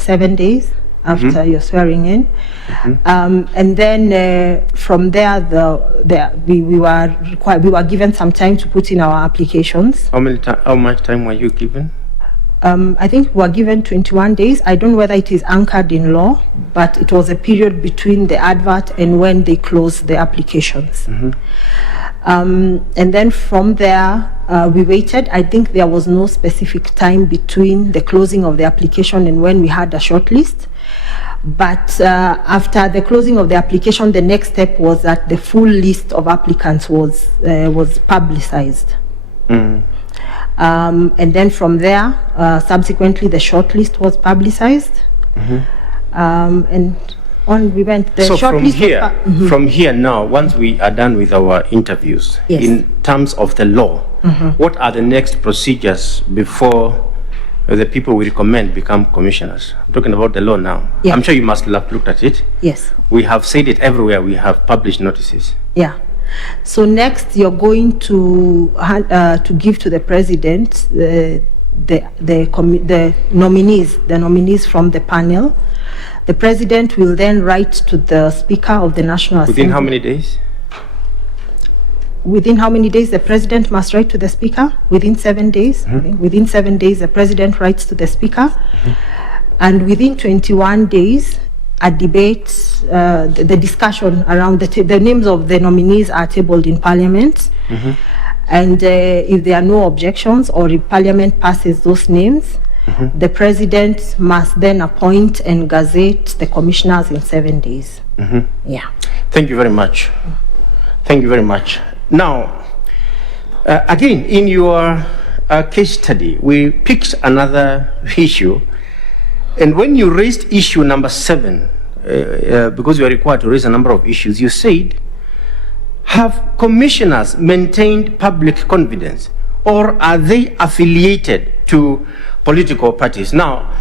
7 days after your swearing in. And then from there, we were given some time to put in our applications. How much time were you given? I think we were given 21 days. I don't know whether it is anchored in law, but it was a period between the advert and when they closed the applications. And then from there, we waited. I think there was no specific time between the closing of the application and when we had a shortlist. But after the closing of the application, the next step was that the full list of applicants was publicized. And then from there, subsequently, the shortlist was publicized. And on we went. The so shortlist from here now, once we are done with our interviews, in terms of the law, what are the next procedures before the people we recommend become commissioners? I'm talking about the law now. Yeah. I'm sure you must have looked at it. Yes. We have said it everywhere. We have published notices. Yeah. So next, you're going to give to the president the nominees from the panel. The president will then write to the Speaker of the National Assembly. Within how many days? Within how many days the president must write to the Speaker? Within 7 days. Within 7 days, the president writes to the Speaker. And within 21 days, a debate, the discussion around the names of the nominees are tabled in Parliament. And if there are no objections or if Parliament passes those names, the president must then appoint and gazette the commissioners in 7 days. Yeah. Thank you very much. Thank you very much. Now, again, in your case study, we picked another issue. And when you raised issue number 7, because you are required to raise a number of issues, you said, have commissioners maintained public confidence, or are they affiliated to political parties? Now,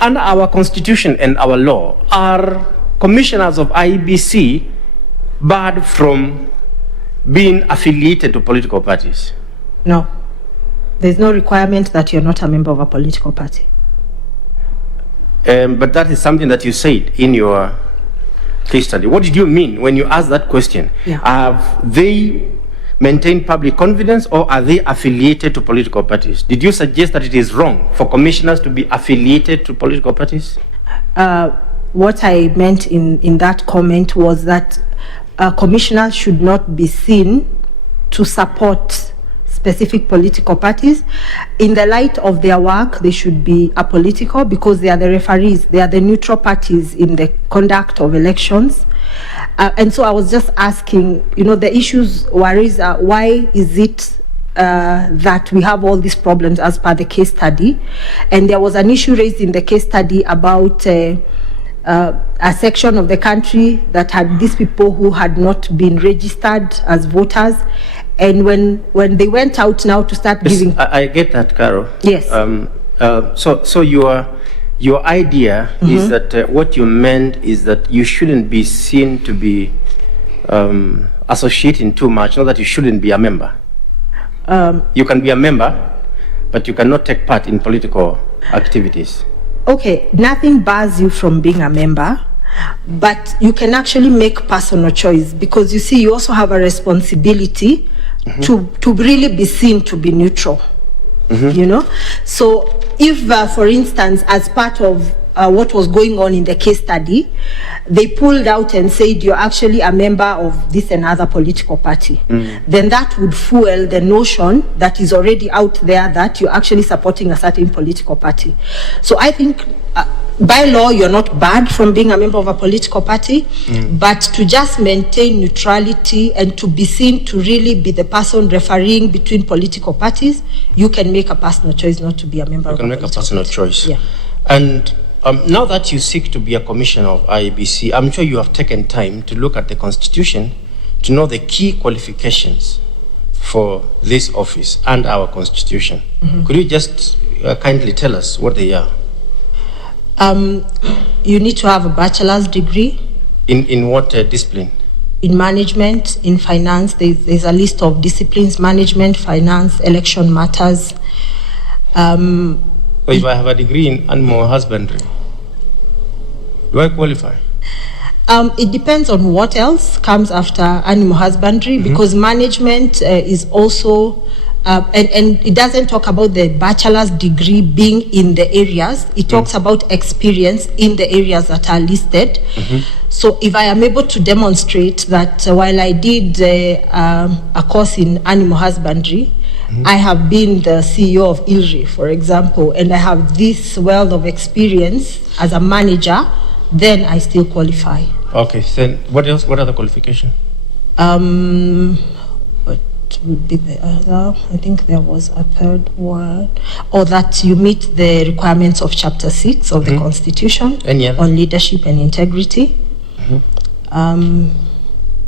under our constitution and our law, are commissioners of IEBC barred from being affiliated to political parties? No. There's no requirement that you're not a member of a political party. But that is something that you said in your case study. What did you mean when you asked that question? Yeah. Have they maintained public confidence, or are they affiliated to political parties? Did you suggest that it is wrong for commissioners to be affiliated to political parties? What I meant in that comment was that commissioners should not be seen to support specific political parties. In the light of their work, they should be apolitical because they are the referees, they are the neutral parties in the conduct of elections. And so I was just asking, the issues worries are, why is it that we have all these problems as per the case study? And there was an issue raised in the case study about a section of the country that had these people who had not been registered as voters. And when they went out now to start giving... I get that, Carol. Yes. So your idea is that what you meant is that you shouldn't be seen to be associating too much, not that you shouldn't be a member. You can be a member, but you cannot take part in political activities. Okay, nothing bars you from being a member, but you can actually make personal choice, because you see, you also have a responsibility to really be seen to be neutral. So if for instance, as part of what was going on in the case study, they pulled out and said you're actually a member of this and other political party, then that would fuel the notion that is already out there that you're actually supporting a certain political party. So I think by law, you're not barred from being a member of a political party, but to just maintain neutrality and to be seen to really be the person refereeing between political parties, you can make a personal choice not to be a member of a political party. You can make a personal choice. Yeah. And now that you seek to be a commissioner of IEBC, I'm sure you have taken time to look at the Constitution to know the key qualifications for this office and our Constitution. Could you just kindly tell us what they are? You need to have a bachelor's degree. In what discipline? In management, in finance. There's a list of disciplines: management, finance, election matters. If I have a degree in animal husbandry? Do I qualify? It depends on what else comes after animal husbandry, because management is also, and it doesn't talk about the bachelor's degree being in the areas. It talks about experience in the areas that are listed. So if I am able to demonstrate that while I did a course in animal husbandry, I have been the CEO of ILRI, for example, and I have this wealth of experience as a manager, then I still qualify. Okay, then what else? What other qualification? What would be the other? I think there was a third one. Or that you meet the requirements of Chapter 6 of the Constitution on leadership and integrity.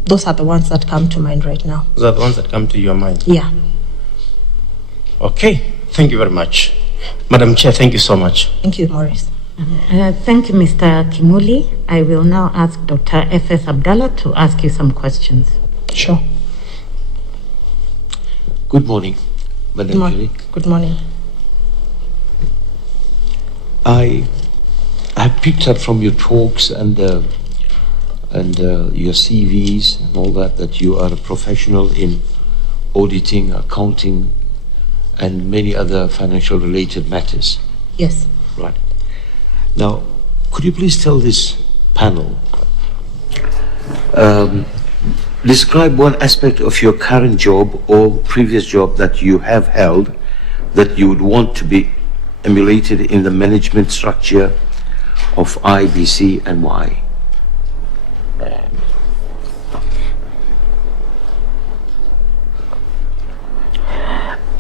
Those are the ones that come to mind right now. Those are the ones that come to your mind? Yeah. Okay, thank you very much. Madam Chair, thank you so much. Thank you, Maurice. Thank you, Mr. Kimuli. I will now ask Dr. F.S. Abdallah to ask you some questions. Sure. Good morning, Madam Njeri. Good morning. I have picked up from your talks and your CVs and all that you are a professional in auditing, accounting, and many other financial related matters. Yes. Right. Now, could you please tell this panel, describe one aspect of your current job or previous job that you have held that you would want to be emulated in the management structure of IEBC, and why?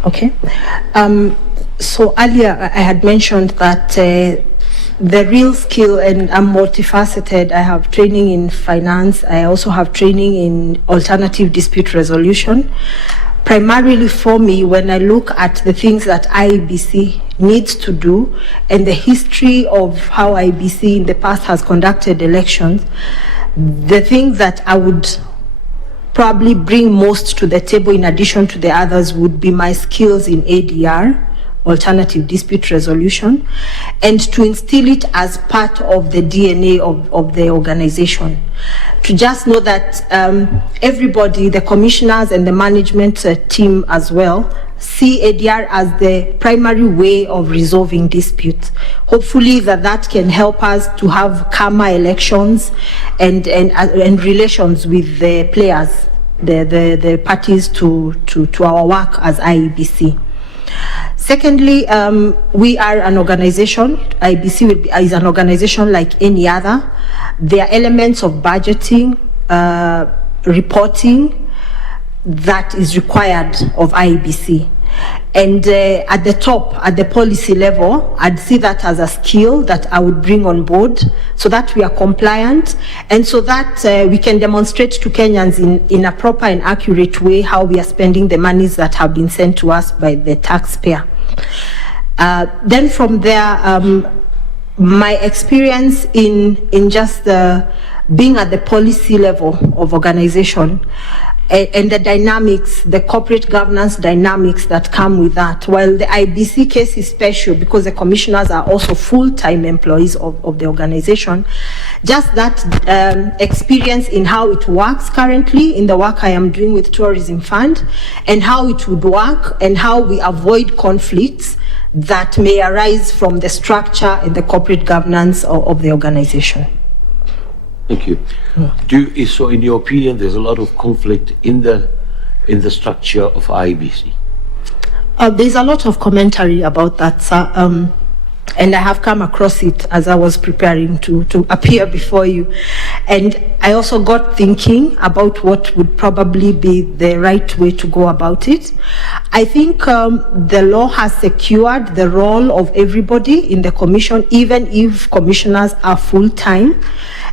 Okay. So earlier I had mentioned that the real skill, and I'm multifaceted. I have training in finance. I also have training in alternative dispute resolution. Primarily for me, when I look at the things that IEBC needs to do and the history of how IEBC in the past has conducted elections, the thing that I would probably bring most to the table in addition to the others would be my skills in ADR, alternative dispute resolution, and to instill it as part of the DNA of the organization. To just know that everybody, the commissioners and the management team as well, see ADR as the primary way of resolving disputes. Hopefully that can help us to have calmer elections and relations with the players, the parties to our work as IEBC. Secondly, we are an organization. IEBC is an organization like any other. There are elements of budgeting, reporting that is required of IEBC. And at the top, at the policy level, I'd see that as a skill that I would bring on board so that we are compliant and so that we can demonstrate to Kenyans in a proper and accurate way how we are spending the monies that have been sent to us by the taxpayer. Then from there, my experience in just being at the policy level of organization and the dynamics, the corporate governance dynamics that come with that. While the IEBC case is special because the commissioners are also full-time employees of the organization, just that experience in how it works currently in the work I am doing with Tourism Fund and how it would work and how we avoid conflicts that may arise from the structure and the corporate governance of the organization. Thank you. So in your opinion, there's a lot of conflict in the structure of IEBC? There's a lot of commentary about that, sir. And I have come across it as I was preparing to appear before you. And I also got thinking about what would probably be the right way to go about it. I think the law has secured the role of everybody in the commission, even if commissioners are full-time.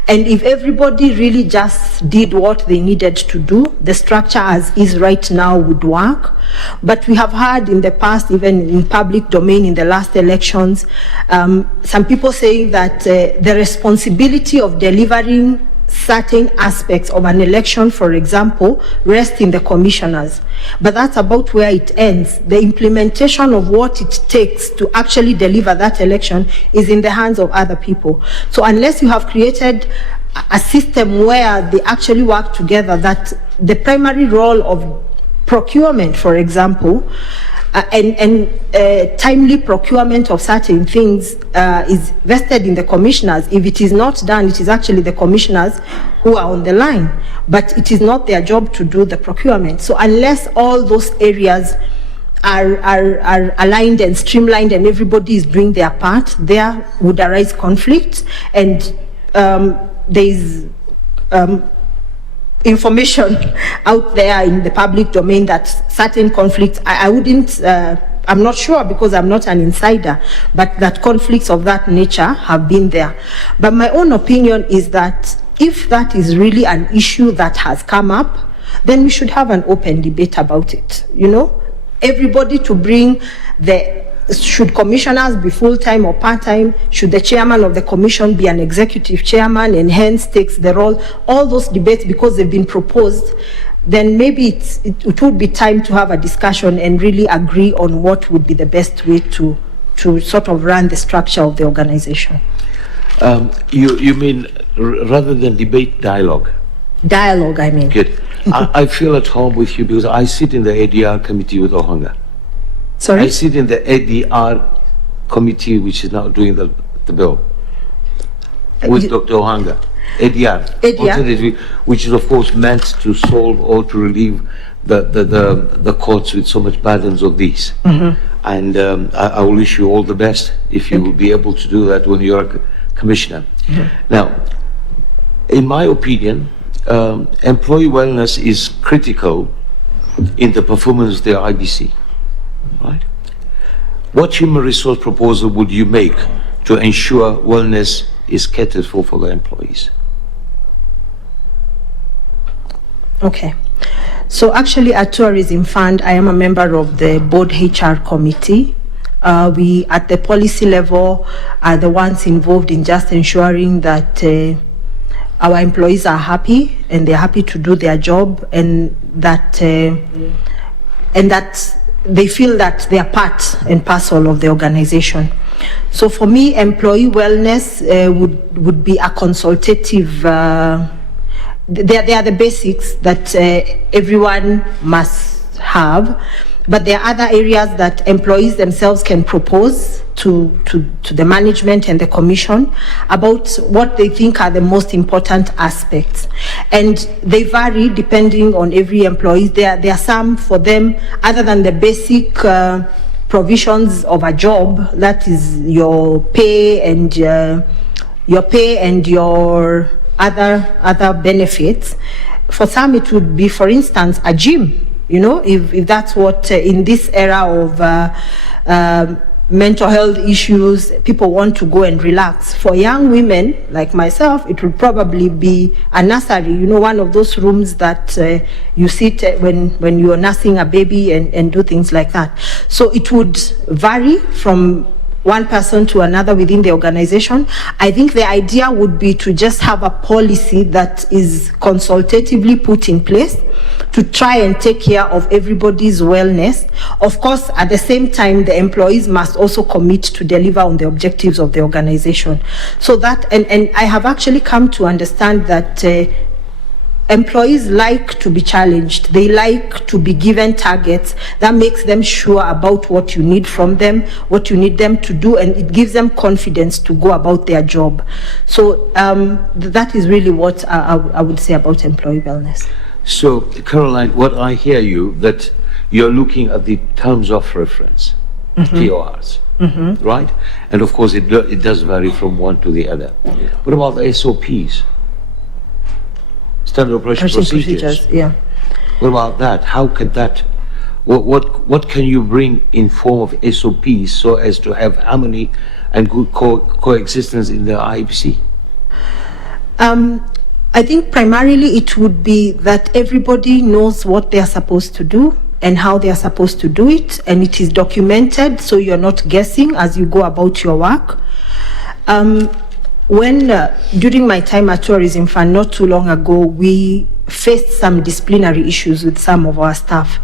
And if everybody really just did what they needed to do, the structure as is right now would work. But we have heard in the past, even in public domain in the last elections, some people saying that the responsibility of delivering certain aspects of an election, for example, rest in the commissioners. But that's about where it ends. The implementation of what it takes to actually deliver that election is in the hands of other people. So unless you have created a system where they actually work together, that the primary role of procurement, for example, and timely procurement of certain things is vested in the commissioners. If it is not done, it is actually the commissioners who are on the line, but it is not their job to do the procurement. So unless all those areas are aligned and streamlined and everybody is doing their part, there would arise conflict, and there is information out there in the public domain that certain conflicts, I wouldn't, I'm not sure because I'm not an insider, but that conflicts of that nature have been there. But my own opinion is that if that is really an issue that has come up, then we should have an open debate about it. You know, everybody to bring should commissioners be full-time or part-time? Should the chairman of the commission be an executive chairman and hence takes the role? All those debates, because they've been proposed, then maybe it would be time to have a discussion and really agree on what would be the best way to sort of run the structure of the organization. You mean rather than debate, dialogue? Dialogue, I mean. Good. I feel at home with you because I sit in the ADR committee with Ohanga. Sorry? I sit in the ADR committee, which is now doing the bill, with Dr. Ohanga. ADR, which is of course meant to solve or to relieve the courts with so much burdens of these. And I will wish you all the best if you will be able to do that when you're a commissioner. Now, in my opinion, employee wellness is critical in the performance of the IEBC. Right? What human resource proposal would you make to ensure wellness is catered for the employees? Okay. So actually at Tourism Fund, I am a member of the board HR committee. We at the policy level are the ones involved in just ensuring that our employees are happy and they're happy to do their job, and that they feel that they are part and parcel of the organization. So for me, employee wellness would be a consultative, they are the basics that everyone must have, but there are other areas that employees themselves can propose to the management and the commission about what they think are the most important aspects. And they vary depending on every employee. There are some for them, other than the basic provisions of a job, that is your pay and your other benefits. For some it would be, for instance, a gym. You know, if that's what in this era of mental health issues, people want to go and relax. For young women like myself, it would probably be a nursery, you know, one of those rooms that you sit when you're nursing a baby and do things like that. So it would vary from one person to another within the organization. I think the idea would be to just have a policy that is consultatively put in place to try and take care of everybody's wellness. Of course, at the same time, the employees must also commit to deliver on the objectives of the organization. So that, and I have actually come to understand that employees like to be challenged. They like to be given targets. That makes them sure about what you need from them, what you need them to do, and it gives them confidence to go about their job. So that is really what I would say about employee wellness. So, Caroline, what I hear you, that you're looking at the terms of reference, TORs, right? And of course, it does vary from one to the other. What about the SOPs? Standard operation procedures. Yeah. What about that? How can that? What can you bring in form of SOPs so as to have harmony and good coexistence in the IEBC? I think primarily it would be that everybody knows what they are supposed to do and how they are supposed to do it, and it is documented so you're not guessing as you go about your work. when during my time at Tourism Fund not too long ago, we faced some disciplinary issues with some of our staff.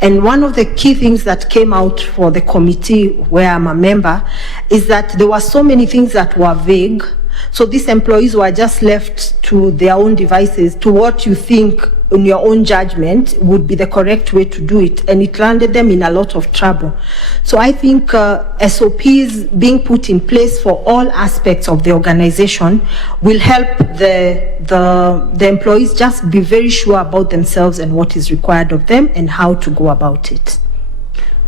And one of the key things that came out for the committee where I'm a member is that there were so many things that were vague. So these employees were just left to their own devices, to what you think in your own judgment would be the correct way to do it, and it landed them in a lot of trouble. So I think SOPs being put in place for all aspects of the organization will help the employees just be very sure about themselves and what is required of them and how to go about it.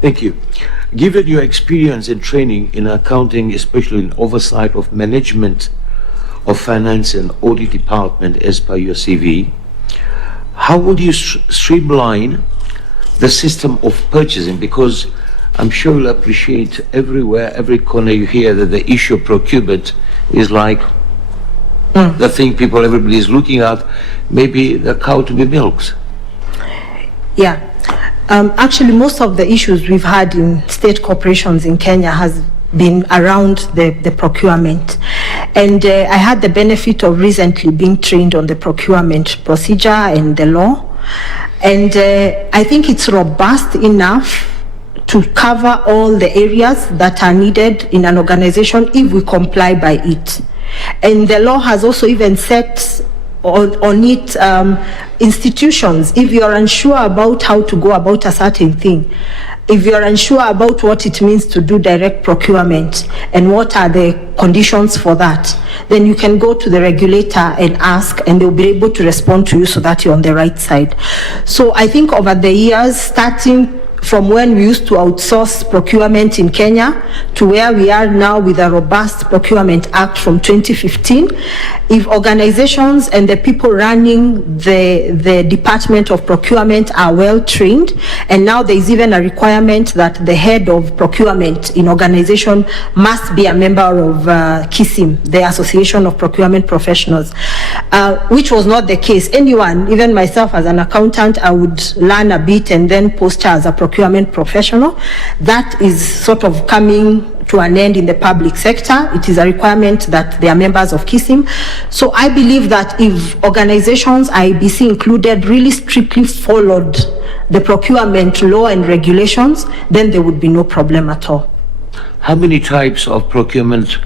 Thank you. Given your experience and training in accounting, especially in oversight of management of finance and audit department as per your CV, how would you streamline the system of purchasing? Because I'm sure you'll appreciate everywhere, every corner you hear that the issue of procurement is like the thing everybody is looking at, maybe the cow to be milked. Yeah. Actually, most of the issues we've had in state corporations in Kenya has been around the procurement. And I had the benefit of recently being trained on the procurement procedure and the law. And I think it's robust enough to cover all the areas that are needed in an organization if we comply by it. And the law has also even set on it institutions. If you are unsure about how to go about a certain thing, if you are unsure about what it means to do direct procurement and what are the conditions for that, then you can go to the regulator and ask, and they'll be able to respond to you so that you're on the right side. So I think over the years, starting from when we used to outsource procurement in Kenya to where we are now with a robust Procurement Act from 2015, if organizations and the people running the Department of Procurement are well trained, and now there is even a requirement that the head of procurement in organization must be a member of KISIM, the Association of Procurement Professionals, which was not the case. Anyone, even myself as an accountant, I would learn a bit and then posture as a procurement professional. That is sort of coming to an end in the public sector. It is a requirement that they are members of KISIM. So I believe that if organizations, IEBC included, really strictly followed the procurement law and regulations, then there would be no problem at all. How many types of procurement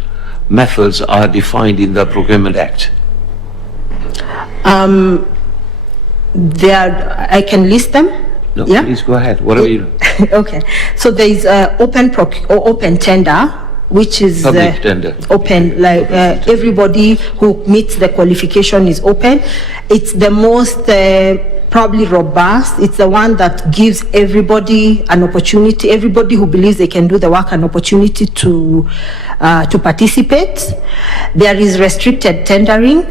methods are defined in the Procurement Act? I can list them. No, yeah? Please go ahead. Whatever you. Okay. So there is open tender, which is Public tender. Open, like everybody who meets the qualification is open. It's the most probably robust. It's the one that gives everybody an opportunity, everybody who believes they can do the work, an opportunity to participate. There is restricted tendering,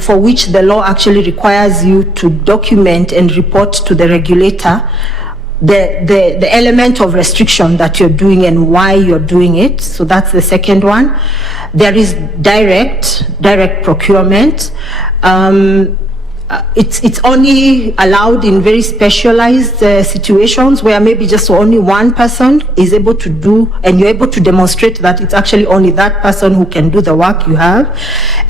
for which the law actually requires you to document and report to the regulator the element of restriction that you're doing and why you're doing it. So that's the second one. There is direct procurement. It's only allowed in very specialized situations where maybe just only one person is able to do, and you're able to demonstrate that it's actually only that person who can do the work you have.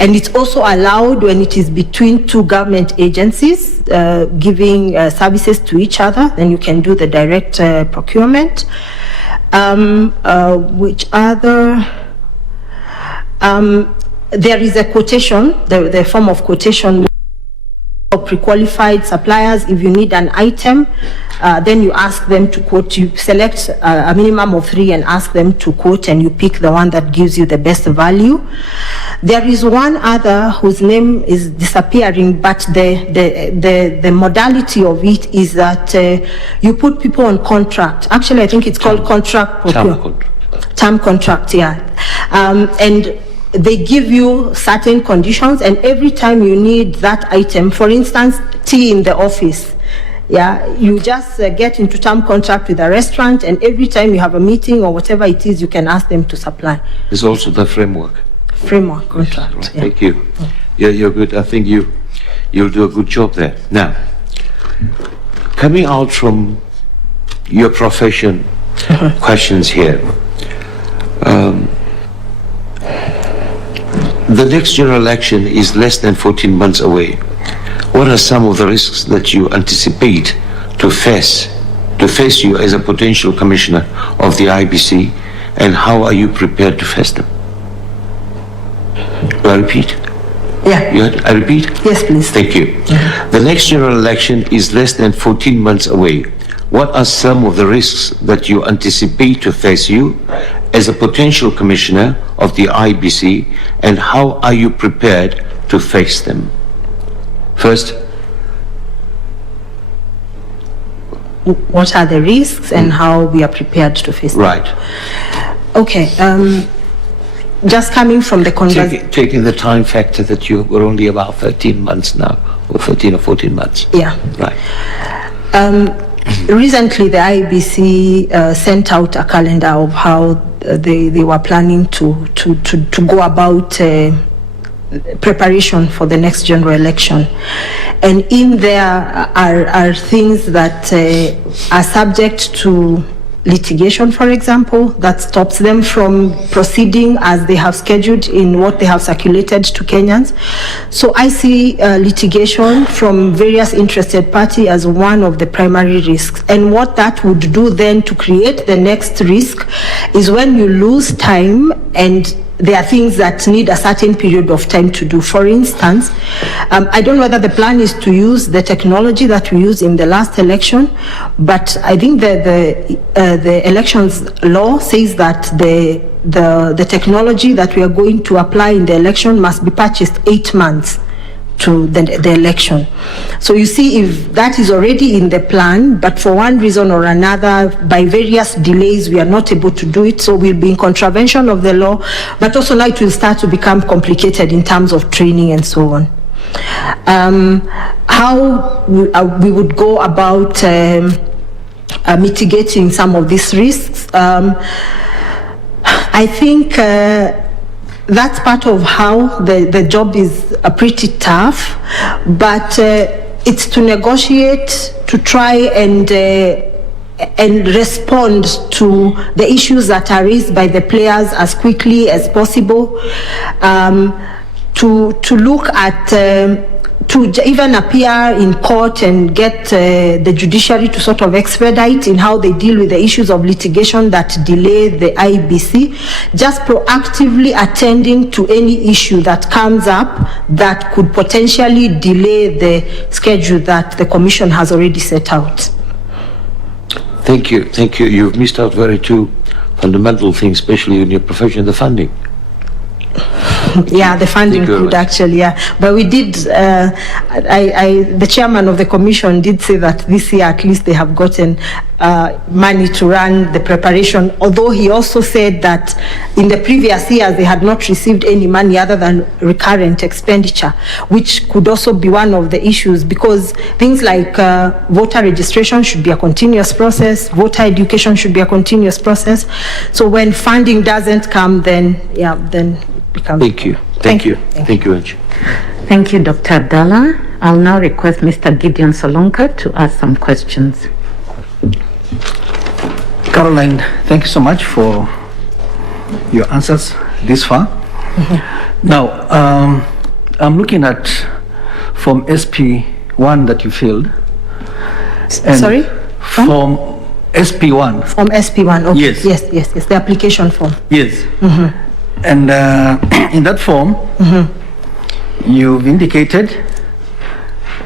And it's also allowed when it is between two government agencies giving services to each other, then you can do the direct procurement. Which other? There is a quotation, the form of quotation. Pre-qualified suppliers, if you need an item, then you ask them to quote. You select a minimum of 3 and ask them to quote, and you pick the one that gives you the best value. There is one other whose name is disappearing, but the modality of it is that you put people on contract. Actually, I think it's called term contract, yeah. And they give you certain conditions, and every time you need that item, for instance, tea in the office, yeah, you just get into term contract with a restaurant, and every time you have a meeting or whatever it is, you can ask them to supply. There's also the framework Contract. Right. Yeah. Thank you. Yeah, you're good. I think you'll do a good job there. Now, coming out from your profession, The next general election is less than 14 months away. What are some of the risks that you anticipate to face you as a potential commissioner of the IEBC, and how are you prepared to face them? Do I repeat? Yeah. I repeat? Yes, please. Thank you. The next general election is less than 14 months away. What are some of the risks that you anticipate to face you as a potential commissioner of the IEBC, and how are you prepared to face them? First. What are the risks and how we are prepared to face them? Right. Okay. Just coming from the conversation. Taking the time factor that you were only about 13 months now, or 13 or 14 months. Yeah. Right. Recently, the IEBC sent out a calendar of how they were planning to go about preparation for the next general election, and in there are things that are subject to litigation, for example, that stops them from proceeding as they have scheduled in what they have circulated to Kenyans. So I see litigation from various interested parties as one of the primary risks. And what that would do then to create the next risk is when you lose time and there are things that need a certain period of time to do. For instance, I don't know whether the plan is to use the technology that we used in the last election, but I think that the elections law says that the technology that we are going to apply in the election must be purchased 8 months to the election. So you see, if that is already in the plan, but for one reason or another, by various delays, we are not able to do it, so we'll be in contravention of the law, but also now it will start to become complicated in terms of training and so on. How we would go about mitigating some of these risks, I think that's part of how the job is pretty tough, but it's to negotiate, to try and respond to the issues that are raised by the players as quickly as possible, to look at to even appear in court and get the judiciary to sort of expedite in how they deal with the issues of litigation that delay the IEBC, just proactively attending to any issue that comes up that could potentially delay the schedule that the Commission has already set out. Thank you. Thank you. You've missed out two fundamental things, especially in your profession, the funding. Yeah, the funding could actually, yeah. But we did, the chairman of the commission did say that this year at least they have gotten money to run the preparation, although he also said that in the previous years they had not received any money other than recurrent expenditure, which could also be one of the issues, because things like voter registration should be a continuous process, voter education should be a continuous process. So when funding doesn't come, then, yeah, then becomes... Thank you. Thank you. Thank you, Angie. Thank you, Dr. Abdallah. I'll now request Mr. Gideon Solonka to ask some questions. Caroline, thank you so much for your answers this far. Now, I'm looking at Form SP1 that you filled. Sorry? Form SP1. Form SP1, okay. Yes. Yes, the application form. Yes. And in that form, you've indicated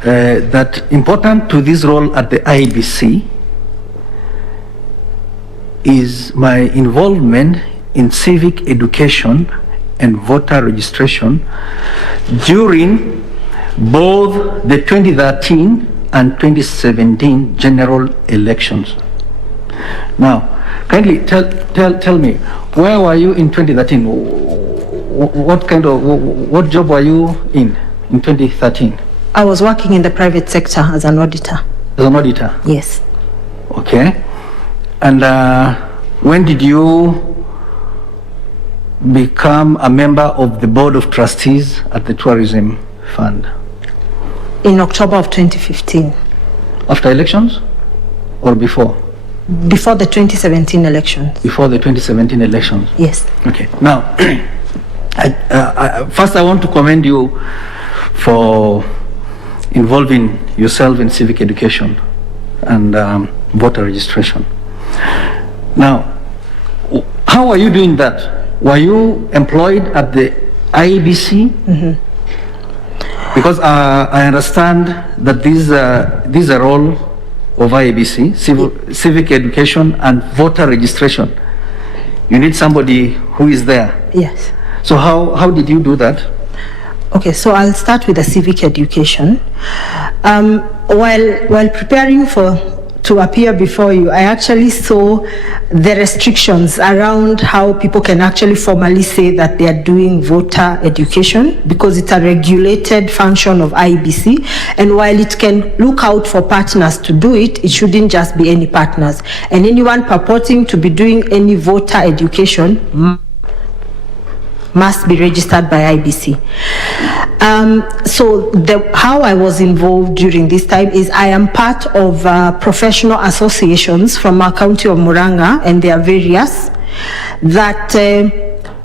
that important to this role at the IEBC is my involvement in civic education and voter registration during both the 2013 and 2017 general elections. Now, kindly tell me, where were you in 2013? What job were you in 2013? I was working in the private sector as an auditor. As an auditor? Yes. Okay. And when did you become a member of the board of trustees at the tourism fund? In October of 2015. After elections or before? Before the 2017 elections. Before the 2017 elections? Yes. Okay. Now, First, I want to commend you for involving yourself in civic education and voter registration. Now, how are you doing that? Were you employed at the IEBC? Mm-hmm. Because I understand that these are all of IEBC, civic education and voter registration. You need somebody who is there. Yes. So how did you do that? Okay, so I'll start with the civic education. While preparing to appear before you, I actually saw the restrictions around how people can actually formally say that they are doing voter education, because it's a regulated function of IEBC. And while it can look out for partners to do it, it shouldn't just be any partners. And anyone purporting to be doing any voter education must be registered by IEBC. So how I was involved during this time is I am part of professional associations from our county of Muranga, and they are various, that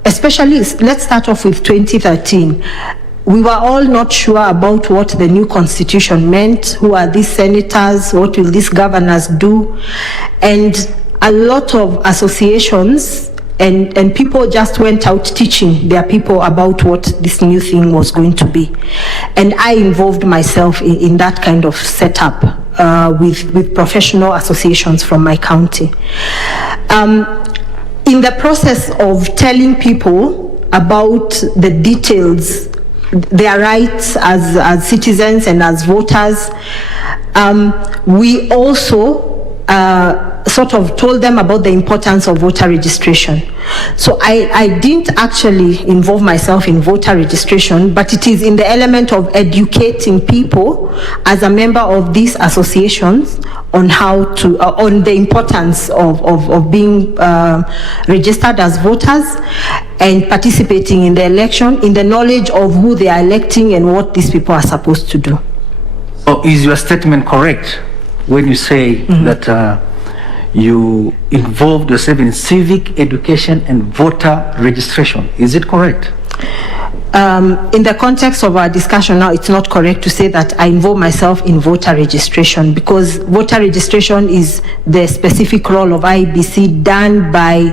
especially, let's start off with 2013. We were all not sure about what the new constitution meant. Who are these senators? What will these governors do? And a lot of associations and people just went out teaching their people about what this new thing was going to be. And I involved myself in that kind of setup with professional associations from my county. In the process of telling people about the details, their rights as citizens and as voters, we also sort of told them about the importance of voter registration. So I didn't actually involve myself in voter registration, but it is in the element of educating people as a member of these associations on how to, on the importance of being registered as voters and participating in the election, in the knowledge of who they are electing and what these people are supposed to do. So is your statement correct when you say that you involved yourself in civic education and voter registration? Is it correct? In the context of our discussion now, it's not correct to say that I involve myself in voter registration, because voter registration is the specific role of IEBC done by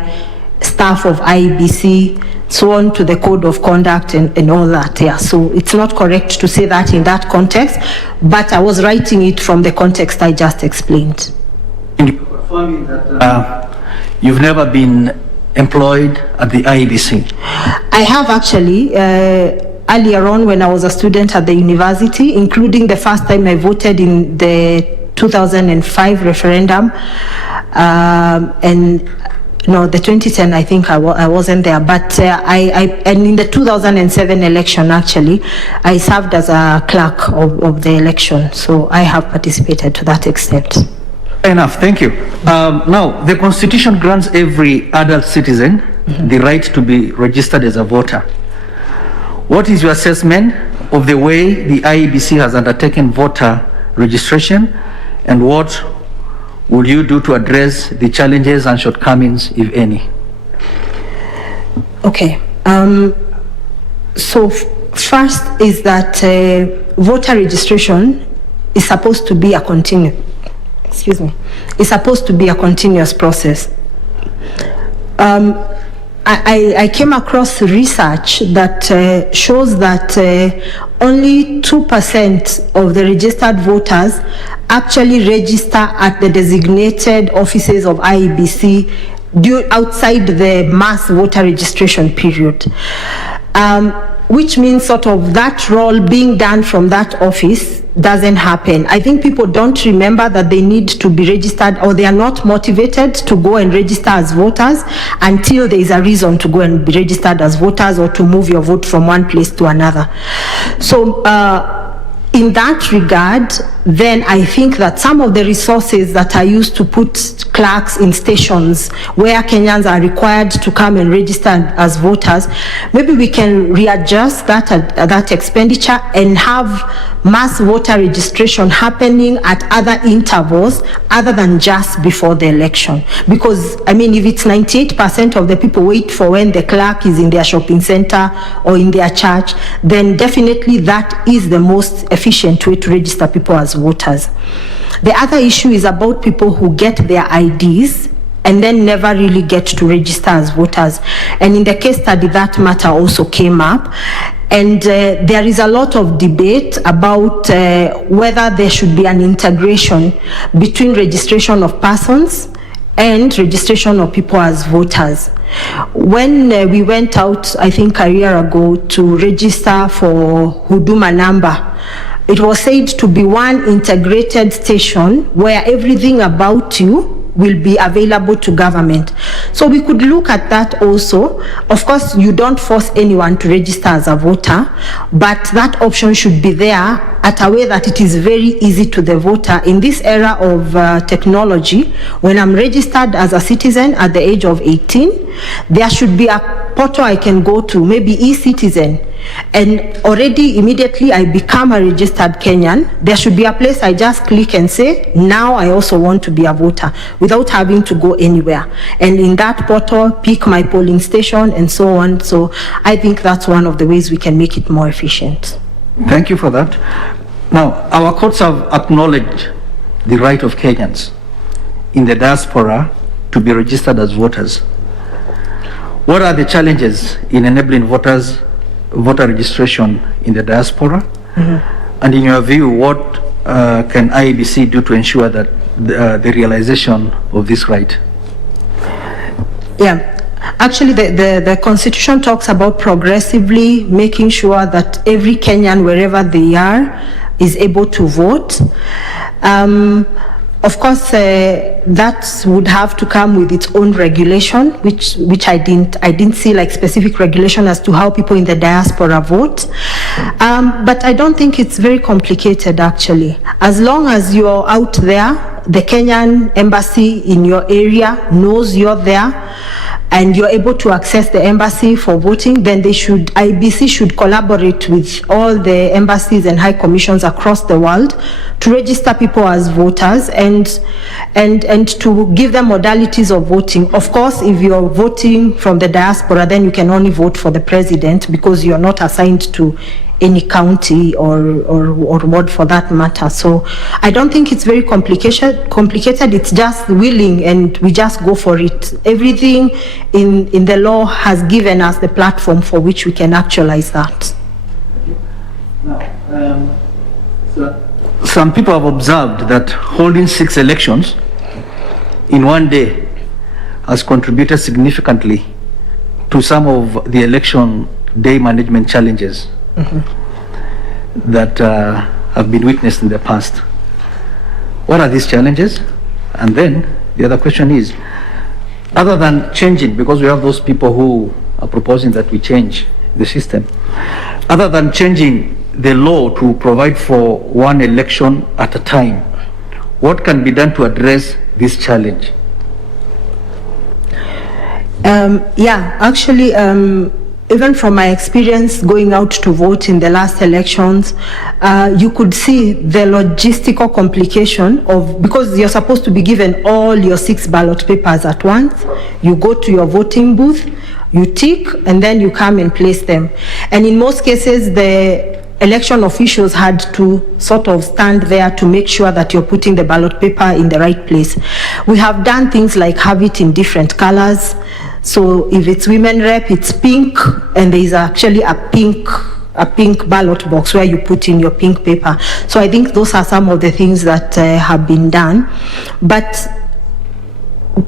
staff of IEBC, sworn to the code of conduct and all that. Yeah, so it's not correct to say that in that context, but I was writing it from the context I just explained. And you're confirming that you've never been employed at the IEBC? I have actually, earlier on when I was a student at the university, including the first time I voted in the 2005 referendum, and no, the 2010, I think I wasn't there, but and in the 2007 election, actually, I served as a clerk of the election, so I have participated to that extent. Fair enough, thank you. Now, the Constitution grants every adult citizen the right to be registered as a voter. What is your assessment of the way the IEBC has undertaken voter registration, and what will you do to address the challenges and shortcomings, if any? Okay. So first is that voter registration is supposed to be a it's supposed to be a continuous process. I came across research that shows that only 2% of the registered voters actually register at the designated offices of IEBC outside the mass voter registration period. Which means sort of that role being done from that office doesn't happen. I think people don't remember that they need to be registered, or they are not motivated to go and register as voters until there is a reason to go and be registered as voters or to move your vote from one place to another. So in that regard, then I think that some of the resources that are used to put clerks in stations where Kenyans are required to come and register as voters, maybe we can readjust that expenditure and have mass voter registration happening at other intervals other than just before the election. Because, I mean, if it's 98% of the people wait for when the clerk is in their shopping center or in their church, then definitely that is the most efficient way to register people as voters. The other issue is about people who get their IDs and then never really get to register as voters. And in the case study, that matter also came up. And there is a lot of debate about whether there should be an integration between registration of persons and registration of people as voters. When we went out, I think a year ago, to register for Huduma number, it was said to be one integrated station where everything about you will be available to government. So we could look at that also. Of course, you don't force anyone to register as a voter, but that option should be there at a way that it is very easy to the voter. In this era of technology, when I'm registered as a citizen at the age of 18, there should be a portal I can go to, maybe e-citizen, and already immediately I become a registered Kenyan. There should be a place I just click and say, now I also want to be a voter, without having to go anywhere. And in that portal, pick my polling station and so on. So I think that's one of the ways we can make it more efficient. Thank you for that. Now, our courts have acknowledged the right of Kenyans in the diaspora to be registered as voters. What are the challenges in enabling voter registration in the diaspora? Mm-hmm. And in your view, what can IEBC do to ensure that the realization of this right? Yeah. Actually, the Constitution talks about progressively making sure that every Kenyan, wherever they are, is able to vote. Of course, that would have to come with its own regulation, which I didn't see like specific regulation as to how people in the diaspora vote. But I don't think it's very complicated, actually. As long as you're out there, the Kenyan embassy in your area knows you're there, and you're able to access the embassy for voting, then IEBC should collaborate with all the embassies and high commissions across the world to register people as voters and to give them modalities of voting. Of course, if you're voting from the diaspora, then you can only vote for the president because you're not assigned to any county or ward for that matter. So I don't think it's very complicated. It's just willing, and we just go for it. Everything in the law has given us the platform for which we can actualize that. Now, some people have observed that holding 6 elections in one day has contributed significantly to some of the election day management challenges that have been witnessed in the past. What are these challenges? And then the other question is, other than changing, because we have those people who are proposing that we change the system, other than changing the law to provide for one election at a time, what can be done to address this challenge? Even from my experience going out to vote in the last elections, you could see the logistical complication of, because you're supposed to be given all your 6 ballot papers at once. You go to your voting booth, you tick, and then you come and place them. And in most cases, the election officials had to sort of stand there to make sure that you're putting the ballot paper in the right place. We have done things like have it in different colors. So if it's women rep, it's pink, and there is actually a pink ballot box where you put in your pink paper. So I think those are some of the things that have been done. But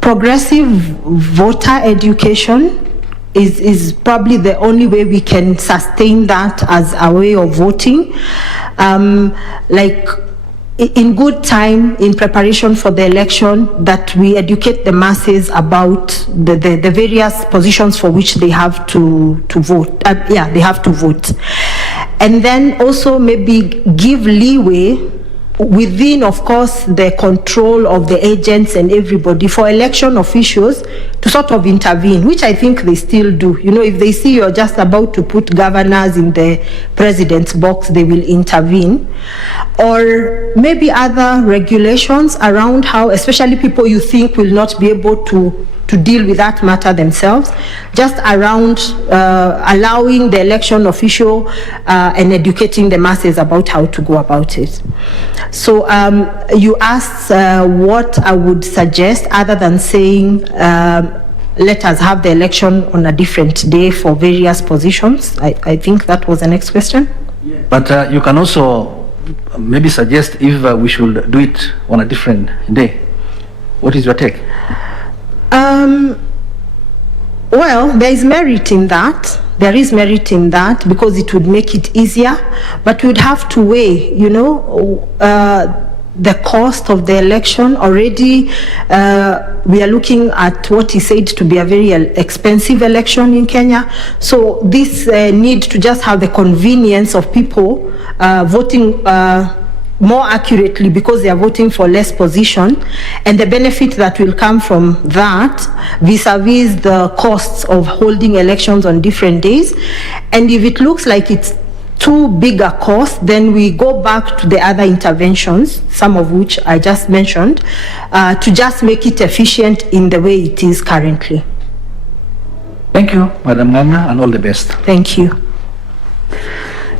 progressive voter education is probably the only way we can sustain that as a way of voting. Like in good time, in preparation for the election, that we educate the masses about the various positions for which they have to vote. They have to vote. And then also maybe give leeway within, of course, the control of the agents and everybody, for election officials to sort of intervene, which I think they still do. You know, if they see you're just about to put governors in the president's box, they will intervene. Or maybe other regulations around how, especially people you think will not be able to deal with that matter themselves, just around allowing the election official and educating the masses about how to go about it. So you asked what I would suggest other than saying let us have the election on a different day for various positions. I think that was the next question. But you can also maybe suggest if we should do it on a different day. What is your take? Well, there is merit in that. There is merit in that because it would make it easier, but we'd have to weigh, you know, the cost of the election. Already we are looking at what is said to be a very expensive election in Kenya. So this need to just have the convenience of people voting more accurately because they are voting for less position, and the benefit that will come from that vis-a-vis the costs of holding elections on different days. And if it looks like it's too big a cost, then we go back to the other interventions, some of which I just mentioned, to just make it efficient in the way it is currently. Thank you, Madam Nganga, and all the best. Thank you.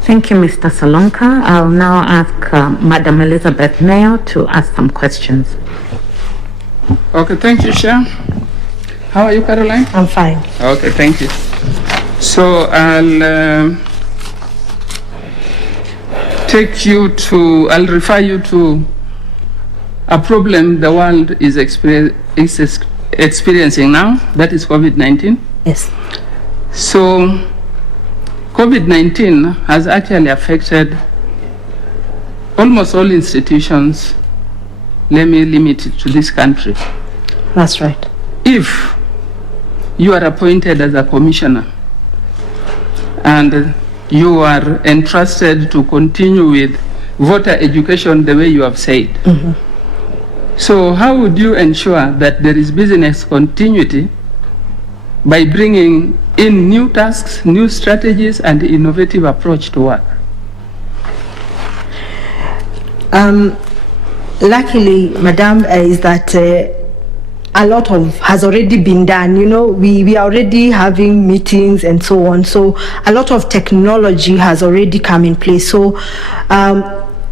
Thank you, Mr. Solonka. I'll now ask Madam Elizabeth Mayo to ask some questions. Okay, thank you, Chair. How are you, Caroline? I'm fine. Okay, thank you. So I'll refer you to a problem the world is experiencing now, that is COVID-19. Yes. So COVID-19 has actually affected almost all institutions. Let me limit it to this country. That's right. If you are appointed as a commissioner and you are entrusted to continue with voter education the way you have said, so how would you ensure that there is business continuity by bringing in new tasks, new strategies, and innovative approach to work? Luckily, Madam, is that a lot has already been done. You know, we are already having meetings and so on. So a lot of technology has already come in place. So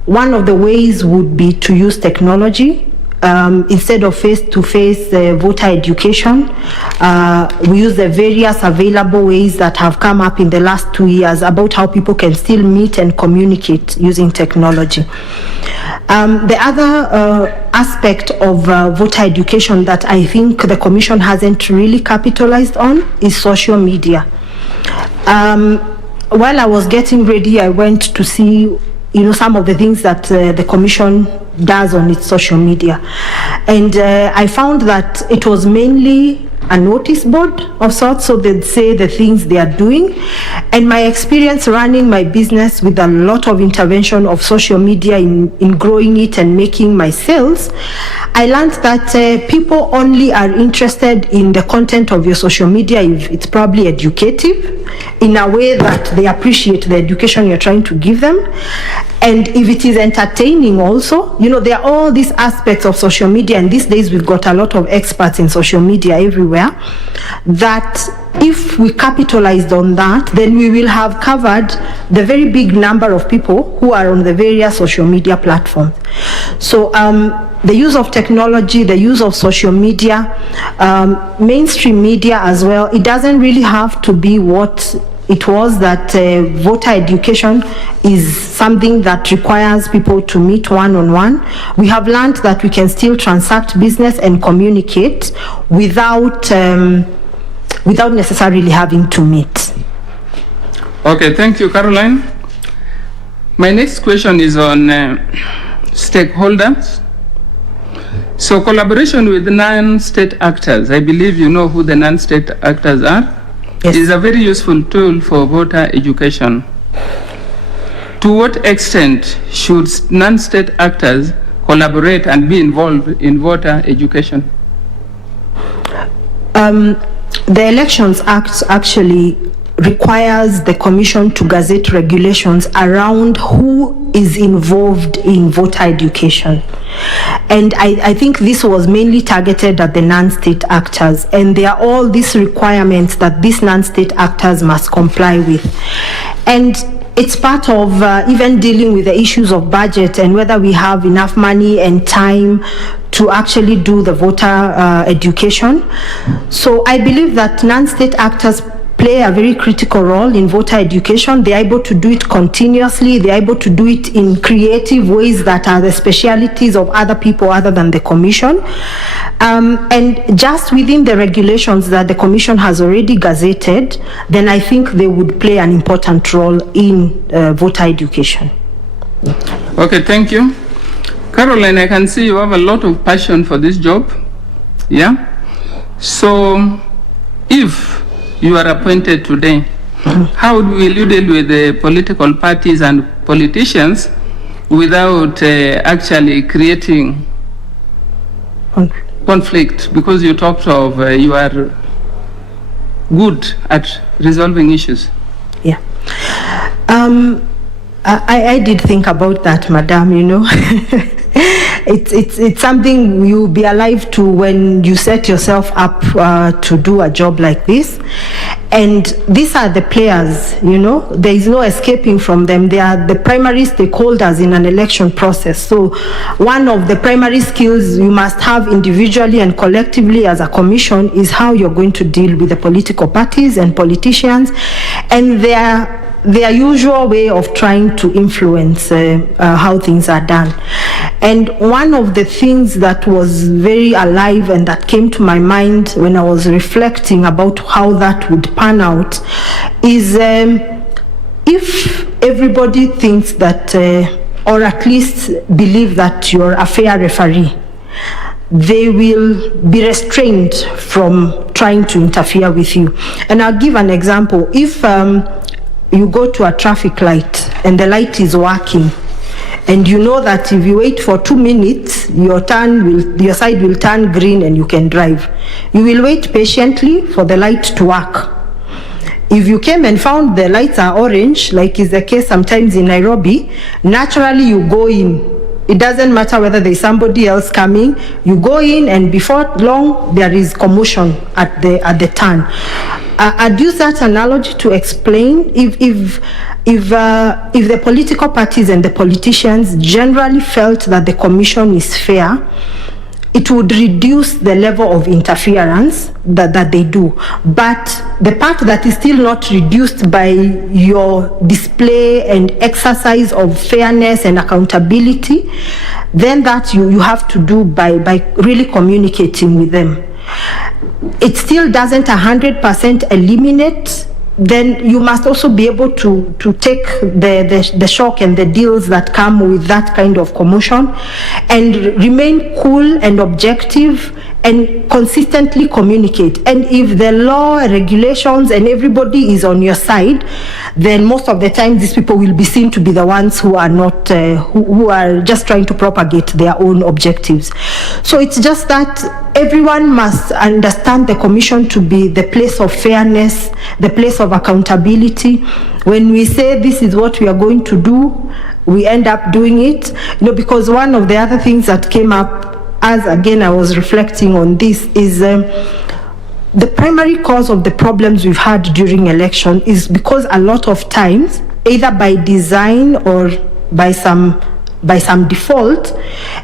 one of the ways would be to use technology. Instead of face-to-face voter education, we use the various available ways that have come up in the last 2 years about how people can still meet and communicate using technology. The other aspect of voter education that I think the Commission hasn't really capitalized on is social media. While I was getting ready, I went to see, you know, some of the things that the Commission does on its social media, and I found that it was mainly a notice board of sorts, so they'd say the things they are doing. And my experience running my business with a lot of intervention of social media in growing it and making my sales, I learned that people only are interested in the content of your social media if it's probably educative in a way that they appreciate the education you're trying to give them, and if it is entertaining also. You know, there are all these aspects of social media, and these days we've got a lot of experts in social media everywhere, that if we capitalized on that, then we will have covered the very big number of people who are on the various social media platforms. So the use of technology, the use of social media, mainstream media as well, it doesn't really have to be what it was that voter education is something that requires people to meet one-on-one. We have learned that we can still transact business and communicate without necessarily having to meet. Okay, thank you, Caroline. My next question is on stakeholders. So collaboration with non-state actors, I believe you know who the non-state actors are. Yes. Is a very useful tool for voter education. To what extent should non-state actors collaborate and be involved in voter education? The Elections Act actually requires the Commission to gazette regulations around who is involved in voter education. And I think this was mainly targeted at the non-state actors, and there are all these requirements that these non-state actors must comply with. And it's part of even dealing with the issues of budget and whether we have enough money and time to actually do the voter education. So I believe that non-state actors play a very critical role in voter education. They're able to do it continuously. They're able to do it in creative ways that are the specialities of other people other than the Commission. And just within the regulations that the Commission has already gazetted, then I think they would play an important role in voter education. Okay, thank you. Caroline, I can see you have a lot of passion for this job. Yeah? So, if you are appointed today, how will you deal with the political parties and politicians without actually creating conflict? Because you talked of you are good at resolving issues. Yeah. I did think about that, Madam, you know. It's something you'll be alive to when you set yourself up to do a job like this. And these are the players, you know, there is no escaping from them. They are the primary stakeholders in an election process. So one of the primary skills you must have individually and collectively as a commission is how you're going to deal with the political parties and politicians and their usual way of trying to influence how things are done. And one of the things that was very alive and that came to my mind when I was reflecting about how that would pan out is if everybody thinks that, or at least believe that you're a fair referee, they will be restrained from trying to interfere with you. And I'll give an example. If you go to a traffic light and the light is working, and you know that if you wait for 2 minutes, your side will turn green and you can drive. You will wait patiently for the light to work. If you came and found the lights are orange, like is the case sometimes in Nairobi, naturally you go in. It doesn't matter whether there's somebody else coming. You go in, and before long there is commotion at the turn. I'd use that analogy to explain if the political parties and the politicians generally felt that the commission is fair, it would reduce the level of interference that they do. But the part that is still not reduced by your display and exercise of fairness and accountability, then that you have to do by really communicating with them. It still doesn't 100% eliminate. Then you must also be able to take the shock and the deals that come with that kind of commotion and remain cool and objective and consistently communicate. And if the law, regulations, and everybody is on your side, then most of the time these people will be seen to be the ones who are not, who are just trying to propagate their own objectives. So it's just that everyone must understand the commission to be the place of fairness, the place of accountability. When we say this is what we are going to do, we end up doing it. You know, because one of the other things that came up as again I was reflecting on this is the primary cause of the problems we've had during election is because a lot of times, either by design or by some default,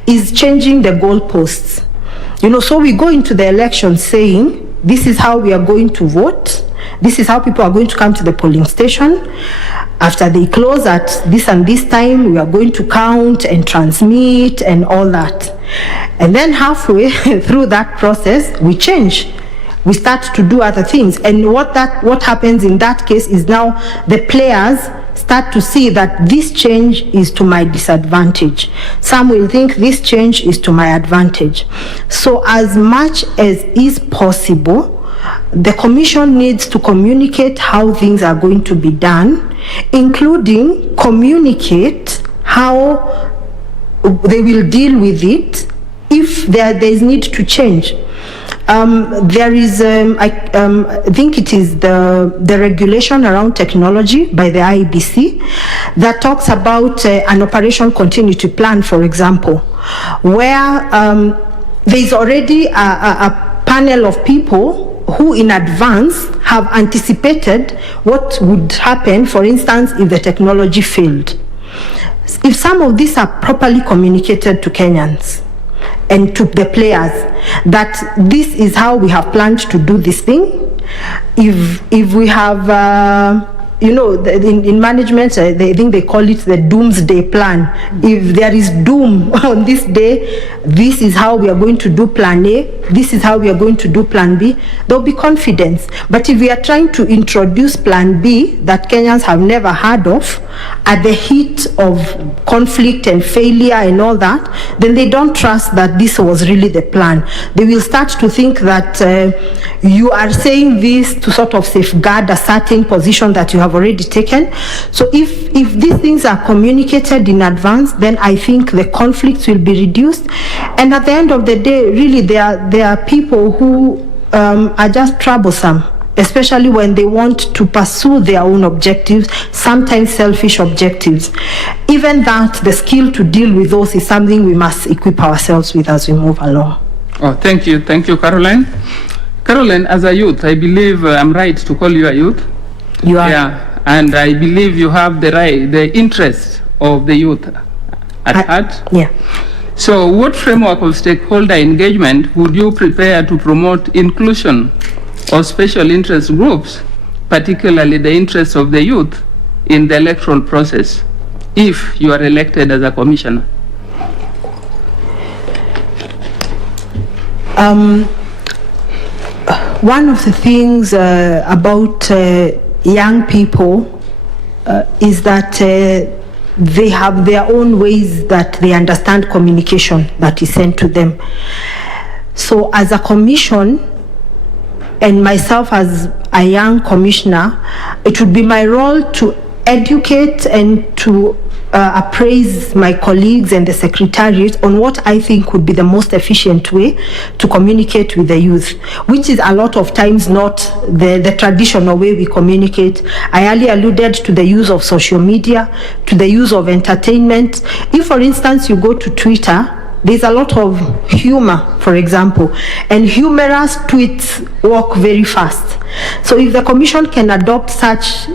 is changing the goalposts. You know, so we go into the election saying, this is how we are going to vote. This is how people are going to come to the polling station. After they close at this and this time, we are going to count and transmit and all that. And then halfway through that process, we change. We start to do other things. And what happens in that case is now the players start to see that this change is to my disadvantage. Some will think this change is to my advantage. So as much as is possible, the commission needs to communicate how things are going to be done, including communicate how they will deal with it if there is need to change. There is, I think it is the regulation around technology by the IEBC that talks about an operation continuity plan, for example, where there is already a panel of people who in advance have anticipated what would happen, for instance, if the technology failed. If some of these are properly communicated to Kenyans and to the players, that this is how we have planned to do this thing, if we have in management, I think they call it the doomsday plan. If there is doom on this day, this is how we are going to do plan A, this is how we are going to do plan B, there'll be confidence. But if we are trying to introduce plan B that Kenyans have never heard of at the heat of conflict and failure and all that, then they don't trust that this was really the plan. They will start to think that you are saying this to sort of safeguard a certain position that you have already taken. So if these things are communicated in advance, then I think the conflicts will be reduced. And at the end of the day, really there are people who are just troublesome, especially when they want to pursue their own objectives, sometimes selfish objectives. Even that, the skill to deal with those is something we must equip ourselves with as we move along. Oh, thank you, Caroline. Caroline, as a youth, I believe I'm right to call you a youth. You are. Yeah, and I believe you have the interest of the youth at heart. Yeah. So what framework of stakeholder engagement would you prepare to promote inclusion of special interest groups, particularly the interests of the youth, in the electoral process, if you are elected as a commissioner? One of the things about young people is that they have their own ways that they understand communication that is sent to them. So as a commission, and myself as a young commissioner, it would be my role to educate and to appraise my colleagues and the secretariat on what I think would be the most efficient way to communicate with the youth, which is a lot of times not the traditional way we communicate. I earlier alluded to the use of social media, to the use of entertainment. If, for instance, you go to Twitter, there's a lot of humor, for example, and humorous tweets work very fast. So if the Commission can adopt such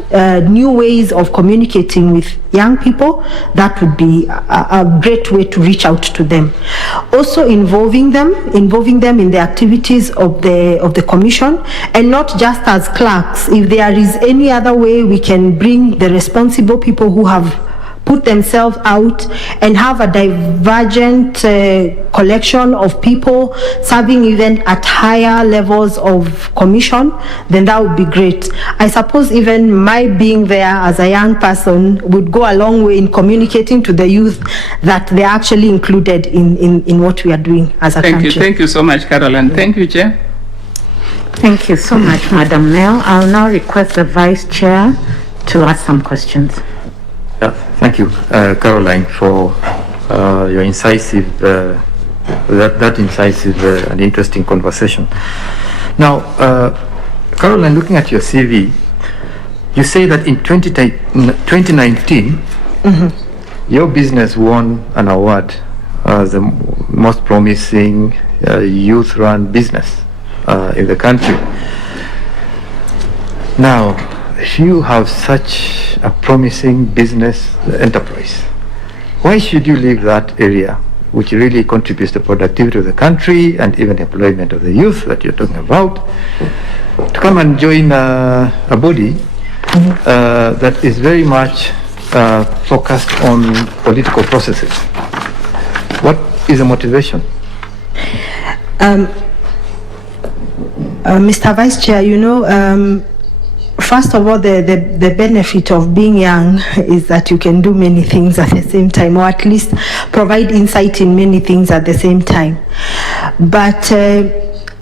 new ways of communicating with young people, that would be a great way to reach out to them. Also involving them in the activities of the Commission, and not just as clerks. If there is any other way we can bring the responsible people who have put themselves out and have a divergent collection of people serving even at higher levels of commission, then that would be great. I suppose even my being there as a young person would go a long way in communicating to the youth that they're actually included in what we are doing as a country. Thank you so much, Caroline. Thank you, Chair. Thank you so much, Madam Mayor. I'll now request the Vice Chair to ask some questions. Thank you, Caroline, for your incisive, that incisive and interesting conversation. Now, Caroline, looking at your CV, you say that in 2019, your business won an award as the most promising youth-run business in the country. Now, if you have such a promising business enterprise, why should you leave that area, which really contributes to productivity of the country and even employment of the youth that you're talking about, to come and join a body that is very much focused on political processes? What is the motivation? Mr. Vice Chair, first of all, the benefit of being young is that you can do many things at the same time, or at least provide insight in many things at the same time. But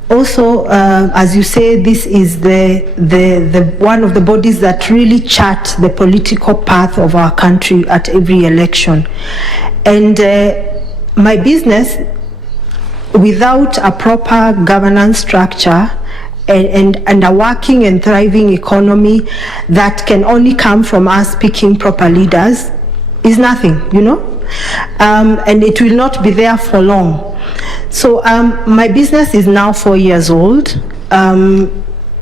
also, as you say, this is the one of the bodies that really chart the political path of our country at every election. And my business without a proper governance structure and a working and thriving economy that can only come from us picking proper leaders is nothing, you know, and it will not be there for long. So my business is now 4 years old.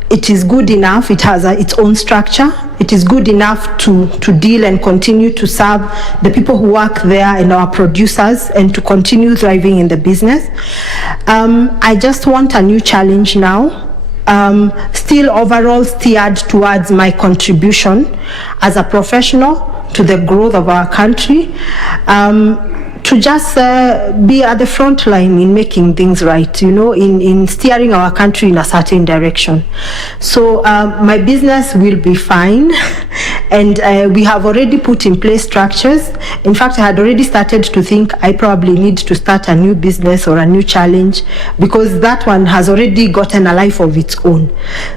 It is good enough. It has its own structure. It is good enough to deal and continue to serve the people who work there and our producers and to continue thriving in the business. I just want a new challenge now. Still overall steered towards my contribution as a professional to the growth of our country, to just be at the front line in making things right, you know, in steering our country in a certain direction. So my business will be fine, and we have already put in place structures. In fact, I had already started to think I probably need to start a new business or a new challenge, because that one has already gotten a life of its own.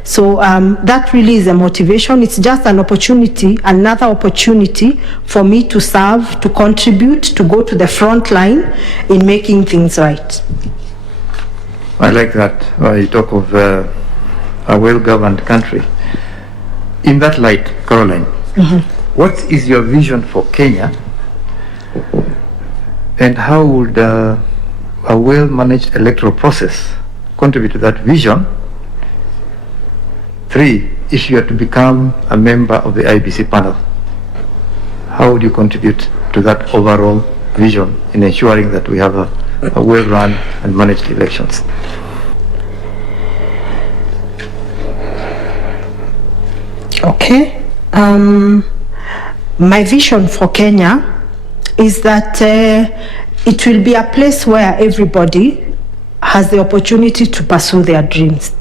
So that really is a motivation. It's just an opportunity, another opportunity for me to serve, to contribute, to go to the front line in making things right. I like that. You talk of a well-governed country. In that light, Caroline, what is your vision for Kenya, and how would a well-managed electoral process contribute to that vision? 3, if you are to become a member of the IEBC panel, how would you contribute to that overall vision in ensuring that we have a well-run and managed elections? Okay. My vision for Kenya is that it will be a place where everybody has the opportunity to pursue their dreams,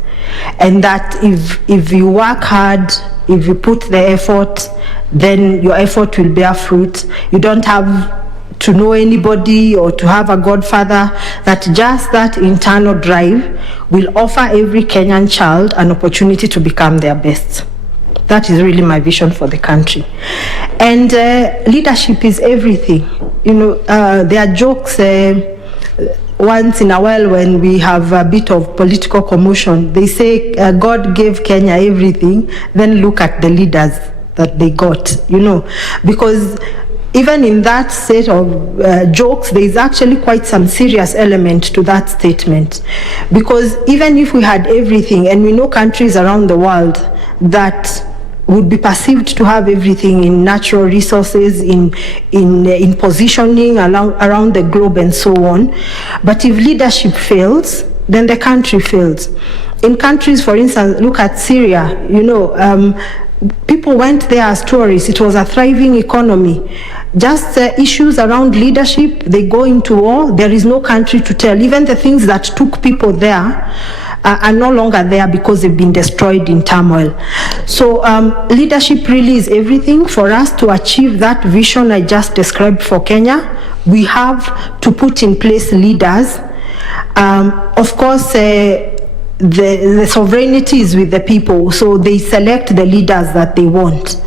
and that if you work hard, if you put the effort, then your effort will bear fruit. You don't have to know anybody or to have a godfather. That just that internal drive will offer every Kenyan child an opportunity to become their best. That is really my vision for the country. And leadership is everything. You know, there are jokes once in a while when we have a bit of political commotion. They say God gave Kenya everything, then look at the leaders that they got, you know, because even in that set of jokes, there is actually quite some serious element to that statement. Because even if we had everything, and we know countries around the world that would be perceived to have everything in natural resources, in positioning around the globe and so on, but if leadership fails, then the country fails. In countries, for instance, look at Syria, you know, people went there as tourists. It was a thriving economy. Just issues around leadership, they go into war. There is no country to tell. Even the things that took people there are no longer there because they've been destroyed in turmoil. So leadership really is everything. For us to achieve that vision I just described for Kenya, we have to put in place leaders. Of course, the sovereignty is with the people, so they select the leaders that they want.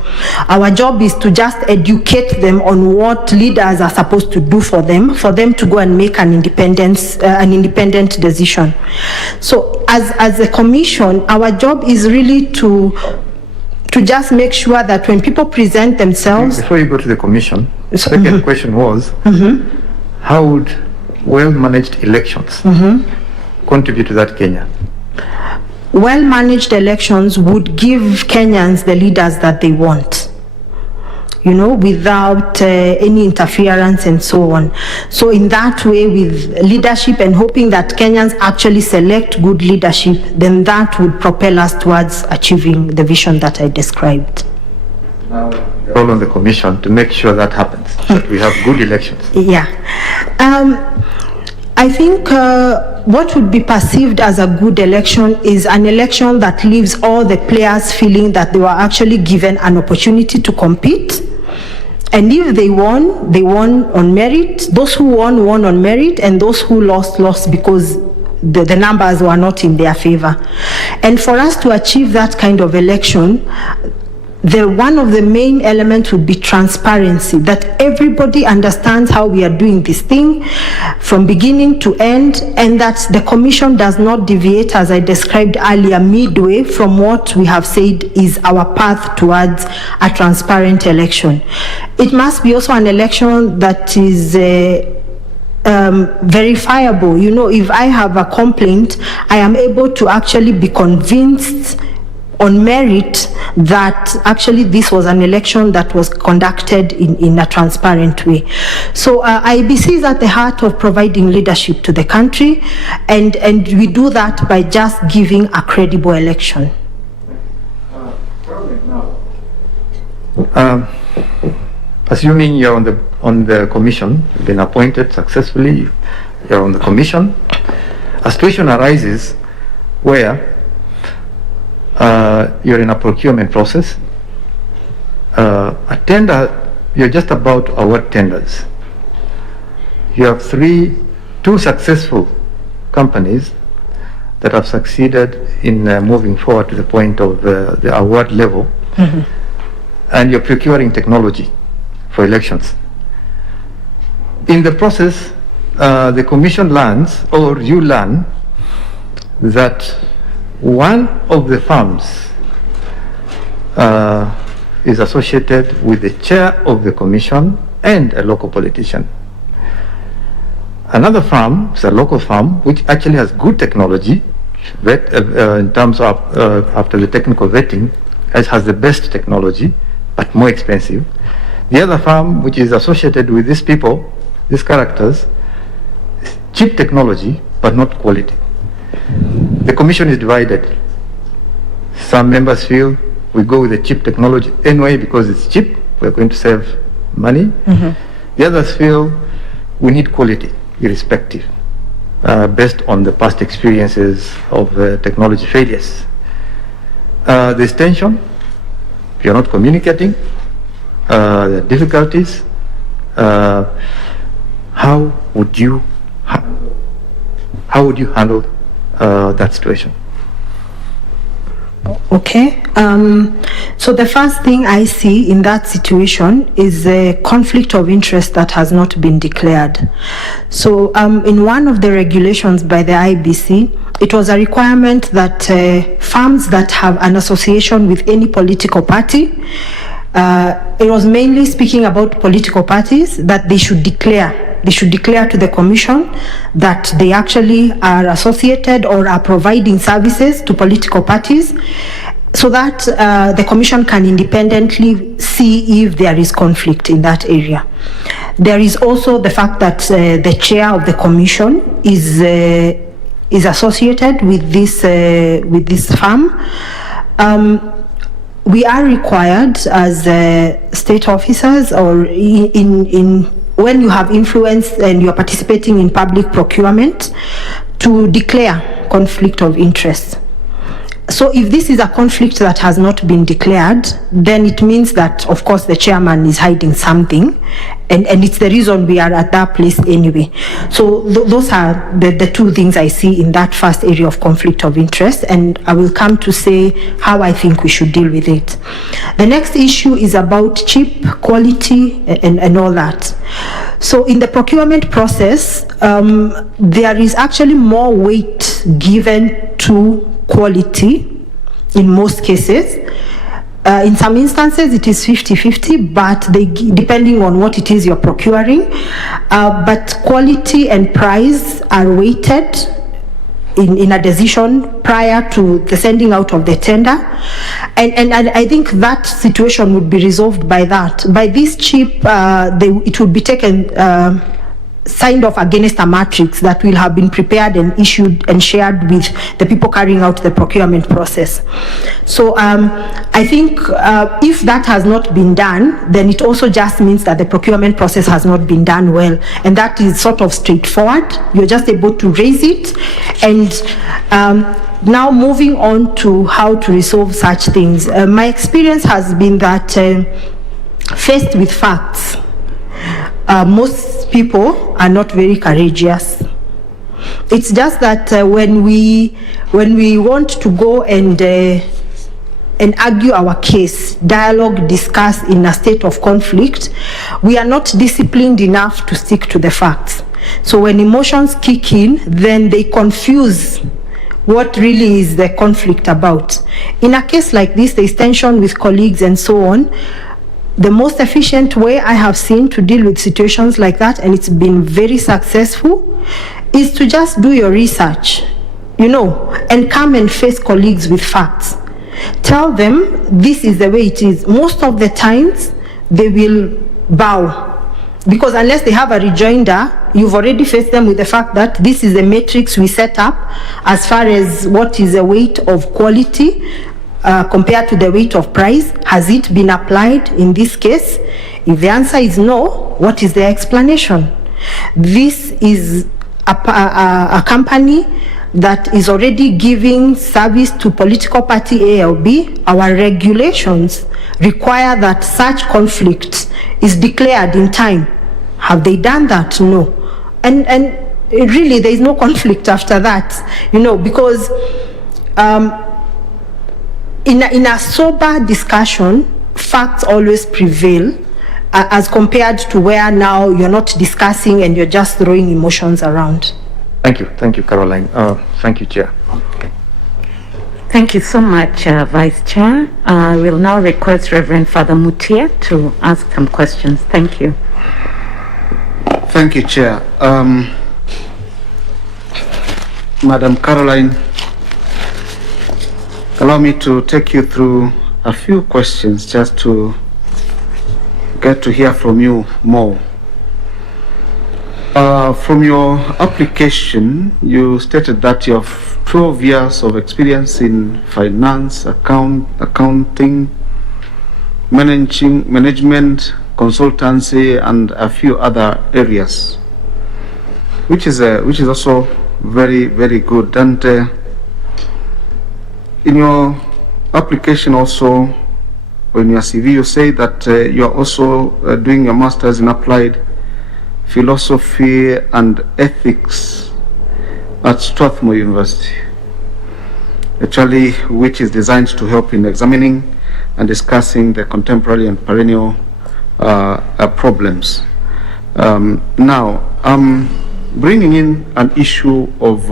Our job is to just educate them on what leaders are supposed to do for them to go and make an independent decision. So as a commission, our job is really to just make sure that when people present themselves... Before you go to the commission, the second question was, how would well-managed elections contribute to that Kenya? Well-managed elections would give Kenyans the leaders that they want, you know, without any interference and so on. So in that way, with leadership and hoping that Kenyans actually select good leadership, then that would propel us towards achieving the vision that I described. Now, all on the commission to make sure that happens, that we have good elections. Yeah. I think what would be perceived as a good election is an election that leaves all the players feeling that they were actually given an opportunity to compete. And if they won on merit. Those who won on merit, and those who lost because the numbers were not in their favor. And for us to achieve that kind of election, one of the main elements would be transparency, that everybody understands how we are doing this thing from beginning to end, and that the commission does not deviate, as I described earlier, midway from what we have said is our path towards a transparent election. It must be also an election that is verifiable. You know, if I have a complaint, I am able to actually be convinced on merit that actually this was an election that was conducted in a transparent way. So IEBC is at the heart of providing leadership to the country, and we do that by just giving a credible election. Assuming you're on the commission, you've been appointed successfully, you're on the commission, a situation arises where you're in a procurement process. A tender, you're just about to award tenders. You have two successful companies that have succeeded in moving forward to the point of the award level, and you're procuring technology for elections. In the process, the commission learns, or you learn, that one of the firms is associated with the chair of the commission and a local politician. Another firm is a local firm which actually has good technology in terms of after the technical vetting, has the best technology but more expensive. The other firm, which is associated with these people, these characters, is cheap technology but not quality. The commission is divided. Some members feel we go with the cheap technology anyway because it's cheap, we're going to save money. The others feel we need quality, irrespective, based on the past experiences of technology failures. There's tension, you're not communicating, there are difficulties. How would you handle that situation? Okay, so the first thing I see in that situation is a conflict of interest that has not been declared. So in one of the regulations by the IEBC, it was a requirement that firms that have an association with any political party, it was mainly speaking about political parties, that they should declare to the commission that they actually are associated or are providing services to political parties, so that the commission can independently see if there is conflict in that area. There is also the fact that the chair of the commission is associated with this firm. We are required as state officers, or when you have influence and you are participating in public procurement, to declare conflict of interest. So if this is a conflict that has not been declared, then it means that, of course, the chairman is hiding something, and it's the reason we are at that place anyway. So those are the two things I see in that first area of conflict of interest, and I will come to say how I think we should deal with it. The next issue is about cheap, quality, and all that. So in the procurement process, there is actually more weight given to quality in most cases. In some instances it is 50-50, but depending on what it is you're procuring, but quality and price are weighted in a decision prior to the sending out of the tender, and I think that situation would be resolved by that. By this cheap, it would be taken, signed off against a matrix that will have been prepared and issued and shared with the people carrying out the procurement process. So I think if that has not been done, then it also just means that the procurement process has not been done well, and that is sort of straightforward. You're just able to raise it, and now moving on to how to resolve such things. My experience has been that faced with facts, most people are not very courageous. It's just that when we want to go and and argue our case, dialogue, discuss in a state of conflict, we are not disciplined enough to stick to the facts. So when emotions kick in, then they confuse what really is the conflict about. In a case like this, there is tension with colleagues and so on. The most efficient way I have seen to deal with situations like that, and it's been very successful, is to just do your research, and come and face colleagues with facts. Tell them this is the way it is. Most of the times they will bow, because unless they have a rejoinder, you've already faced them with the fact that this is the matrix we set up as far as what is the weight of quality compared to the weight of price. Has it been applied in this case? If the answer is no, what is the explanation? This is a company that is already giving service to political party A or B. Our regulations require that such conflict is declared in time. Have they done that? No. And really there is no conflict after that, because in a sober discussion, facts always prevail, as compared to where now you're not discussing and you're just throwing emotions around. Thank you, Caroline. Thank you, Chair. Thank you so much, Vice Chair. I will now request Reverend Father Mutia to ask some questions. Thank you. Thank you, Chair. Madam Caroline, allow me to take you through a few questions just to get to hear from you more. From your application, you stated that you have 12 years of experience in finance, accounting, management, consultancy, and a few other areas, which is also very, very good. And in your application also, or in your CV, you say that you are also doing your master's in applied philosophy and ethics at Strathmore University, actually, which is designed to help in examining and discussing the contemporary and perennial problems. Now, I'm bringing in an issue of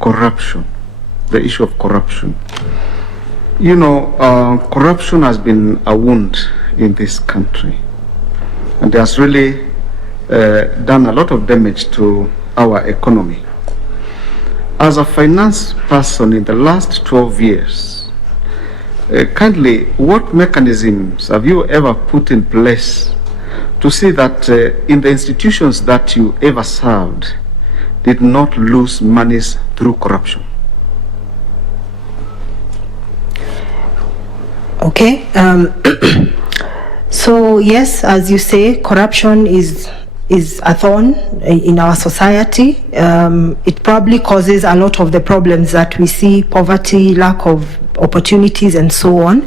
corruption, the issue of corruption. Corruption has been a wound in this country, and it has really done a lot of damage to our economy. As a finance person in the last 12 years, kindly, what mechanisms have you ever put in place to see that in the institutions that you ever served did not lose monies through corruption? Okay. So yes, as you say, corruption is a thorn in our society. It probably causes a lot of the problems that we see: poverty, lack of opportunities, and so on.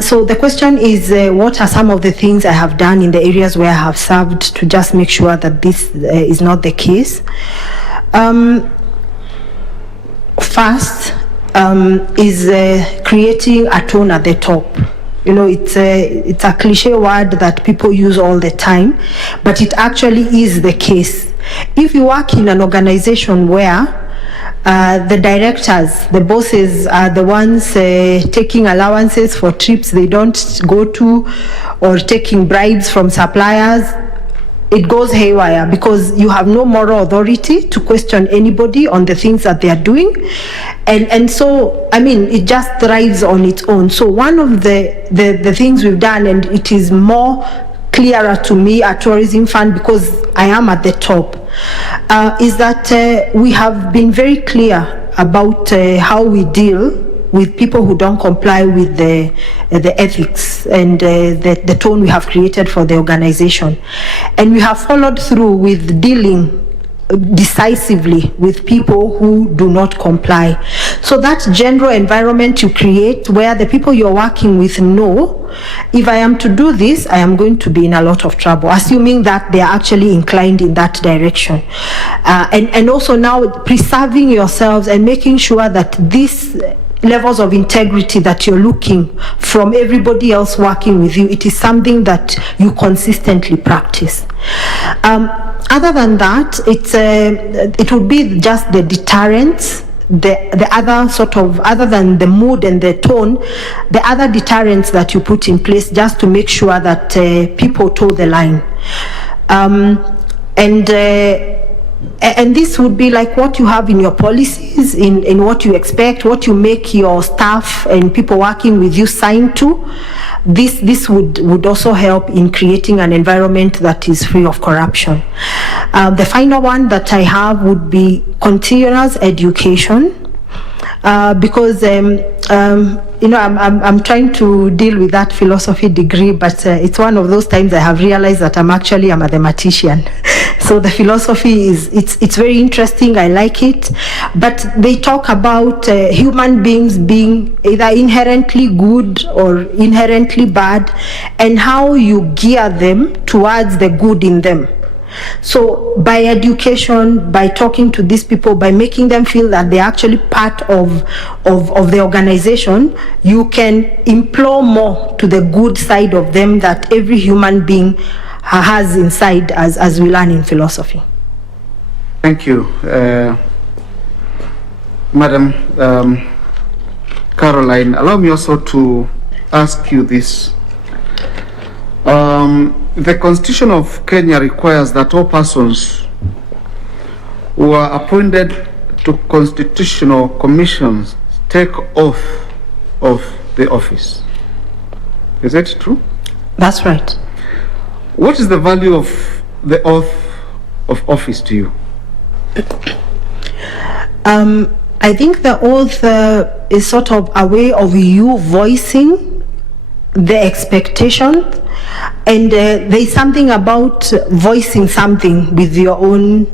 So the question is, what are some of the things I have done in the areas where I have served to just make sure that this is not the case? First is creating a tone at the top. It's a cliche word that people use all the time, but it actually is the case. If you work in an organization where the directors, the bosses are the ones taking allowances for trips they don't go to, or taking bribes from suppliers, it goes haywire, because you have no moral authority to question anybody on the things that they are doing. And so, it just thrives on its own. So one of the things we've done, and it is more clearer to me at Tourism Fund because I am at the top, is that we have been very clear about how we deal with people who don't comply with the ethics and the tone we have created for the organization. And we have followed through with dealing decisively with people who do not comply. So that general environment you create where the people you're working with know, if I am to do this, I am going to be in a lot of trouble, assuming that they are actually inclined in that direction. And also now preserving yourselves and making sure that this levels of integrity that you're looking from everybody else working with you. It is something that you consistently practice. Other than that, it would be just the deterrence, the other sort of, other than the mood and the tone, the other deterrents that you put in place just to make sure that people toe the line. And this would be like what you have in your policies, in what you expect, what you make your staff and people working with you sign to. This would also help in creating an environment that is free of corruption. The final one that I have would be continuous education, because I'm trying to deal with that philosophy degree, but it's one of those times I have realized that I'm actually a mathematician. So the philosophy it's very interesting. I like it, but they talk about human beings being either inherently good or inherently bad, and how you gear them towards the good in them. So by education, by talking to these people, by making them feel that they're actually part of the organization, you can implore more to the good side of them that every human being has inside, as we learn in philosophy. Thank you. Madam Caroline, allow me also to ask you this. The Constitution of Kenya requires that all persons who are appointed to constitutional commissions take oath of the office. Is that true? That's right. What is the value of the oath of office to you? I think the oath is sort of a way of you voicing the expectation, and there's something about voicing something with your own,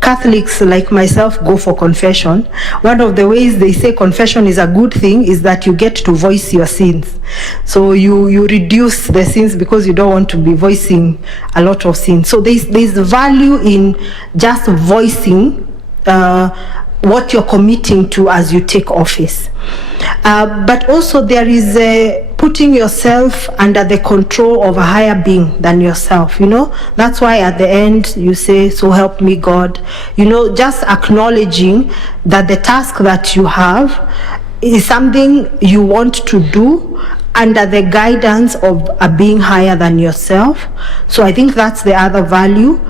Catholics like myself go for confession. One of the ways they say confession is a good thing is that you get to voice your sins. So you reduce the sins because you don't want to be voicing a lot of sins. So there's value in just voicing what you're committing to as you take office. But also there is putting yourself under the control of a higher being than yourself, That's why at the end you say, so help me God. Just acknowledging that the task that you have is something you want to do under the guidance of a being higher than yourself. So I think that's the other value.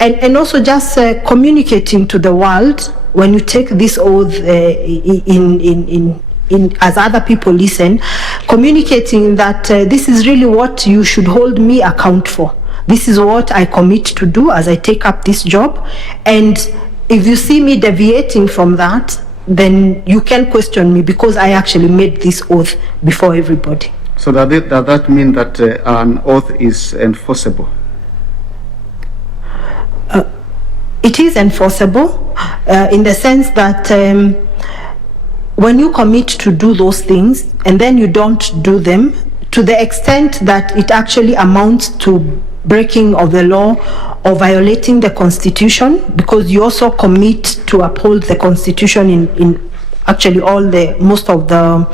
And also just communicating to the world when you take this oath as other people listen, communicating that this is really what you should hold me account for. This is what I commit to do as I take up this job. And if you see me deviating from that, then you can question me because I actually made this oath before everybody. So does that mean that an oath is enforceable? It is enforceable in the sense that when you commit to do those things and then you don't do them, to the extent that it actually amounts to breaking of the law or violating the Constitution, because you also commit to uphold the Constitution in actually most of the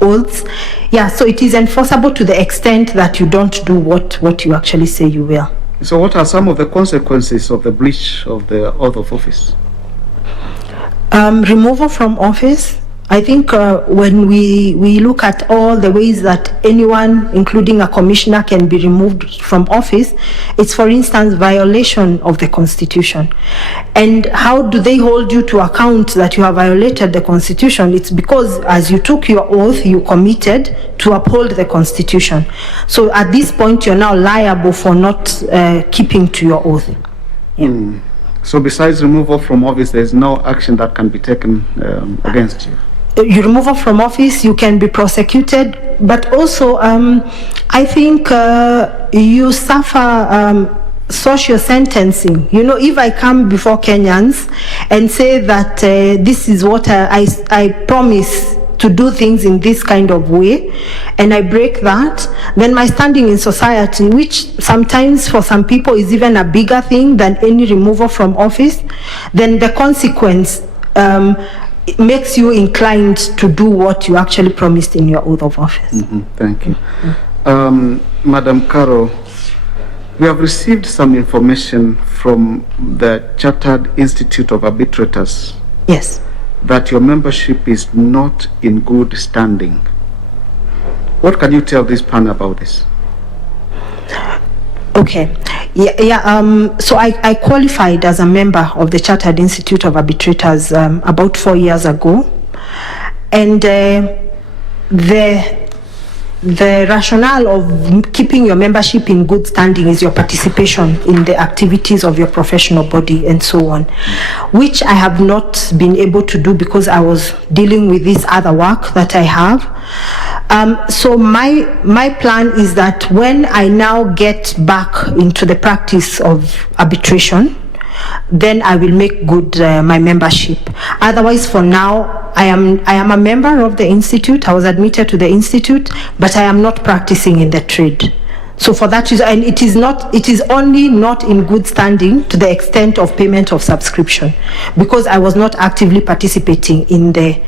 oaths. Yeah, so it is enforceable to the extent that you don't do what you actually say you will. So what are some of the consequences of the breach of the oath of office? Removal from office. I think when we look at all the ways that anyone, including a commissioner, can be removed from office, it's, for instance, violation of the Constitution. And how do they hold you to account that you have violated the Constitution? It's because as you took your oath, you committed to uphold the Constitution. So at this point, you're now liable for not keeping to your oath. Yeah. So besides removal from office, there's no action that can be taken against you? You removal from office, you can be prosecuted, but also I think you suffer social sentencing. If I come before Kenyans and say that this is what I promise to do things in this kind of way, and I break that, then my standing in society, which sometimes for some people is even a bigger thing than any removal from office, then the consequence it makes you inclined to do what you actually promised in your oath of office. Thank you. Madam Carol, we have received some information from the Chartered Institute of Arbitrators. Yes. That your membership is not in good standing. What can you tell this panel about this? Okay. So I qualified as a member of the Chartered Institute of Arbitrators about 4 years ago, and the rationale of keeping your membership in good standing is your participation in the activities of your professional body and so on, which I have not been able to do because I was dealing with this other work that I have. So my plan is that when I now get back into the practice of arbitration, then I will make good my membership. Otherwise, for now, I am a member of the institute. I was admitted to the institute, but I am not practicing in the trade. So for that reason, and it is only not in good standing to the extent of payment of subscription, because I was not actively participating in the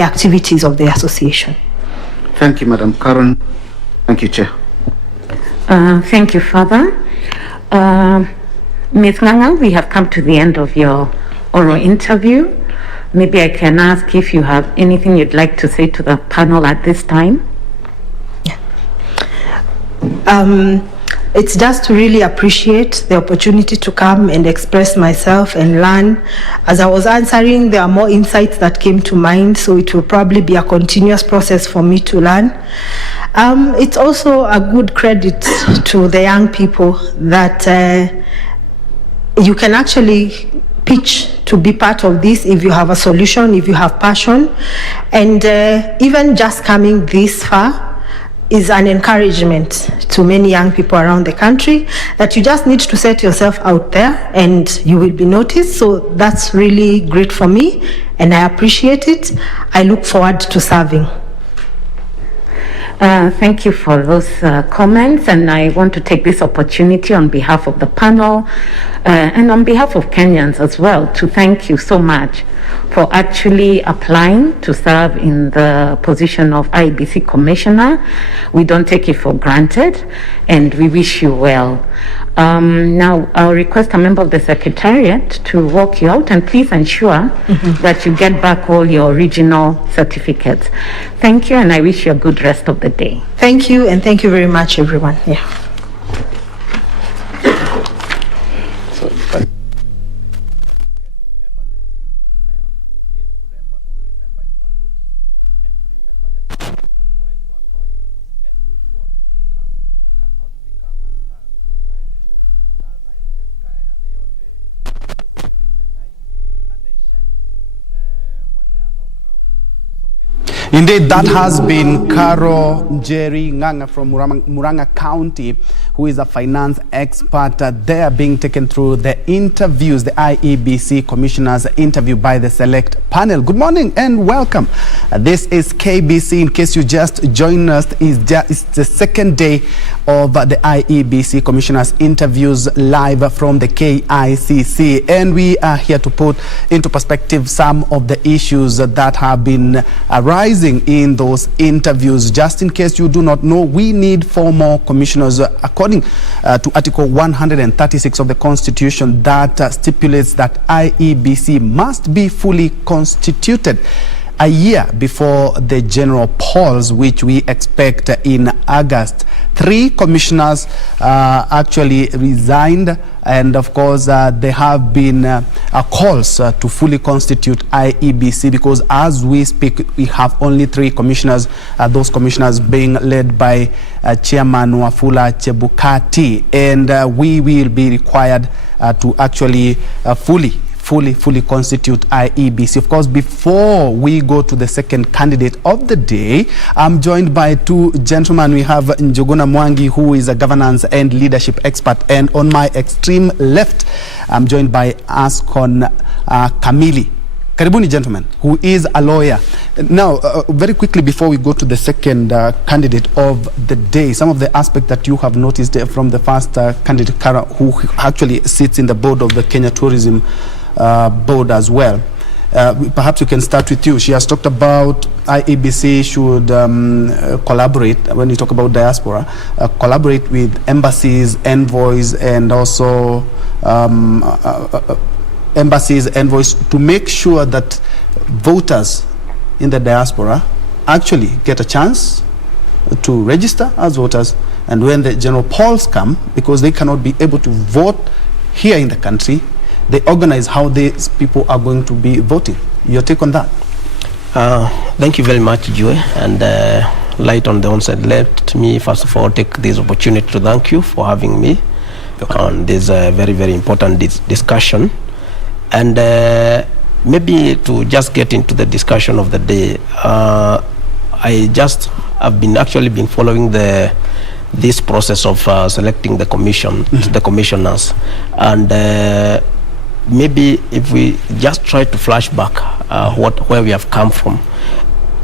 activities of the association. Thank you, Madam Karen. Thank you, Chair. Thank you, Father. Ms. Nganga, we have come to the end of your oral interview. Maybe I can ask if you have anything you'd like to say to the panel at this time. It's just to really appreciate the opportunity to come and express myself and learn. As I was answering, there are more insights that came to mind, so it will probably be a continuous process for me to learn. It's also a good credit to the young people that you can actually pitch to be part of this if you have a solution, if you have passion. And even just coming this far is an encouragement to many young people around the country that you just need to set yourself out there and you will be noticed. So that's really great for me and I appreciate it. I look forward to serving. Thank you for those comments, and I want to take this opportunity on behalf of the panel and on behalf of Kenyans as well to thank you so much for actually applying to serve in the position of IEBC Commissioner. We don't take it for granted and we wish you well. Now I'll request a member of the Secretariat to walk you out, and please ensure that you get back all your original certificates. Thank you, and I wish you a good rest of the day. Thank you, and thank you very much, everyone. Yeah. Indeed, that has been Carol Njeri Nganga from Murang'a County, who is a finance expert. They are being taken through the interviews, the IEBC commissioners interview by the select panel. Good morning and welcome. This is KBC. In case you just joined us, it's the second day of the IEBC commissioners interviews live from the KICC. And we are here to put into perspective some of the issues that have been arising in those interviews. Just in case you do not know, we need 4 more commissioners according to Article 136 of the Constitution that stipulates that IEBC must be fully constituted a year before the general polls, which we expect in August. 3 commissioners actually resigned, and of course there have been calls to fully constitute IEBC, because as we speak we have only 3 commissioners, those commissioners being led by Chairman Wafula Chebukati, and we will be required to actually fully constitute IEBC. Of course, before we go to the second candidate of the day, I'm joined by 2 gentlemen. We have Njuguna Mwangi, who is a governance and leadership expert, and on my extreme left, I'm joined by Ascon Kamili. Karibuni, gentlemen, who is a lawyer. Now, very quickly before we go to the second candidate of the day, some of the aspects that you have noticed from the first candidate, Kara, who actually sits in the board of the Kenya Tourism Board as well. Perhaps we can start with you. She has talked about IEBC should collaborate, when you talk about diaspora, collaborate with embassies, envoys, and also embassies, envoys, to make sure that voters in the diaspora actually get a chance to register as voters, and when the general polls come, because they cannot be able to vote here in the country, they organize how these people are going to be voting. Your take on that? Thank you very much, Joy. And light on the onset, let me first of all take this opportunity to thank you for having me on this very, very important discussion. And maybe to just get into the discussion of the day, I've been following this process of selecting the commissioners, and maybe if we just try to flash back where we have come from,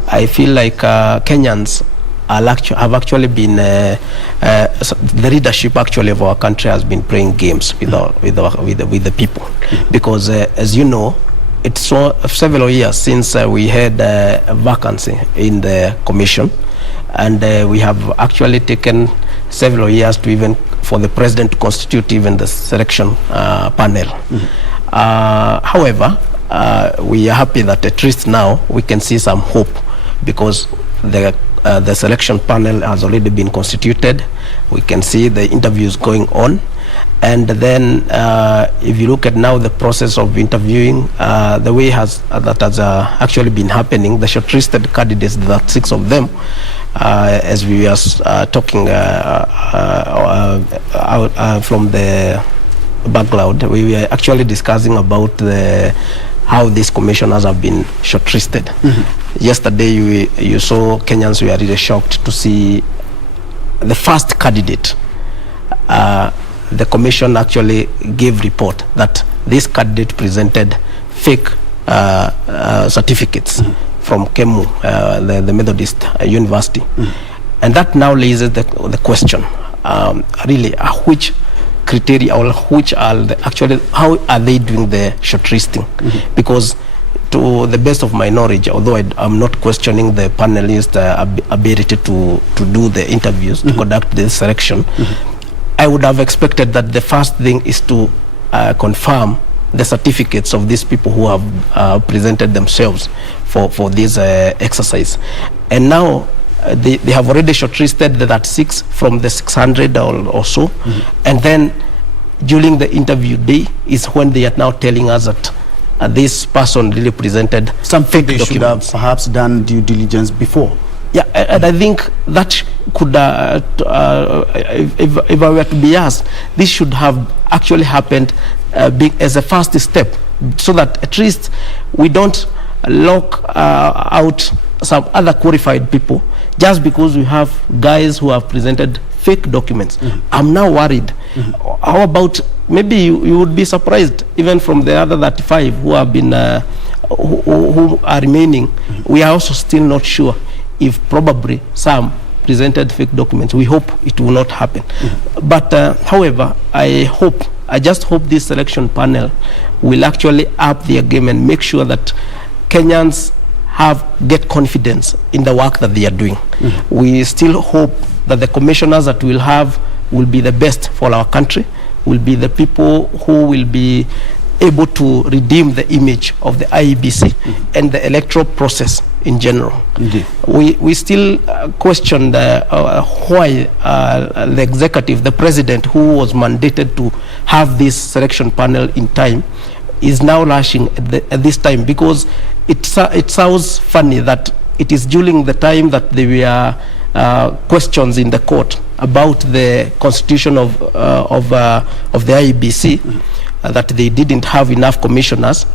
I feel like Kenyans have actually been the leadership actually of our country has been playing games with the people, because as you know, it's several years since we had a vacancy in the commission, and we have actually taken several years to even for the president to constitute even the selection panel. However, we are happy that at least now we can see some hope, because the selection panel has already been constituted. We can see the interviews going on. And then if you look at now the process of interviewing, the way that has actually been happening, the shortlisted candidates, that 6 of them, as we are talking from the background, we were actually discussing about how these commissioners have been shortlisted. Yesterday you saw Kenyans were really shocked to see the first candidate. The commission actually gave report that this candidate presented fake certificates from KEMU, the Methodist University. And that now raises the question, really, which criteria, or which are how are they doing the shortlisting? Because to the best of my knowledge, although I'm not questioning the panelists' ability to do the interviews, to conduct the selection, I would have expected that the first thing is to confirm the certificates of these people who have presented themselves for this exercise. And now they have already shortlisted that 6 from the 600 or so. And then during the interview day is when they are now telling us that this person really presented some fake documents. Should have perhaps done due diligence before. Yeah, and I think that could, if I were to be asked, this should have actually happened as a first step, so that at least we don't lock out some other qualified people just because we have guys who have presented fake documents. I'm now worried. How about, maybe you would be surprised, even from the other 35 who have been, who are remaining, we are also still not sure if probably some presented fake documents. We hope it will not happen. But however, I just hope this selection panel will actually up their game and make sure that Kenyans get confidence in the work that they are doing. We still hope that the commissioners that we'll have will be the best for our country, will be the people who will be able to redeem the image of the IEBC and the electoral process in general. We still question why the executive, the president who was mandated to have this selection panel in time, is now rushing at this time, because it sounds funny that it is during the time that there were questions in the court about the constitution of the IEBC, that they didn't have enough commissioners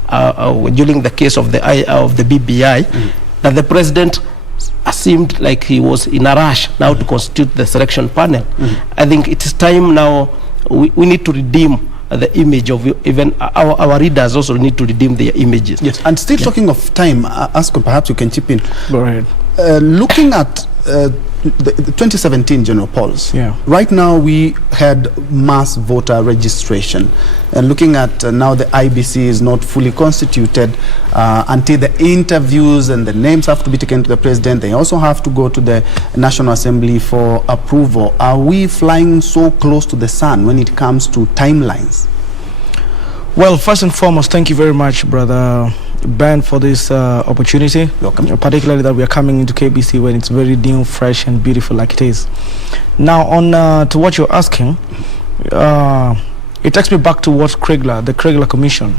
during the case of the BBI, that the president seemed like he was in a rush now to constitute the selection panel. I think it is time now, we need to redeem the image of, even our readers also need to redeem their images. Yes, and still talking of time, Asko, perhaps you can chip in. Go ahead. Looking at the 2017 general polls, right now we had mass voter registration. And looking at now the IEBC is not fully constituted until the interviews and the names have to be taken to the president. They also have to go to the National Assembly for approval. Are we flying so close to the sun when it comes to timelines? Well, first and foremost, thank you very much, Brother Ben, for this opportunity. Welcome. Particularly that we are coming into KBC when it's very new, fresh, and beautiful like it is. Now, on to what you're asking, it takes me back to what the Kriegler Commission,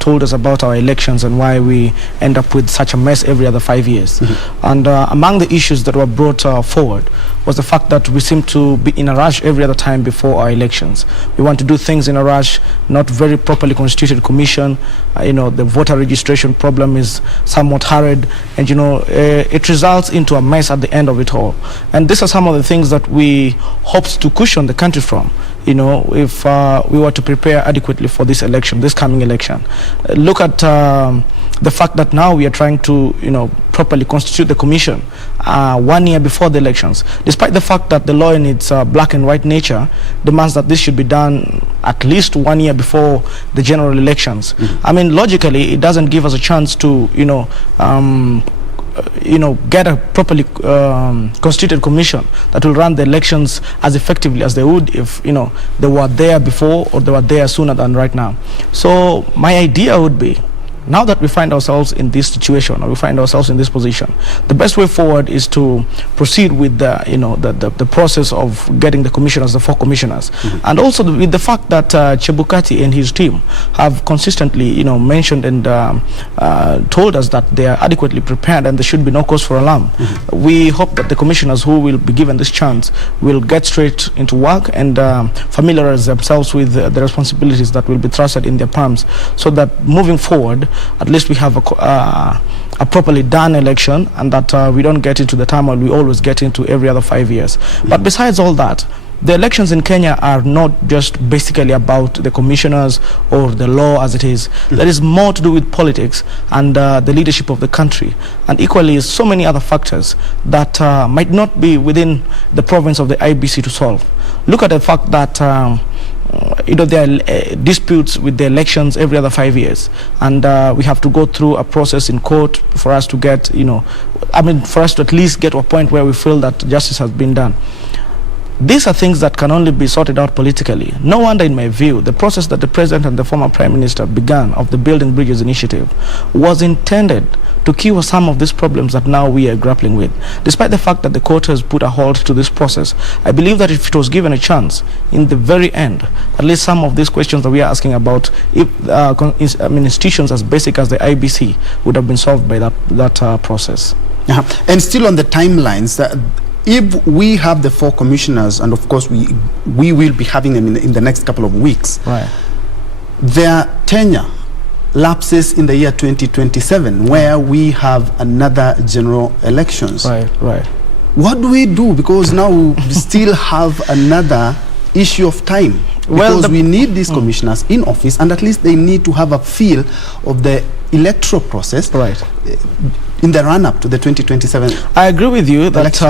told us about our elections and why we end up with such a mess every other 5 years. And among the issues that were brought forward was the fact that we seem to be in a rush every other time before our elections. We want to do things in a rush, not very properly constituted commission. The voter registration problem is somewhat hurried, and it results into a mess at the end of it all. And these are some of the things that we hoped to cushion the country from. If we were to prepare adequately for this election, this coming election. Look at the fact that now we are trying to, properly constitute the commission 1 year before the elections, despite the fact that the law in its black and white nature demands that this should be done at least 1 year before the general elections. I mean, logically, it doesn't give us a chance to, get a properly constituted commission that will run the elections as effectively as they would if, they were there before or they were there sooner than right now. So my idea would be, now that we find ourselves in this situation, or we find ourselves in this position, the best way forward is to proceed with the process of getting the commissioners, the 4 commissioners, and also with the fact that Chebukati and his team have consistently, mentioned and told us that they are adequately prepared and there should be no cause for alarm. We hope that the commissioners who will be given this chance will get straight into work and familiarize themselves with the responsibilities that will be thrusted in their palms, so that moving forward, at least we have a properly done election, and that we don't get into the turmoil we always get into every other 5 years. But besides all that, the elections in Kenya are not just basically about the commissioners or the law as it is. There is more to do with politics and the leadership of the country, and equally so many other factors that might not be within the province of the IEBC to solve. Look at the fact that there are disputes with the elections every other 5 years, and we have to go through a process in court for us to get, for us to at least get to a point where we feel that justice has been done. These are things that can only be sorted out politically. No wonder, in my view, the process that the President and the former Prime Minister began of the Building Bridges initiative was intended to cure some of these problems that now we are grappling with. Despite the fact that the court has put a halt to this process, I believe that if it was given a chance, in the very end, at least some of these questions that we are asking about, if institutions as basic as the IEBC would have been solved by that process. And still on the timelines, if we have the 4 commissioners, and of course we will be having them in the next couple of weeks, right, their tenure lapses in the year 2027, where we have another general elections. Right. What do we do? Because now we still have another issue of time. Because we need these commissioners in office, and at least they need to have a feel of the electoral process, right, in the run-up to the 2027. I agree with you that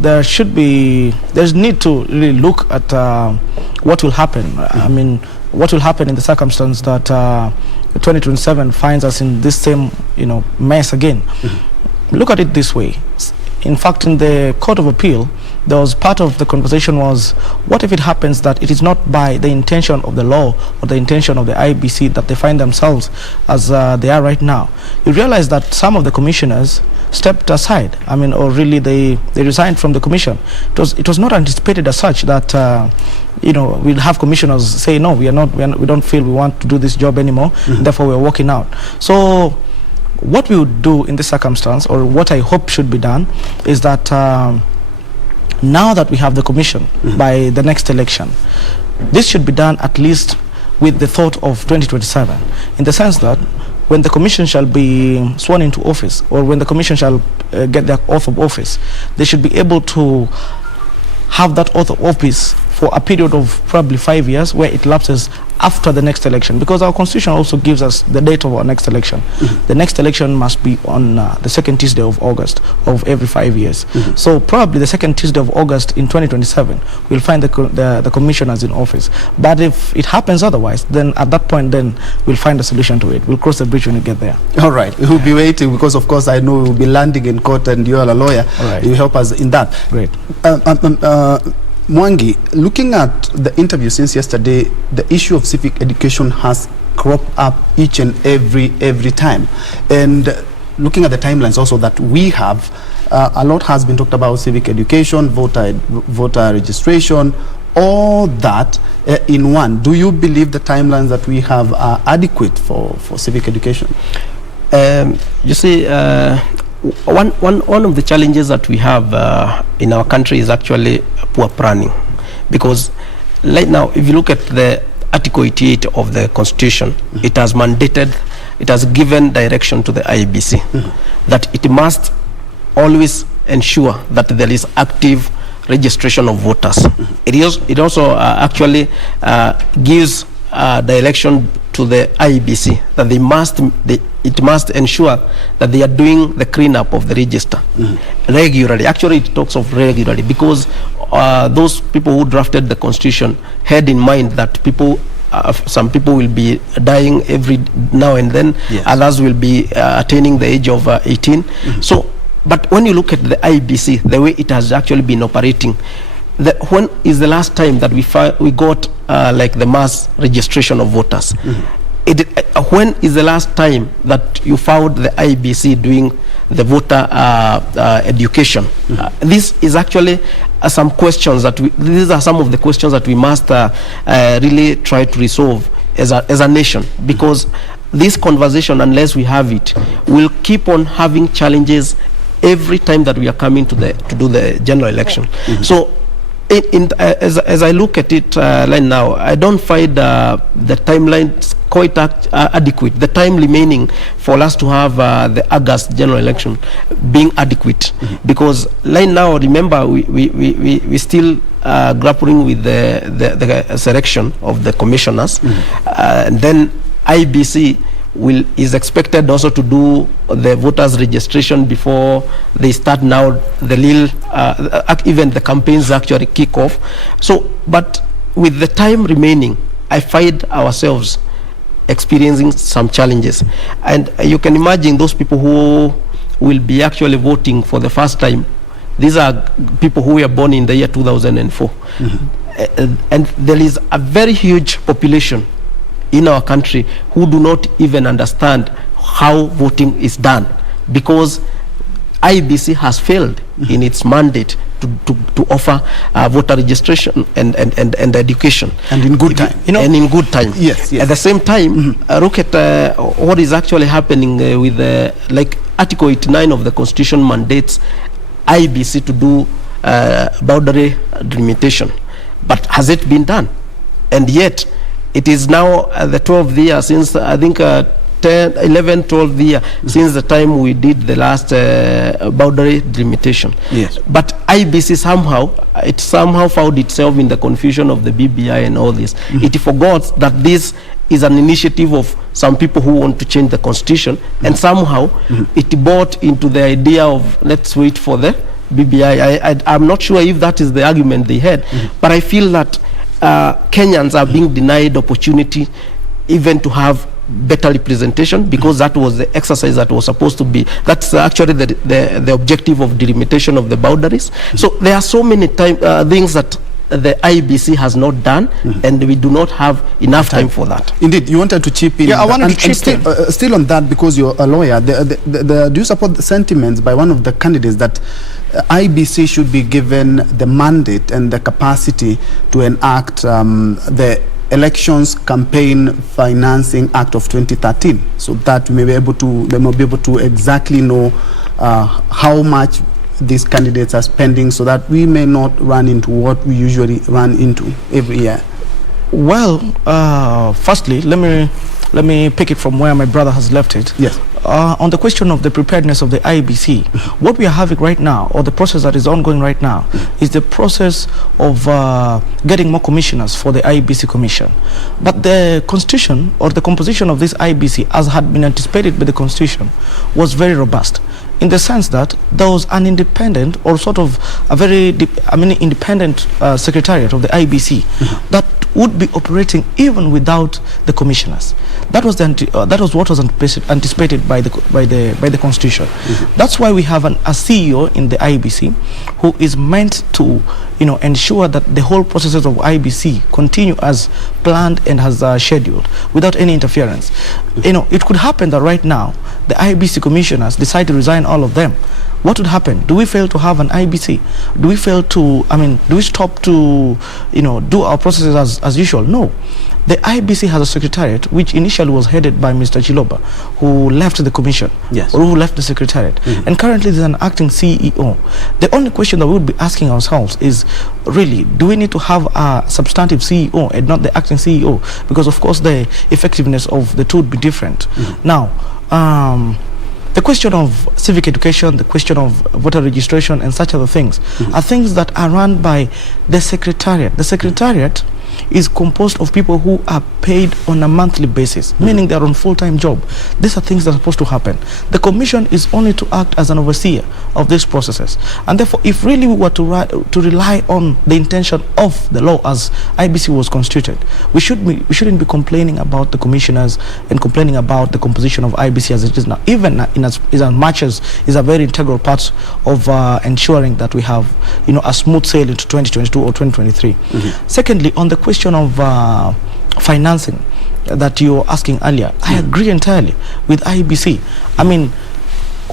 there's need to really look at what will happen. I mean, what will happen in the circumstance that 2027 finds us in this same mess again. Look at it this way. In fact, in the Court of Appeal, there was part of the conversation was, what if it happens that it is not by the intention of the law or the intention of the IEBC that they find themselves as they are right now? You realize that some of the commissioners stepped aside. I mean, or really they resigned from the commission. It was not anticipated as such that we'll have commissioners say, no, we don't feel we want to do this job anymore, therefore we're walking out. So what we would do in this circumstance, or what I hope should be done, is that now that we have the commission by the next election, this should be done at least with the thought of 2027, in the sense that when the commission shall be sworn into office, or when the commission shall get their oath of office, they should be able to have that oath of office for a period of probably 5 years, where it lapses after the next election, because our constitution also gives us the date of our next election. The next election must be on the second Tuesday of August of every 5 years. So probably the second Tuesday of August in 2027, we'll find the commissioners in office. But if it happens otherwise, then at that point, then we'll find a solution to it. We'll cross the bridge when we get there. All right, we'll be waiting, because of course I know we'll be landing in court, and you are a lawyer. All right. You help us in that. Great. Mwangi, looking at the interview since yesterday, the issue of civic education has cropped up each and every time. And looking at the timelines also that we have, a lot has been talked about civic education, voter registration, all that in one. Do you believe the timelines that we have are adequate for civic education? You see, one of the challenges that we have in our country is actually poor planning, because right now, if you look at the Article 88 of the Constitution, it has mandated, it has given direction to the IEBC that it must always ensure that there is active registration of voters. It also actually gives direction to the IEBC that it must ensure that they are doing the cleanup of the register regularly. Actually, it talks of regularly, because those people who drafted the Constitution had in mind that some people will be dying every now and then, others will be attaining the age of 18. So, but when you look at the IEBC, the way it has actually been operating, when is the last time that we got like the mass registration of voters? When is the last time that you found the IEBC doing the voter education? This is actually some questions that these are some of the questions that we must really try to resolve as a nation, because this conversation, unless we have it, will keep on having challenges every time that we are coming to do the general election. So as I look at it right now, I don't find the timeline quite adequate. The time remaining for us to have the August general election being adequate, because right now, remember, we still grappling with the selection of the commissioners, and then IEBC is expected also to do the voters registration before they start now the even the campaigns actually kick off. So, but with the time remaining, I find ourselves experiencing some challenges, and you can imagine those people who will be actually voting for the first time. These are people who were born in the year 2004, and there is a very huge population in our country who do not even understand how voting is done, because IEBC has failed in its mandate to offer voter registration and education, and in good time. And in good time. Yes. At the same time, look at what is actually happening with like Article 89 of the Constitution mandates IEBC to do boundary delimitation, but has it been done? And yet it is now the 12th year since, I think 12th year since the time we did the last boundary delimitation. Yes. But IEBC somehow found itself in the confusion of the BBI and all this. It forgot that this is an initiative of some people who want to change the constitution, and somehow it bought into the idea of let's wait for the BBI. I'm not sure if that is the argument they had, but I feel that Kenyans are being denied opportunity even to have better representation, because that was the exercise that was supposed to be. That's actually the objective of delimitation of the boundaries. So there are so many things that the IEBC has not done, and we do not have enough time for that. Indeed, you wanted to chip in. Yeah, I wanted to chip in. Still on that, because you're a lawyer, do you support the sentiments by one of the candidates that IEBC should be given the mandate and the capacity to enact the Elections Campaign Financing Act of 2013, so that we may be able to exactly know how much these candidates are spending, so that we may not run into what we usually run into every year? Well, firstly, let me let me pick it from where my brother has left it. Yes. On the question of the preparedness of the IEBC, what we are having right now, or the process that is ongoing right now, is the process of getting more commissioners for the IEBC commission. But the constitution, or the composition of this IEBC, as had been anticipated by the constitution, was very robust, in the sense that there was an independent, or sort of a very independent secretariat of the IEBC that would be operating even without the commissioners. That was what was anticipated by the constitution. That's why we have a CEO in the IEBC who is meant to ensure that the whole processes of IEBC continue as planned and as scheduled, without any interference. It could happen that right now the IEBC commissioners decide to resign, all of them. What would happen? Do we fail to have an IEBC? Do we fail to, do we stop to, do our processes as usual? No. The IEBC has a secretariat which initially was headed by Mr. Chiloba, who left the commission, yes, or who left the secretariat, and currently there's an acting CEO. The only question that we would be asking ourselves is, really, do we need to have a substantive CEO and not the acting CEO? Because of course the effectiveness of the two would be different. Now, the question of civic education, the question of voter registration and such other things are things that are run by the secretariat. The secretariat is composed of people who are paid on a monthly basis, meaning they're on full-time job. These are things that are supposed to happen. The commission is only to act as an overseer of these processes. And therefore, if really we were to rely on the intention of the law as IEBC was constituted, we shouldn't be complaining about the commissioners and complaining about the composition of IEBC as it is now, even in as much as is a very integral part of ensuring that we have a smooth sail into 2022 or 2023. Secondly, on the question of financing that you were asking earlier, I agree entirely with IEBC.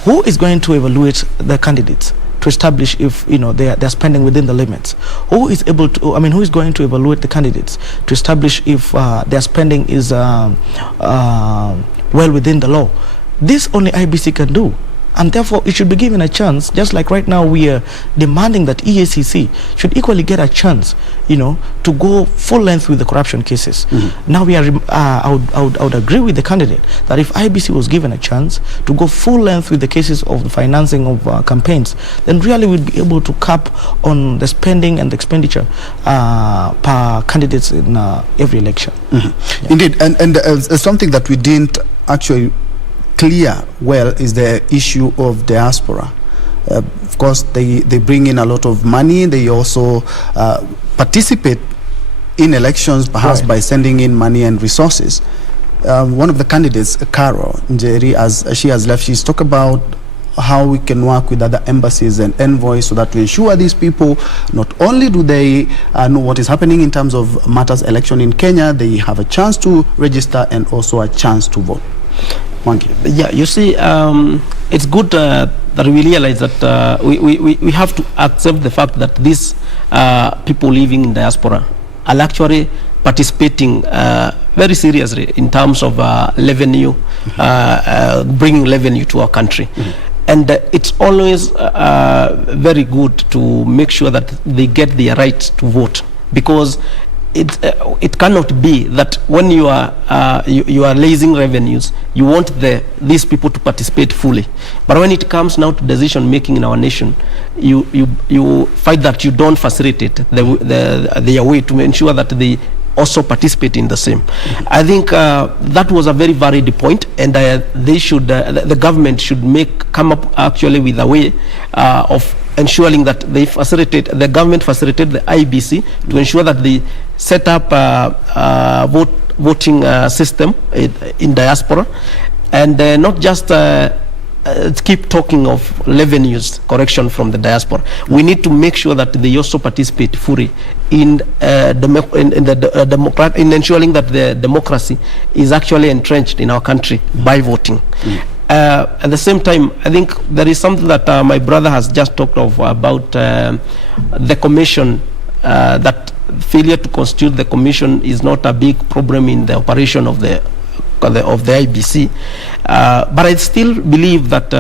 Who is going to evaluate the candidates to establish if they're spending within the limits? Who is able to? Who is going to evaluate the candidates to establish if their spending is well within the law? This only IEBC can do. And therefore, it should be given a chance, just like right now we are demanding that EACC should equally get a chance, to go full length with the corruption cases. Now we are, I would agree with the candidate that if IEBC was given a chance to go full length with the cases of the financing of campaigns, then really we'd be able to cap on the spending and the expenditure per candidates in every election. Indeed, and something that we didn't actually clear well is the issue of diaspora. Of course, they bring in a lot of money. They also participate in elections, perhaps by sending in money and resources. One of the candidates, Carol Njeri, as she has left, she's talked about how we can work with other embassies and envoys so that we ensure these people, not only do they know what is happening in terms of matters election in Kenya, they have a chance to register and also a chance to vote. Yeah, you see, it's good that we realize that we have to accept the fact that these people living in diaspora are actually participating very seriously in terms of revenue, bringing revenue to our country. And it's always very good to make sure that they get their right to vote, because it cannot be that when you are raising revenues, you want these people to participate fully, but when it comes now to decision making in our nation, you find that you don't facilitate their way to ensure that they also participate in the same. I think that was a very valid point, and they should, the government should come up actually with a way of ensuring that the government facilitate the IEBC to ensure that they set up voting system in diaspora, and not just keep talking of revenues correction from the diaspora. We need to make sure that they also participate fully in ensuring that the democracy is actually entrenched in our country by voting. At the same time, I think there is something that my brother has just talked of about the commission, that failure to constitute the commission is not a big problem in the operation of the IEBC, but I still believe that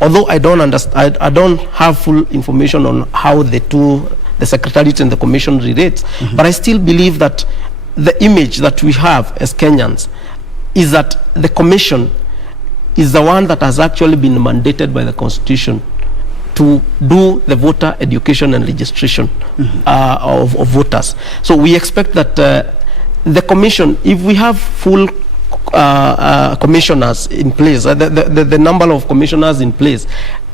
although I don't have full information on how the secretariat and the commission relates, but I still believe that the image that we have as Kenyans is that the commission is the one that has actually been mandated by the Constitution to do the voter education and registration of voters. So we expect that the commission, if we have full commissioners in place, the number of commissioners in place,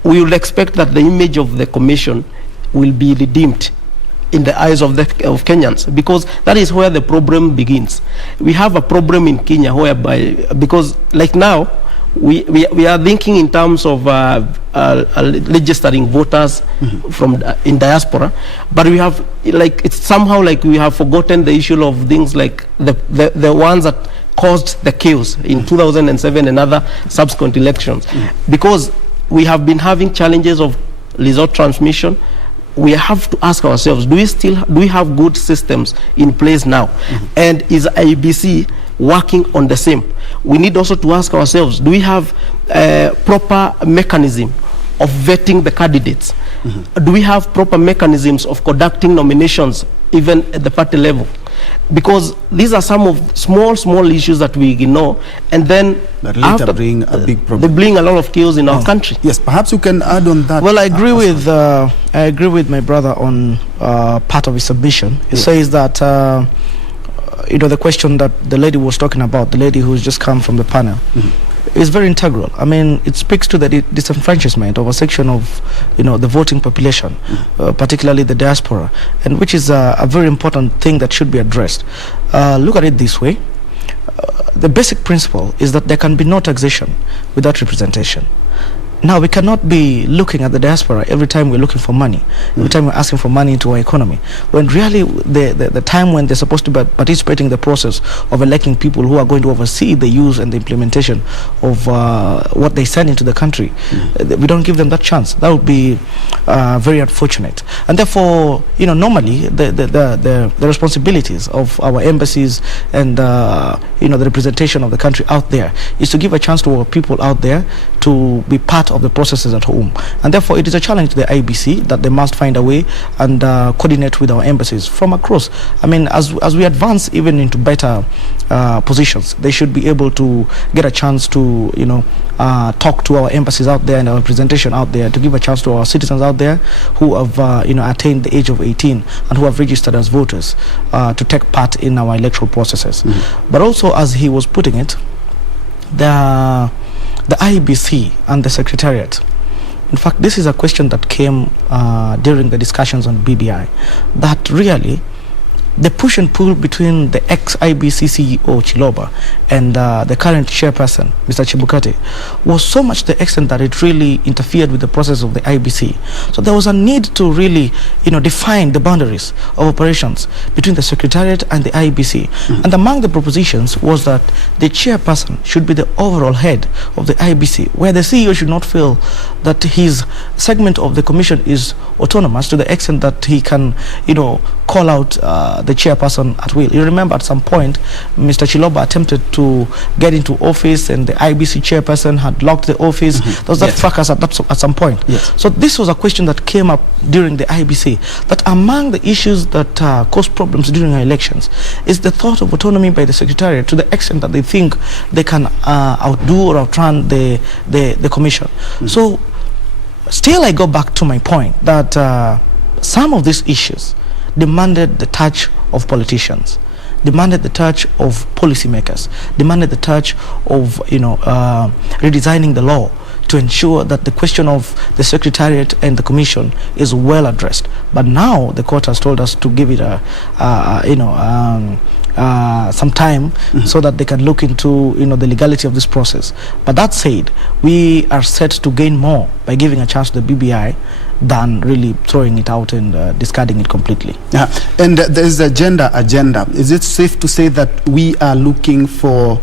we would expect that the image of the commission will be redeemed in the eyes of Kenyans, because that is where the problem begins. We have a problem in Kenya whereby, because like now, we are thinking in terms of registering voters from in diaspora, but we have, like, it's somehow like we have forgotten the issue of things like the ones that caused the chaos in 2007 and other subsequent elections, because we have been having challenges of result transmission. We have to ask ourselves, do we have good systems in place now? And is IEBC working on the same? We need also to ask ourselves, do we have a proper mechanism of vetting the candidates? Do we have proper mechanisms of conducting nominations even at the party level? Because these are some of small issues that we ignore, and then later bring a big problem. They bring a lot of chaos in our country. Yes, perhaps you can add on that. Well, I agree with my brother on part of his submission. He says that the question that the lady was talking about, the lady who's just come from the panel, is very integral. I mean, it speaks to the disenfranchisement of a section of, the voting population, particularly the diaspora, and which is a very important thing that should be addressed. Look at it this way. The basic principle is that there can be no taxation without representation. Now, we cannot be looking at the diaspora every time we're looking for money, every time we're asking for money into our economy, when really the time when they're supposed to be participating in the process of electing people who are going to oversee the use and the implementation of what they send into the country, we don't give them that chance. That would be very unfortunate. And therefore, normally the responsibilities of our embassies and the representation of the country out there is to give a chance to our people out there to be part of the processes at home. And therefore, it is a challenge to the IEBC that they must find a way and coordinate with our embassies from across. I mean, as we advance even into better positions, they should be able to get a chance to, talk to our embassies out there and our representation out there, to give a chance to our citizens out there who have, attained the age of 18 and who have registered as voters to take part in our electoral processes. But also, as he was putting it, the IEBC and the Secretariat. In fact, this is a question that came during the discussions on BBI, that really the push and pull between the ex-IEBC CEO Chiloba and the current chairperson, Mr. Chebukati, was so much the extent that it really interfered with the process of the IEBC. So there was a need to really, define the boundaries of operations between the Secretariat and the IEBC. And among the propositions was that the chairperson should be the overall head of the IEBC, where the CEO should not feel that his segment of the commission is autonomous to the extent that he can, call out the chairperson at will. You remember at some point, Mr. Chiloba attempted to get into office and the IEBC chairperson had locked the office. There was that fracas at some point. So this was a question that came up during the IEBC, that among the issues that cause problems during our elections is the thought of autonomy by the Secretariat, to the extent that they think they can outdo or outrun the commission. So still I go back to my point that some of these issues demanded the touch of politicians, demanded the touch of policymakers, demanded the touch of redesigning the law to ensure that the question of the Secretariat and the Commission is well addressed. But now the court has told us to give it some time so that they can look into the legality of this process. But that said, we are set to gain more by giving a chance to the BBI than really throwing it out and discarding it completely. And there's a gender agenda. Is it safe to say that we are looking for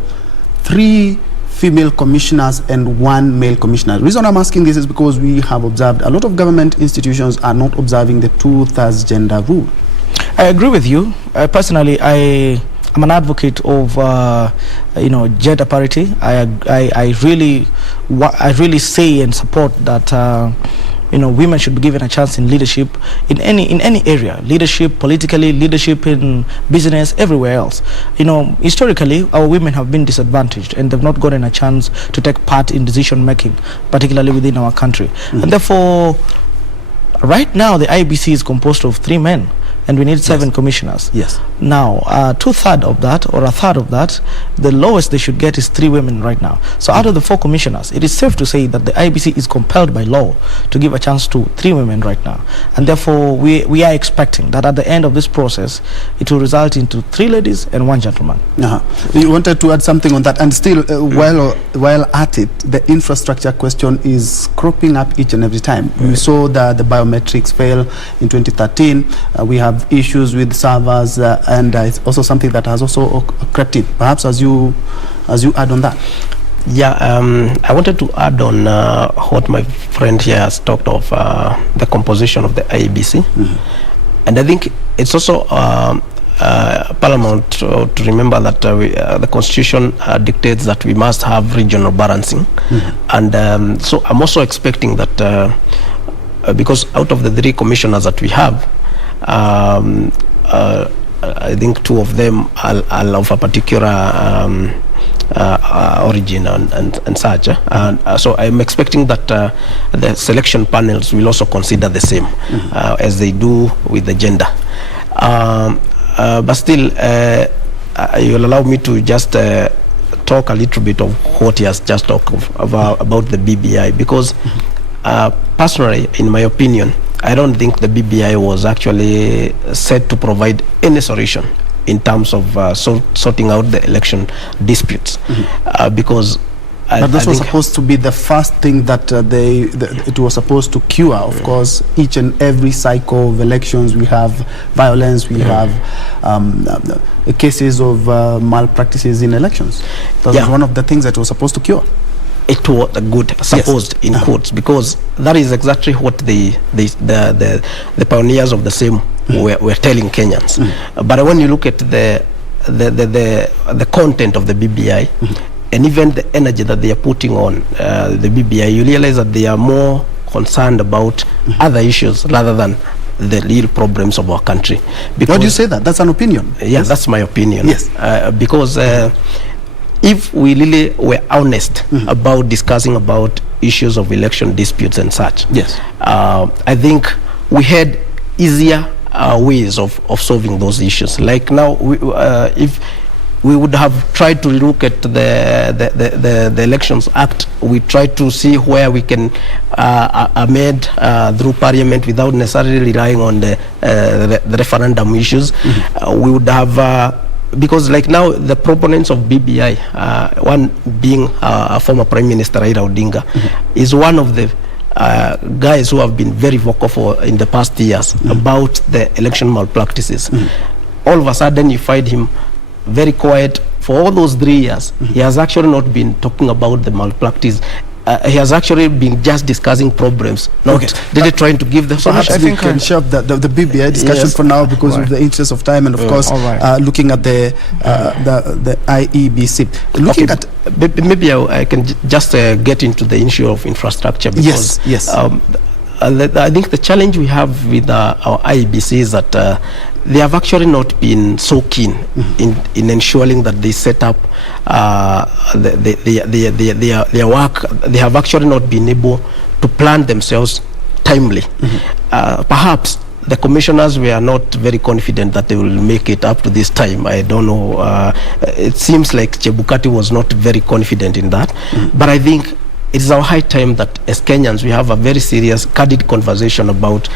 3 female commissioners and 1 male commissioner? The reason I'm asking this is because we have observed a lot of government institutions are not observing the 2/3 gender rule. I agree with you. Personally, I'm an advocate of gender parity. I really say and support that women should be given a chance in leadership in any area, leadership politically, leadership in business, everywhere else. Historically, our women have been disadvantaged and they've not gotten a chance to take part in decision making, particularly within our country. And therefore, right now the IEBC is composed of 3 men. And we need 7 commissioners. Yes. Now, 2/3 of that, or 1/3 of that, the lowest they should get is 3 women right now. So out of the 4 commissioners, it is safe to say that the IEBC is compelled by law to give a chance to 3 women right now. And therefore, we are expecting that at the end of this process, it will result into 3 ladies and 1 gentleman. You wanted to add something on that, and still, while at it, the infrastructure question is cropping up each and every time. We saw the biometrics fail in 2013. We have issues with servers, and it's also something that has also crept in. Perhaps as you add on that. Yeah, I wanted to add on what my friend here has talked of, the composition of the IEBC. And I think it's also paramount to remember that the Constitution dictates that we must have regional balancing. And so I'm also expecting that because out of the 3 commissioners that we have, I think 2 of them are of a particular origin and such. So I'm expecting that the selection panels will also consider the same as they do with the gender. But still, you'll allow me to just talk a little bit of what he has just talked about the BBI, because personally, in my opinion, I don't think the BBI was actually set to provide any solution in terms of sorting out the election disputes, because but this was supposed to be the first thing that it was supposed to cure. Of course, each and every cycle of elections, we have violence, we have cases of malpractices in elections. That was one of the things that was supposed to cure. It was good, supposed, in quotes, because that is exactly what the pioneers of the same were telling Kenyans. But when you look at the content of the BBI, and even the energy that they are putting on the BBI, you realize that they are more concerned about other issues rather than the real problems of our country. Why do you say that? That's an opinion. Yes, that's my opinion. Yes. Because if we really were honest about discussing about issues of election disputes and such, yes, I think we had easier ways of solving those issues. Like now, if we would have tried to look at the Elections Act, we tried to see where we can amend through Parliament without necessarily relying on the referendum issues. We would have because like now the proponents of BBI, one being a former Prime Minister Raila Odinga, is one of the guys who have been very vocal in the past years about the election malpractices. All of a sudden you find him very quiet for all those 3 years. He has actually not been talking about the malpractice. He has actually been just discussing problems, not really trying to give the solution. I think we can shove the BBI discussion for now, because of the interest of time, and of course looking at the IEBC. Looking at maybe I can just get into the issue of infrastructure, because I think the challenge we have with our IEBC is that they have actually not been so keen in ensuring that they set up their work. They have actually not been able to plan themselves timely. Perhaps the commissioners were not very confident that they will make it up to this time. I don't know. It seems like Chebukati was not very confident in that. But I think it is our high time that as Kenyans we have a very serious, candid conversation about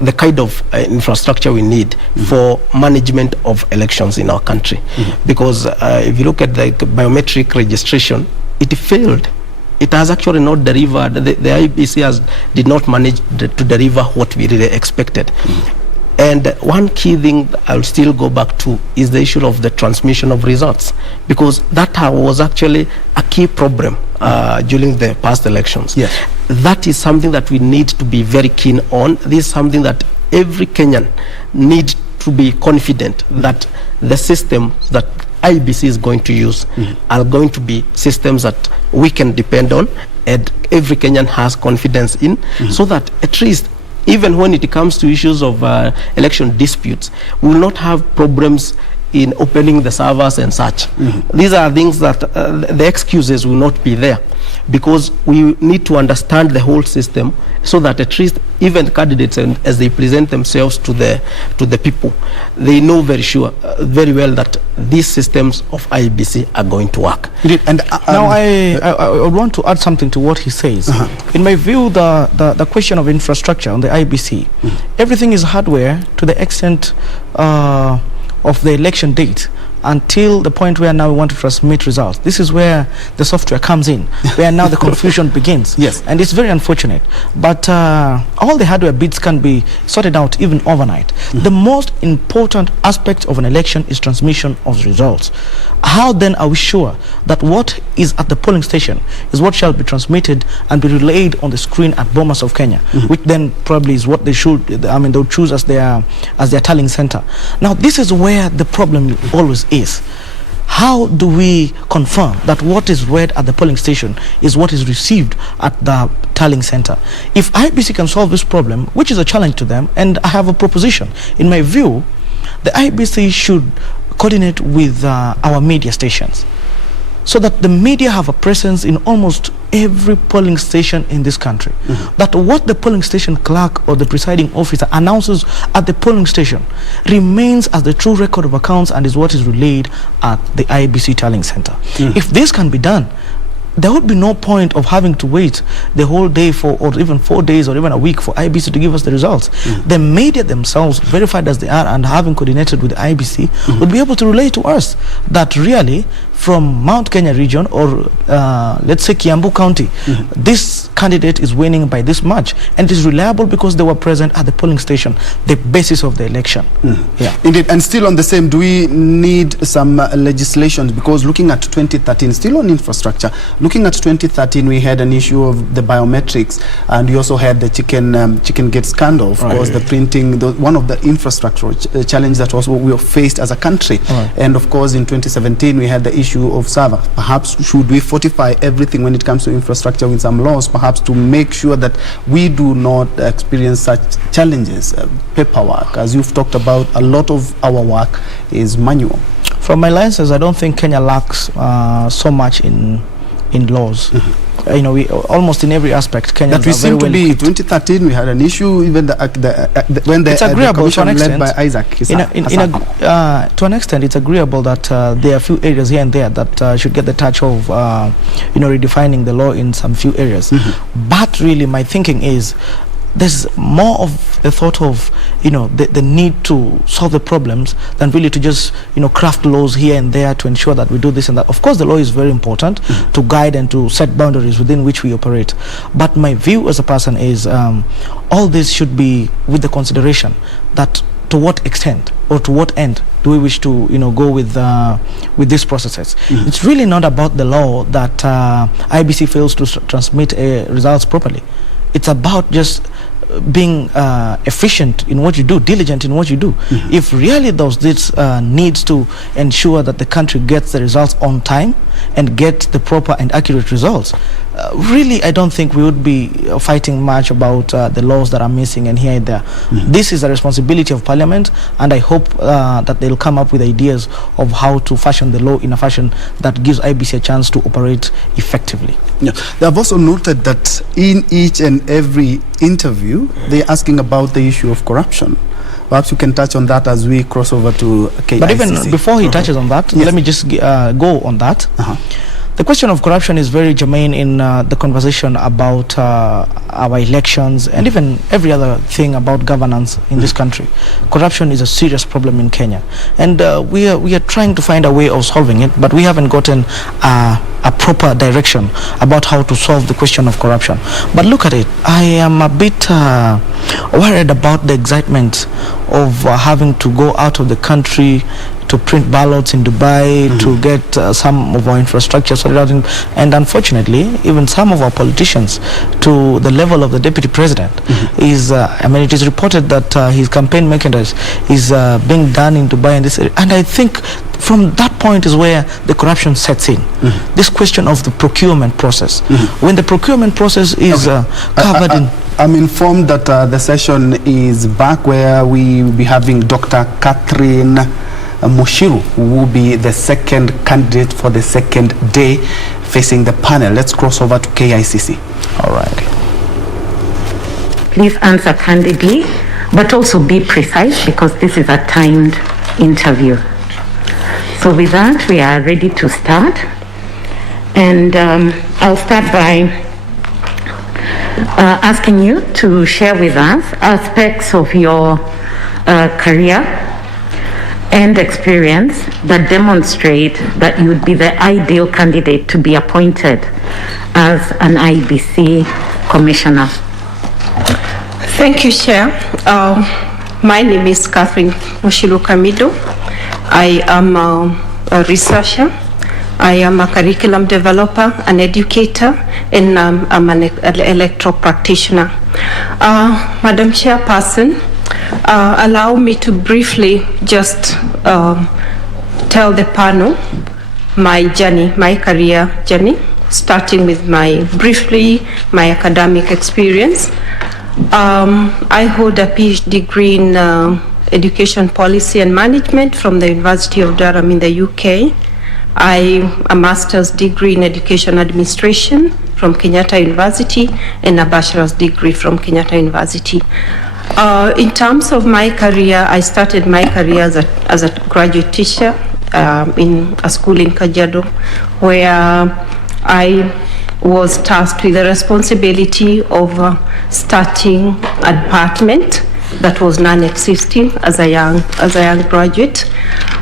the kind of infrastructure we need for management of elections in our country. Because if you look at the biometric registration, it failed. It has actually not delivered. The IEBC did not manage to deliver what we really expected. And one key thing I'll still go back to is the issue of the transmission of results, because that was actually a key problem during the past elections. Yes. That is something that we need to be very keen on. This is something that every Kenyan needs to be confident that the system that IEBC is going to use are going to be systems that we can depend on and every Kenyan has confidence in, so that at least even when it comes to issues of election disputes, we will not have problems in opening the servers and such. These are things that the excuses will not be there, because we need to understand the whole system, so that at least even the candidates, and as they present themselves to the people, they know very well that these systems of IEBC are going to work. And now I want to add something to what he says. In my view, the question of infrastructure on the IEBC, everything is hardware to the extent of the election date until the point where now we want to transmit results. This is where the software comes in, where now the confusion begins. Yes. And it's very unfortunate. But all the hardware bits can be sorted out even overnight. The most important aspect of an election is transmission of results. How then are we sure that what is at the polling station is what shall be transmitted and be relayed on the screen at Bomas of Kenya, which then probably is what they should, they'll choose as their tallying center. Now, this is where the problem always is. How do we confirm that what is read at the polling station is what is received at the tallying center? If IEBC can solve this problem, which is a challenge to them, and I have a proposition, in my view, the IEBC should coordinate with our media stations, so that the media have a presence in almost every polling station in this country. That what the polling station clerk or the presiding officer announces at the polling station remains as the true record of accounts and is what is relayed at the IEBC tallying center. If this can be done, there would be no point of having to wait the whole day or even 4 days or even a week for IEBC to give us the results. The media themselves, verified as they are and having coordinated with the IEBC, would be able to relay to us that really from Mount Kenya region or let's say Kiambu County, this candidate is winning by this much, and it is reliable because they were present at the polling station, the basis of the election. Indeed. And still on the same, do we need some legislation? Because looking at 2013, still on infrastructure, looking at 2013, we had an issue of the biometrics, and we also had the chicken gate scandal, of course, the printing, one of the infrastructure challenge that was what we faced as a country. And of course, in 2017, we had the issue of server. Perhaps should we fortify everything when it comes to infrastructure with some laws, perhaps to make sure that we do not experience such challenges? Paperwork, as you've talked about, a lot of our work is manual. From my lenses, I don't think Kenya lacks so much in laws. You know, we almost in every aspect Kenyans that we seem to be. 2013 we had an issue, even when the commission led by Isaac. To an extent, it's agreeable that there are a few areas here and there that should get the touch of redefining the law in some few areas. But really, my thinking is, there's more of the thought of the need to solve the problems than really to just craft laws here and there to ensure that we do this and that. Of course, the law is very important to guide and to set boundaries within which we operate, but my view as a person is all this should be with the consideration that to what extent or to what end do we wish to go with these processes. It's really not about the law that IEBC fails to transmit results properly. It's about just being efficient in what you do, diligent in what you do. If really this needs to ensure that the country gets the results on time and get the proper and accurate results, really I don't think we would be fighting much about the laws that are missing and here and there. This is a responsibility of Parliament, and I hope that they'll come up with ideas of how to fashion the law in a fashion that gives IEBC a chance to operate effectively. They have also noted that in each and every interview they're asking about the issue of corruption. Perhaps you can touch on that as we cross over to KICC. But even before he touches on that, let me just go on that. The question of corruption is very germane in the conversation about our elections and even every other thing about governance in this country. Corruption is a serious problem in Kenya, and we are trying to find a way of solving it, but we haven't gotten a proper direction about how to solve the question of corruption. But look at it, I am a bit worried about the excitement of having to go out of the country to print ballots in Dubai, to get some of our infrastructure sorted out, and unfortunately, even some of our politicians, to the level of the deputy president, is. It is reported that his campaign mechanism is being done in Dubai and this area, and I think from that point is where the corruption sets in. This question of the procurement process. When the procurement process is covered in... I'm informed that the session is back, where we will be having Dr. Catherine Mushiru, who will be the second candidate for the second day facing the panel. Let's cross over to KICC. All right. Please answer candidly, but also be precise, because this is a timed interview. So with that, we are ready to start. And I'll start by asking you to share with us aspects of your career and experience that demonstrate that you would be the ideal candidate to be appointed as an IEBC commissioner. Thank you, Chair. My name is Catherine Mushiru Kamido. I am a researcher. I am a curriculum developer, an educator, and I'm an electoral practitioner. Madam Chairperson, allow me to briefly just tell the panel my journey, my career journey, starting with my academic experience. I hold a PhD degree in education policy and management from the University of Durham in the UK. A master's degree in education administration from Kenyatta University and a bachelor's degree from Kenyatta University. In terms of my career, I started my career as a graduate teacher in a school in Kajiado, where I was tasked with the responsibility of starting a department that was non-existing as a young graduate.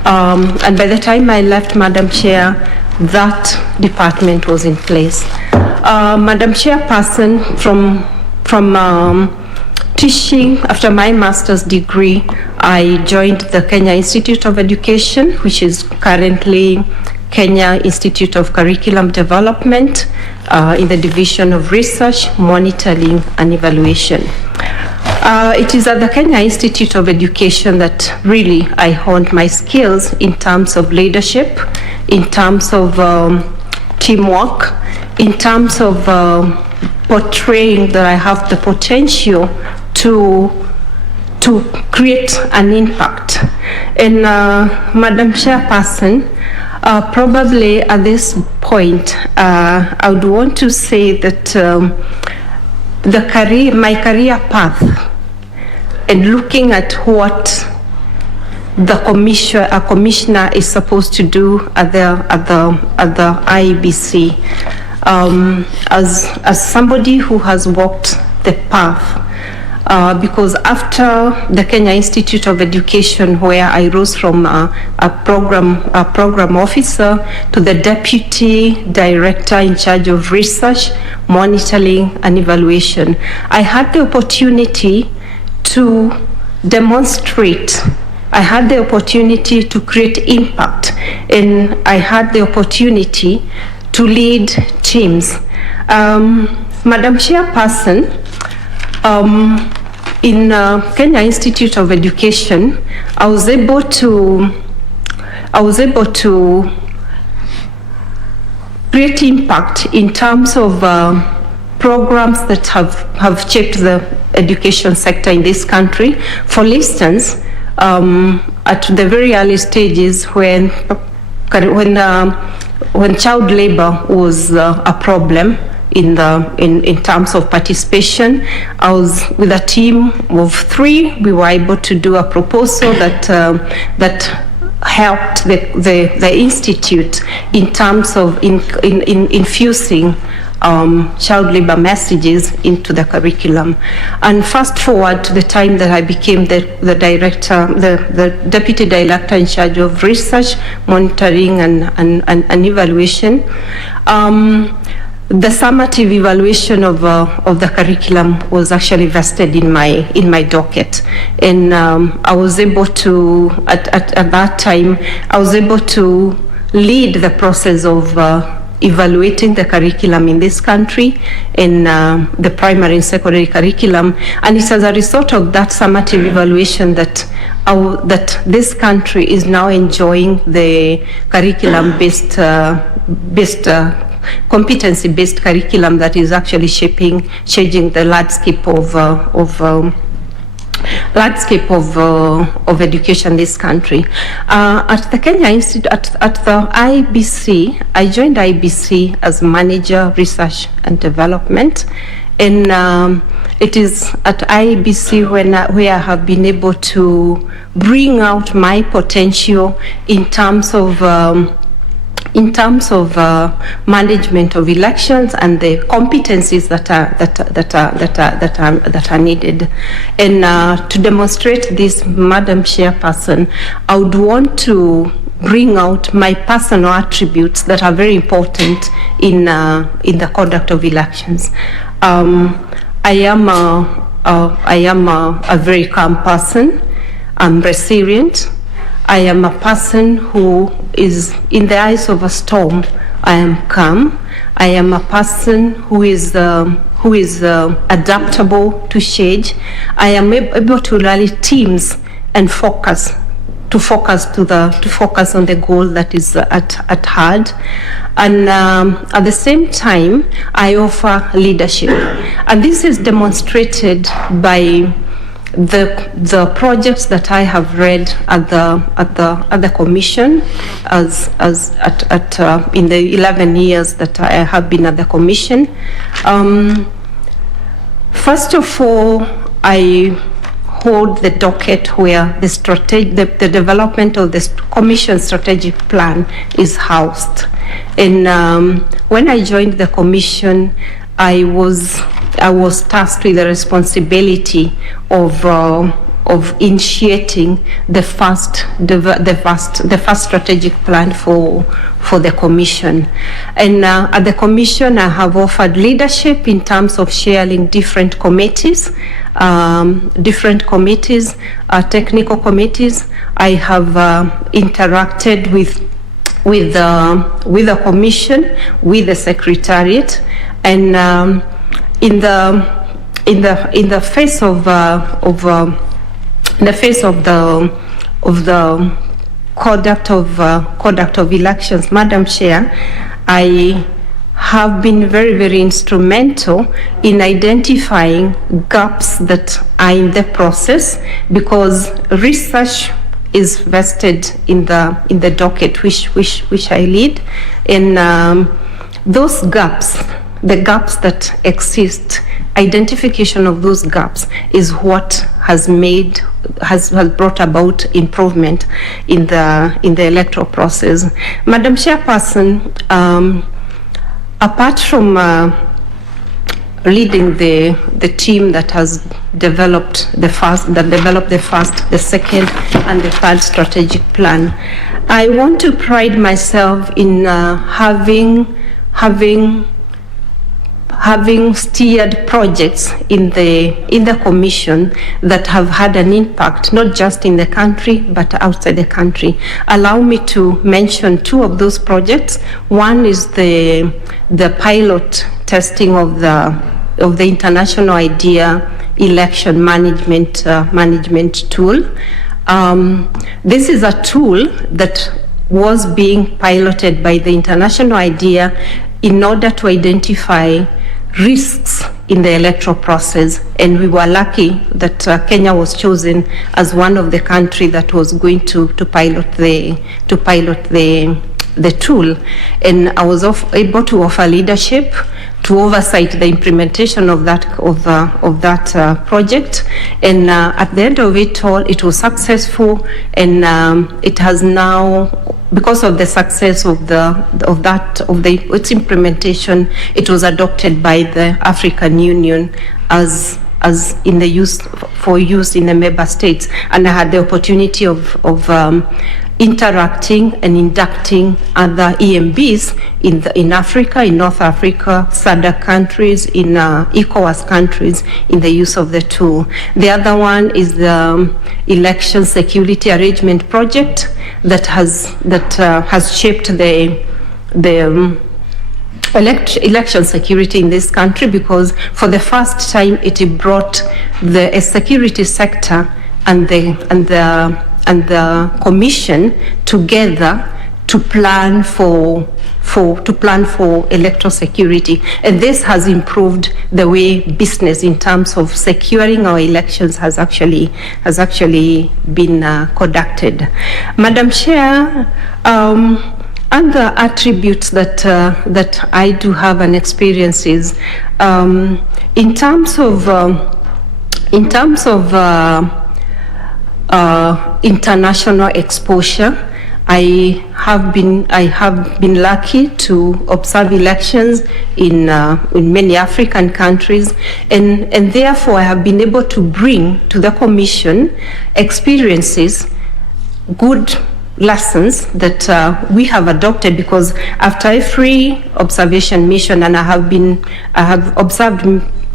And by the time I left, Madam Chair, that department was in place. Madam Chairperson, from teaching after my master's degree, I joined the Kenya Institute of Education, which is currently Kenya Institute of Curriculum Development, in the Division of Research, Monitoring and Evaluation. It is at the Kenya Institute of Education that really I honed my skills in terms of leadership, in terms of teamwork, in terms of portraying that I have the potential to create an impact. And Madam Chairperson, probably at this point, I would want to say that my career path, and looking at what a commissioner is supposed to do at the IEBC, as somebody who has walked the path, because after the Kenya Institute of Education, where I rose from a program officer to the deputy director in charge of research, monitoring and evaluation, I had the opportunity to demonstrate. I had the opportunity to create impact, and I had the opportunity to lead teams. Madam Chairperson, in Kenya Institute of Education, I was able to create impact in terms of programs that have shaped the education sector in this country. For instance, at the very early stages when child labor was a problem in terms of participation, I was with a team of 3. We were able to do a proposal that helped the institute in terms of infusing child labor messages into the curriculum. And fast forward to the time that I became the deputy director in charge of research, monitoring and evaluation. The summative evaluation of the curriculum was actually vested in my docket, and I was able to at that time I was able to lead the process of evaluating the curriculum in this country, in the primary and secondary curriculum, and it's as a result of that summative evaluation that this country is now enjoying the curriculum-based competency-based curriculum that is actually changing the landscape of education in this country. At the Kenya Institute, at the IEBC, I joined IEBC as Manager, Research and Development. And it is at IEBC where I have been able to bring out my potential in terms of management of elections and the competencies that are needed. And to demonstrate this, Madam Chairperson, I would want to bring out my personal attributes that are very important in the conduct of elections. I am a very calm person. I'm resilient. I am a person who is, in the eyes of a storm, I am calm. I am a person who is adaptable to change. I am able to rally teams and focus on the goal that is at hand. And at the same time, I offer leadership, and this is demonstrated by the projects that I have read at the commission in the 11 years that I have been at the commission. First of all, I hold the docket where the development of the commission strategic plan is housed. And when I joined the commission, I was tasked with the responsibility of initiating the first strategic plan for the commission. And at the commission, I have offered leadership in terms of sharing different committees, technical committees. I have interacted with the commission, with the secretariat, and in the face of the conduct of elections, Madam Chair, I have been very, very instrumental in identifying gaps that are in the process, because research is vested in the docket which I lead, and those gaps, the gaps that exist, identification of those gaps is what has brought about improvement in the electoral process. Madam Chairperson, apart from leading the team that has developed the first, the second, and the third strategic plan, I want to pride myself in having steered projects in the commission that have had an impact, not just in the country, but outside the country. Allow me to mention two of those projects. One is the pilot testing of the International IDEA election management tool. This is a tool that was being piloted by the International IDEA in order to identify risks in the electoral process, and we were lucky that Kenya was chosen as one of the countries that was going to pilot the tool, and I was able to offer leadership to oversight the implementation of that project, and at the end of it all, it was successful, and it has now, because of the success of its implementation, it was adopted by the African Union as in the use in the member states, and I had the opportunity of interacting and inducting other EMBs in Africa, in North Africa, SADC countries, in ECOWAS countries in the use of the tool. The other one is the election security arrangement project that has shaped the election security in this country, because for the first time it brought the security sector and the commission together to plan for electoral security, and this has improved the way business in terms of securing our elections has actually been conducted. Madam Chair, other attributes that I do have an experience is in terms of international exposure. I have been lucky to observe elections in many African countries, and therefore I have been able to bring to the Commission experiences, good lessons that we have adopted, because after every observation mission, and I have observed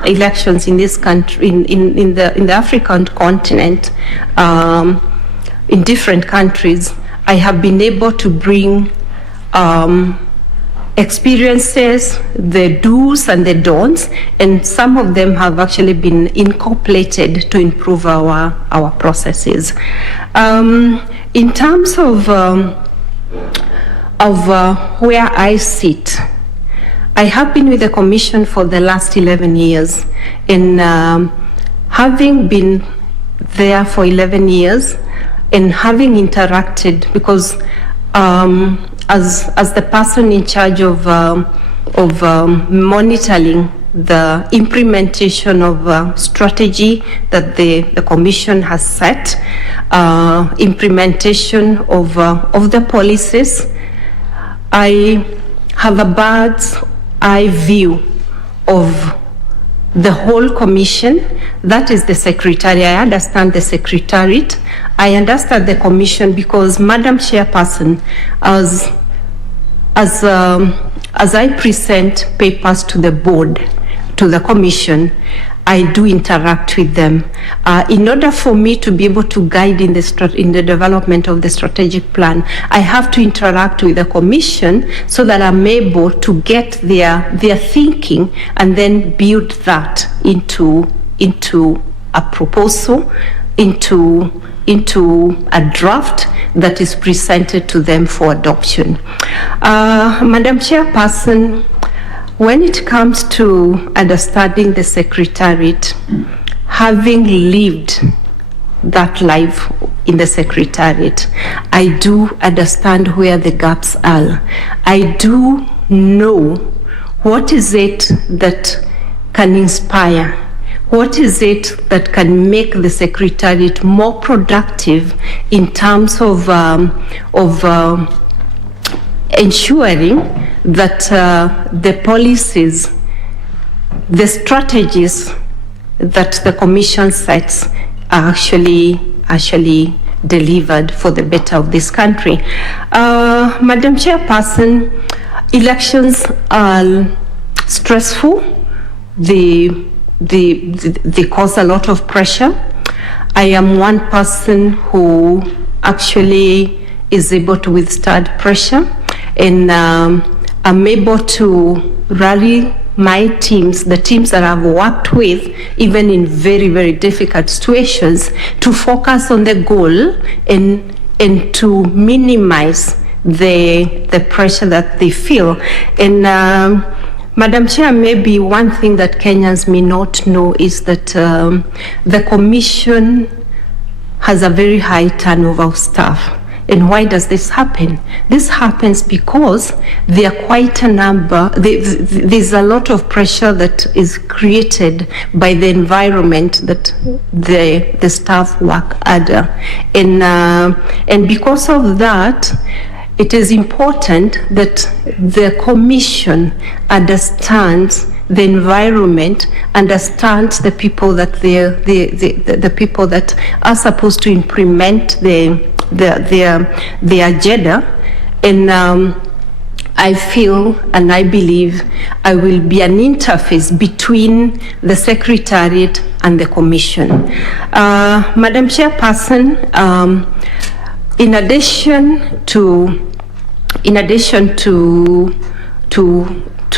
elections in this country, in the African continent, in different countries, I have been able to bring experiences, the do's and the don'ts, and some of them have actually been incorporated to improve our processes. In terms of where I sit, I have been with the Commission for the last 11 years, and having been there for 11 years, and having interacted, because as the person in charge of monitoring the implementation of strategy that the Commission has set, implementation of the policies, I have a bird's eye view of the whole Commission. That is the Secretariat. I understand the Secretariat. I understand the Commission, because, Madam Chairperson, as I present papers to the board, to the Commission, I do interact with them. In order for me to be able to guide in the development of the strategic plan, I have to interact with the Commission so that I'm able to get their thinking and then build that into a proposal, into a draft that is presented to them for adoption. Madam Chairperson, when it comes to understanding the Secretariat, having lived that life in the Secretariat, I do understand where the gaps are. I do know what is it that can inspire, what is it that can make the Secretariat more productive in terms of ensuring that the policies, the strategies that the Commission sets are actually delivered for the better of this country. Madam Chairperson, elections are stressful. They cause a lot of pressure. I am one person who actually is able to withstand pressure, and I'm able to rally my teams, the teams that I've worked with, even in very, very difficult situations, to focus on the goal and to minimize the pressure that they feel. And Madam Chair, maybe one thing that Kenyans may not know is that the Commission has a very high turnover of staff. And why does this happen? This happens because there are quite a number, there's a lot of pressure that is created by the environment that the staff work under. And because of that, it is important that the Commission understands the environment, understands the people that the people that are supposed to implement the agenda, and I feel and I believe I will be an interface between the Secretariat and the Commission. Madam Chairperson, in addition to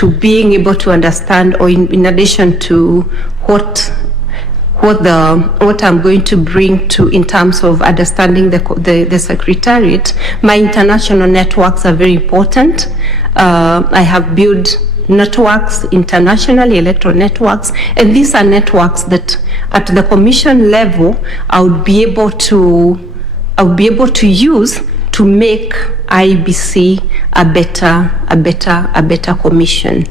being able to understand, or in addition to what I'm going to bring to in terms of understanding the Secretariat, my international networks are very important. I have built networks internationally, electoral networks, and these are networks that at the commission level I would be able to use to make IEBC a better commission.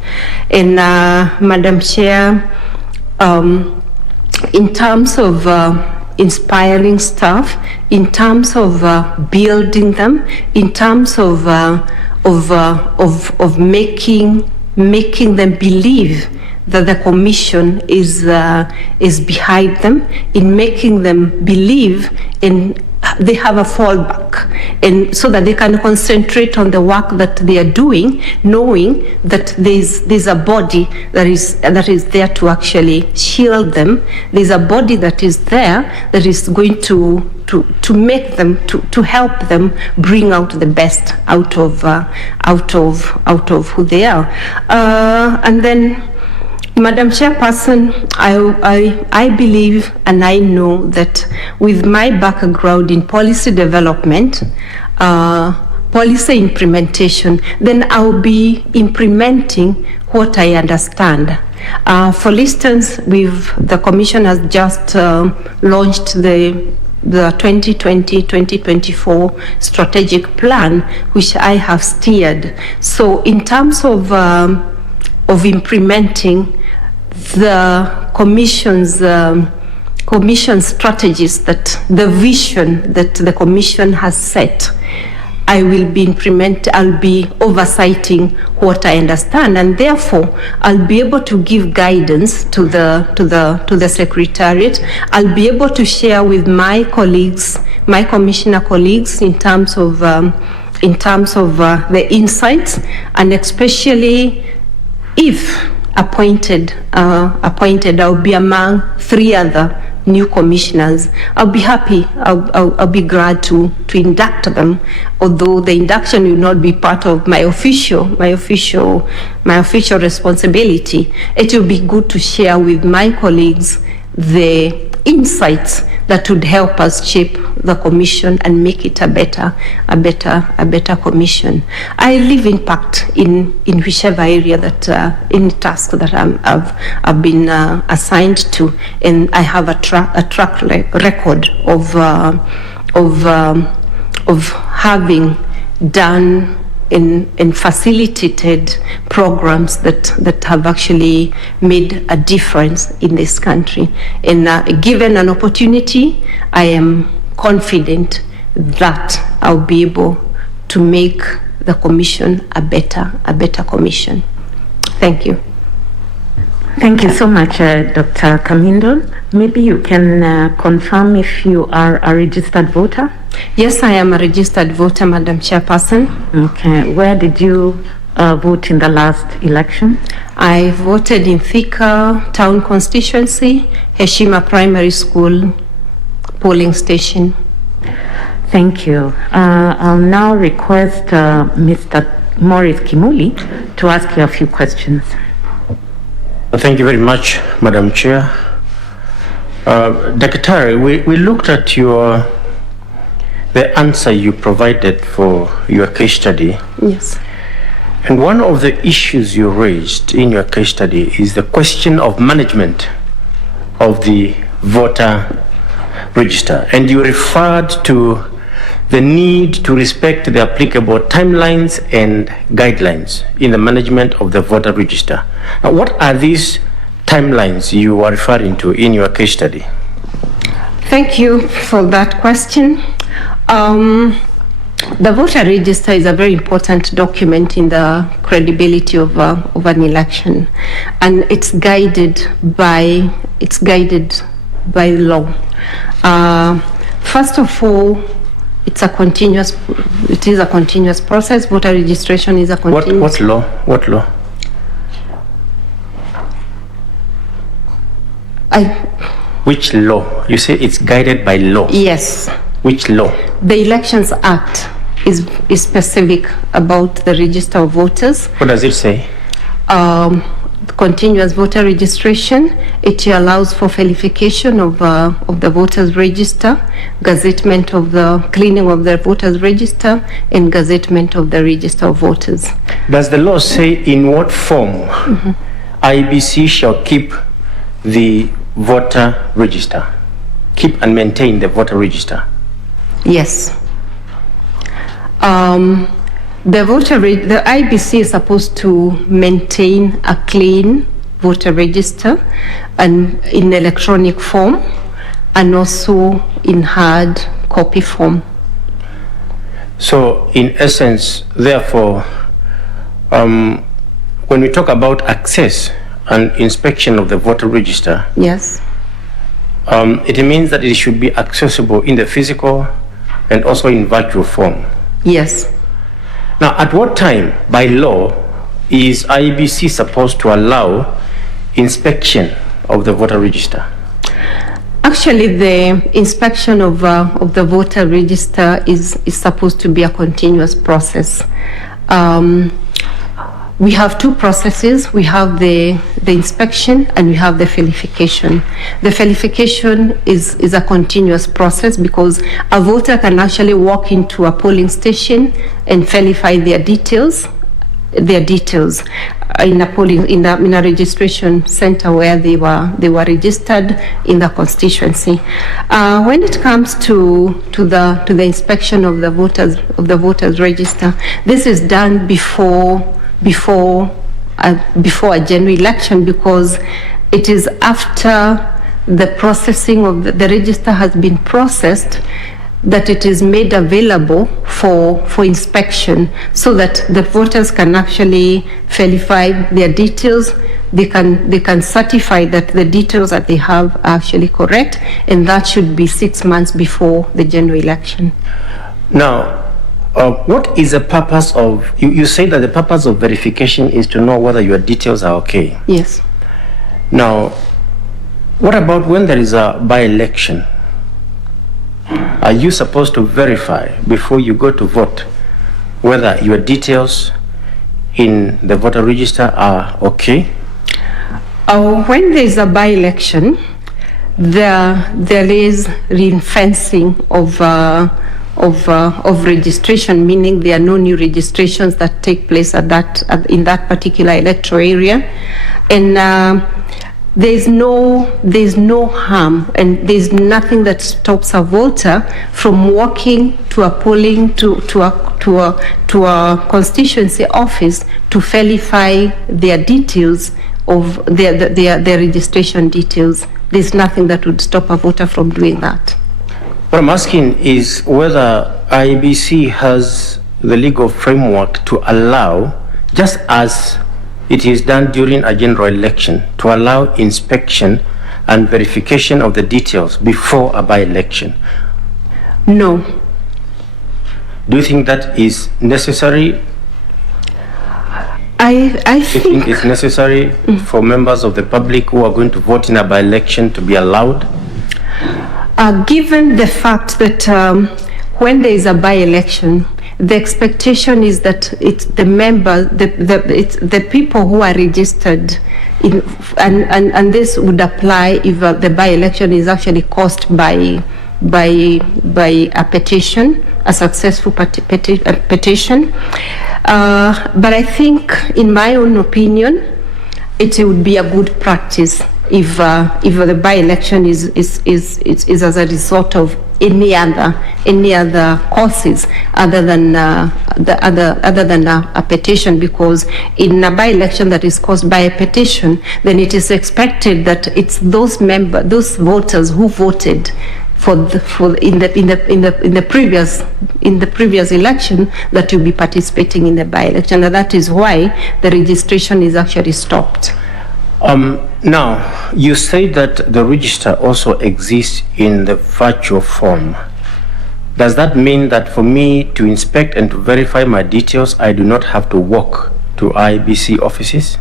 And Madam Chair, in terms of inspiring staff, in terms of building them, in terms of making them believe that the commission is behind them, in making them believe in they have a fallback, and so that they can concentrate on the work that they are doing, knowing that there's a body that is there to actually shield them. There's a body that is there that is going to make them to help them bring out the best out of who they are. And then, Madam Chairperson, I believe and I know that with my background in policy development, policy implementation, then I'll be implementing what I understand. For instance, the Commission has just launched the 2020-2024 strategic plan, which I have steered. So in terms of implementing the commission's strategies, that the vision that the commission has set, I'll be oversighting what I understand, and therefore I'll be able to give guidance to the Secretariat. I'll be able to share with my colleagues, my commissioner colleagues, in terms of the insights, and especially if appointed, I'll be among 3 other new commissioners. I'll be happy, I'll be glad to induct them, although the induction will not be part of my official responsibility. It will be good to share with my colleagues the insights that would help us shape the commission and make it a better commission. I live in fact in whichever area that in task that I've been assigned to, and I have a track record of having done and facilitated programs that have actually made a difference in this country. And given an opportunity, I am confident that I'll be able to make the commission a better commission. Thank you. Thank you so much, Dr. Kamindo. Maybe you can confirm if you are a registered voter? Yes, I am a registered voter, Madam Chairperson. Okay. Where did you vote in the last election? I voted in Thika Town Constituency, Heshima Primary School polling station. Thank you. I'll now request Mr. Morris Kimuli to ask you a few questions. Thank you very much, Madam Chair. Dr. we looked at the answer you provided for your case study. Yes. And one of the issues you raised in your case study is the question of management of the voter register. And you referred to the need to respect the applicable timelines and guidelines in the management of the voter register. Now, what are these timelines you are referring to in your case study? Thank you for that question. The voter register is a very important document in the credibility of an election, and it's guided by law. First of all, it is a continuous process. Voter registration is a continuous. What law? Which law? You say it's guided by law. Yes. Which law? The Elections Act is specific about the register of voters. What does it say? continuous voter registration. It allows for verification of the voters register, gazettement of the cleaning of the voters register, and gazettement of the register of voters. Does the law say in what form IEBC shall keep the voter register, keep and maintain the voter register? Yes. The IEBC is supposed to maintain a clean voter register and in electronic form and also in hard copy form. So in essence, therefore, when we talk about access and inspection of the voter register, yes, it means that it should be accessible in the physical and also in virtual form. Yes. Now, at what time, by law, is IEBC supposed to allow inspection of the voter register? Actually, the inspection of the voter register is supposed to be a continuous process. We have two processes. We have the inspection and we have the verification. The verification is a continuous process because a voter can actually walk into a polling station and verify their details in a registration center where they were registered in the constituency. When it comes to the inspection of the voters register, this is done before a general election because it is after the processing of the register has been processed that it is made available for inspection so that the voters can actually verify their details. They can certify that the details that they have are actually correct, and that should be 6 months before the general election. Now, what is the purpose of, you say that the purpose of verification is to know whether your details are okay. Yes. Now, what about when there is a by-election? Are you supposed to verify before you go to vote whether your details in the voter register are okay? When there is a by-election, there is ring-fencing of registration, meaning there are no new registrations that take place in that particular electoral area, and there's no harm, and there's nothing that stops a voter from walking to a polling to a constituency office to verify their details of their registration details. There's nothing that would stop a voter from doing that. What I'm asking is whether IEBC has the legal framework to allow, just as it is done during a general election, to allow inspection and verification of the details before a by-election. No. Do you think that is necessary? I think it's necessary for members of the public who are going to vote in a by-election to be allowed? Given the fact that when there is a by-election, the expectation is that it's the members, the people who are registered, and this would apply if the by-election is actually caused by a petition, a successful petition. But I think, in my own opinion, it would be a good practice if the by-election is as a result of any other causes other than a petition, because in a by-election that is caused by a petition, then it is expected that it's those voters who voted in the previous election that will be participating in the by-election, and that is why the registration is actually stopped. Now, you say that the register also exists in the virtual form. Does that mean that for me to inspect and to verify my details, I do not have to walk to IEBC offices?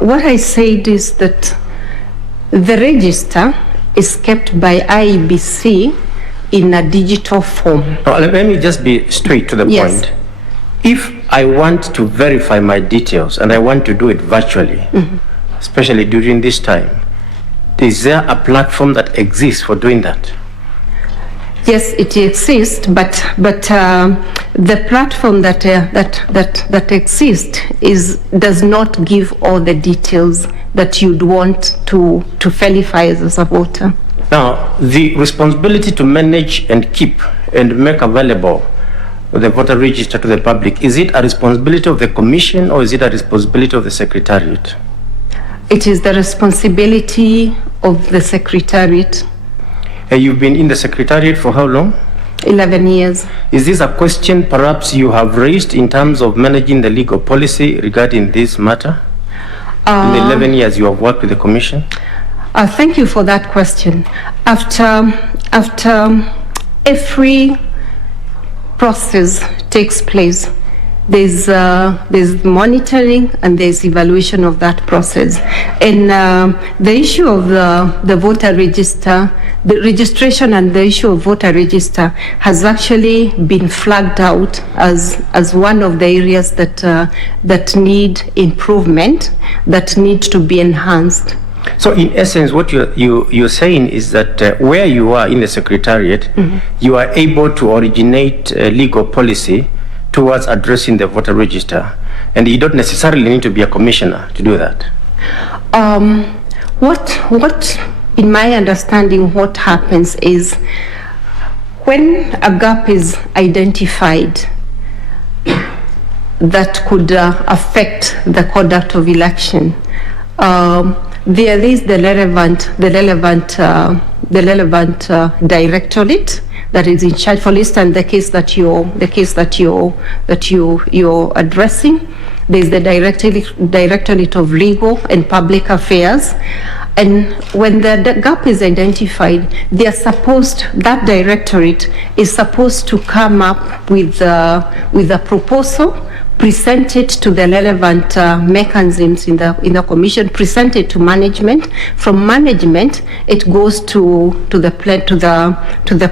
What I said is that the register is kept by IEBC in a digital form. Now, let me just be straight to the Yes. point. If I want to verify my details and I want to do it virtually, especially during this time, is there a platform that exists for doing that? Yes, it exists, but the platform that exists does not give all the details that you'd want to verify as a voter. Now, the responsibility to manage and keep and make available the voter register to the public, is it a responsibility of the commission or is it a responsibility of the secretariat? It is the responsibility of the secretariat. You've been in the secretariat for how long? 11 years. Is this a question perhaps you have raised in terms of managing the legal policy regarding this matter? In the 11 years you have worked with the commission? Thank you for that question. After every process takes place, there's monitoring and there's evaluation of that process. And the issue of the voter register, the registration and the issue of voter register has actually been flagged out as one of the areas that need improvement, that need to be enhanced. So in essence, what you're saying is that where you are in the secretariat, you are able to originate legal policy towards addressing the voter register, and you don't necessarily need to be a commissioner to do that. What in my understanding, what happens is when a gap is identified that could affect the conduct of election, there is the relevant directorate that is in charge. For instance, the case that you're addressing, there's the directorate of legal and public affairs. And when the gap is identified, that directorate is supposed to come up with a proposal, present it to the relevant mechanisms in the commission, present it to management. From management, it goes to the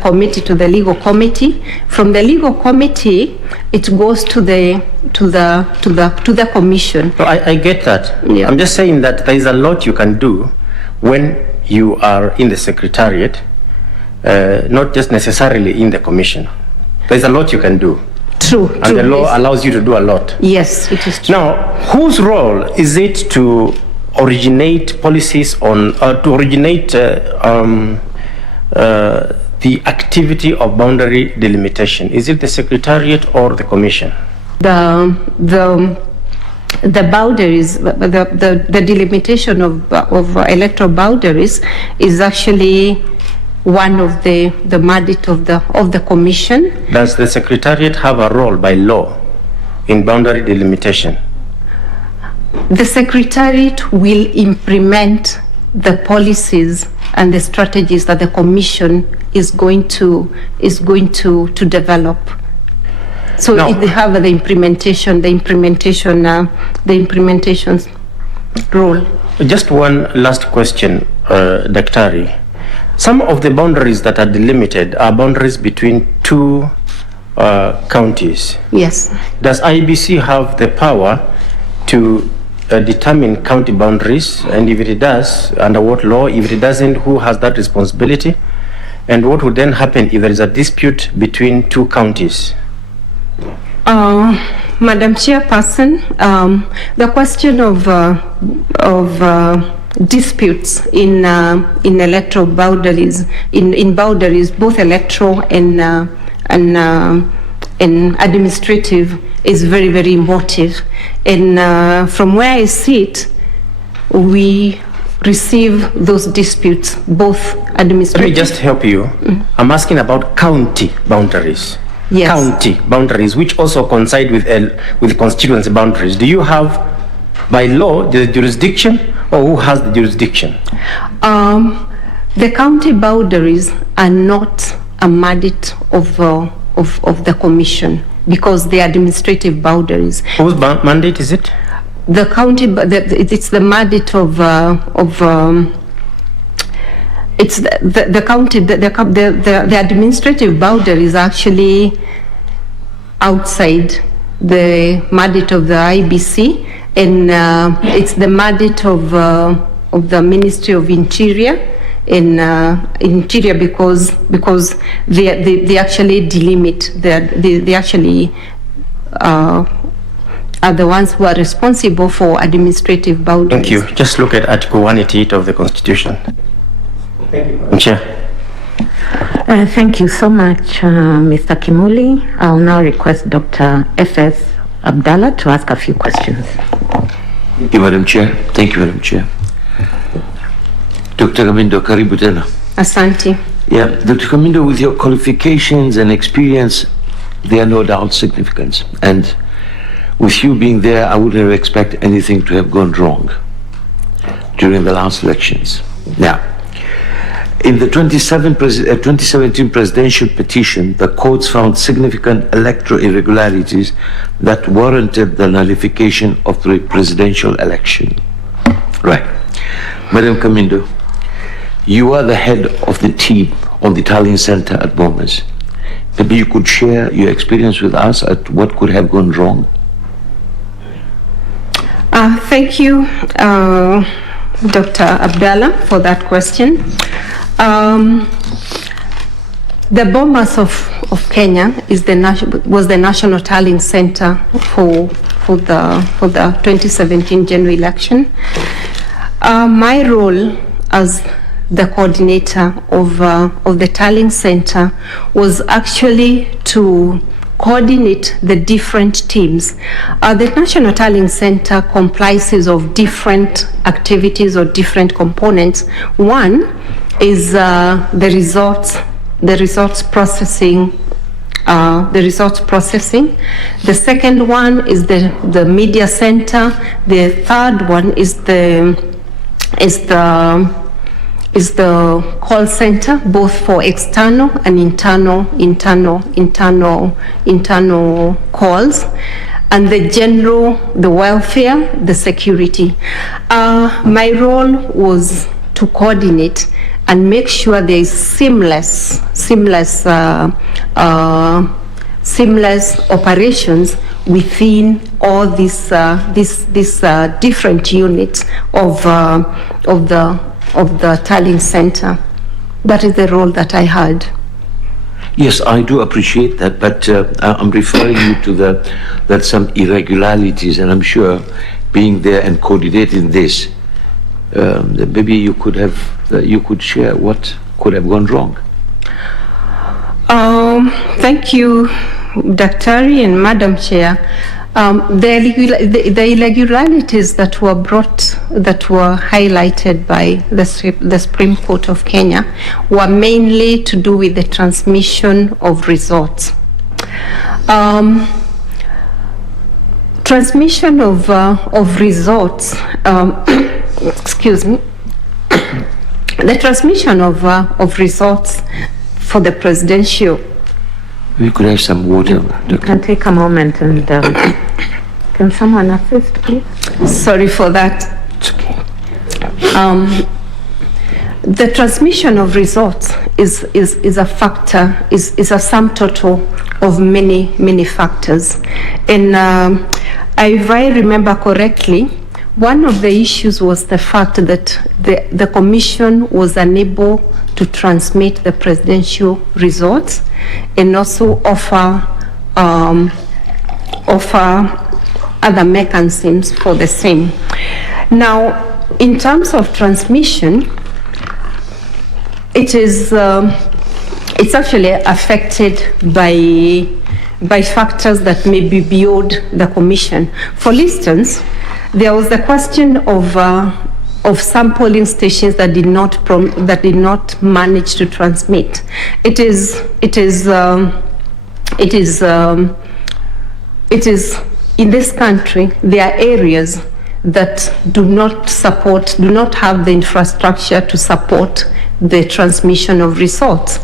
committee, to the legal committee. From the legal committee, it goes to the commission. So I get that. Yeah. I'm just saying that there is a lot you can do when you are in the secretariat, not just necessarily in the commission. There's a lot you can do. True. And the law allows you to do a lot. Yes, it is true. Now, whose role is it to originate policies on, to originate the activity of boundary delimitation? Is it the secretariat or the commission? The boundaries, the delimitation of electoral boundaries is actually one of the mandate of the commission. Does the secretariat have a role by law in boundary delimitation? The secretariat will implement the policies and the strategies that the commission is going to develop. So they have the implementation role. Just one last question, Daktari. Some of the boundaries that are delimited are boundaries between two counties. Yes. Does IEBC have the power to determine county boundaries? And if it does, under what law? If it doesn't, who has that responsibility? And what would then happen if there is a dispute between two counties? Madam Chairperson, the question of disputes in electoral boundaries, in boundaries, both electoral and administrative, is very, very emotive. And from where I sit, we receive those disputes, both administrative. Let me just help you. I'm asking about county boundaries. Yes. County boundaries, which also coincide with constituency boundaries. Do you have, by law, the jurisdiction, or who has the jurisdiction? The county boundaries are not a mandate of the commission, because they are administrative boundaries. Whose mandate is it? The county, it's the mandate of it's the county, the administrative boundary is actually outside the mandate of the IEBC, and it's the mandate of the Ministry of Interior in Interior, because they actually delimit, they actually are the ones who are responsible for administrative boundaries. Thank you. Just look at Article 188 of the Constitution. Thank you, Chair. Thank you so much, Mr. Kimuli. I'll now request Dr. F.S. Abdallah to ask a few questions. Thank you, Madam Chair. Thank you, Madam Chair. Dr. Kamindo, karibu tena. Asante. Yeah, Dr. Kamindo, with your qualifications and experience, they are no doubt significant. And with you being there, I wouldn't expect anything to have gone wrong during the last elections. Now, in the 2017 presidential petition, the courts found significant electoral irregularities that warranted the nullification of the presidential election. Right. Madam Kamindo, you are the head of the team on the Tallying Center at Bomas. Maybe you could share your experience with us at what could have gone wrong. Thank you, Dr. Abdallah, for that question. The Bomas of Kenya was the national tallying center for the 2017 general election. My role as the coordinator of the tallying center was actually to coordinate the different teams. The National Tallying Center comprises of different activities or different components. One is the results processing. The second one is the media center. The third one is the call center, both for external and internal calls, and the welfare, the security. My role was to coordinate and make sure there is seamless operations within all these different units of the tallying center. That is the role that I had. Yes, I do appreciate that, but I'm referring you to that some irregularities, and I'm sure being there and coordinating this, maybe you could share what could have gone wrong. Thank you, Daktari and Madam Chair. The irregularities that were highlighted by the Supreme Court of Kenya were mainly to do with the transmission of results. Transmission of results, excuse me, the transmission of results for the presidential. We could have some water. You can take a moment and can someone assist, please? Sorry for that. It's okay. The transmission of results is a factor, is a sum total of many factors. And if I remember correctly, one of the issues was the fact that the commission was unable to transmit the presidential results and also offer other mechanisms for the same. Now, in terms of transmission, it's actually affected by factors that may be beyond the commission. For instance, there was the question of some polling stations that did not manage to transmit. It is in this country there are areas that do not have the infrastructure to support the transmission of results.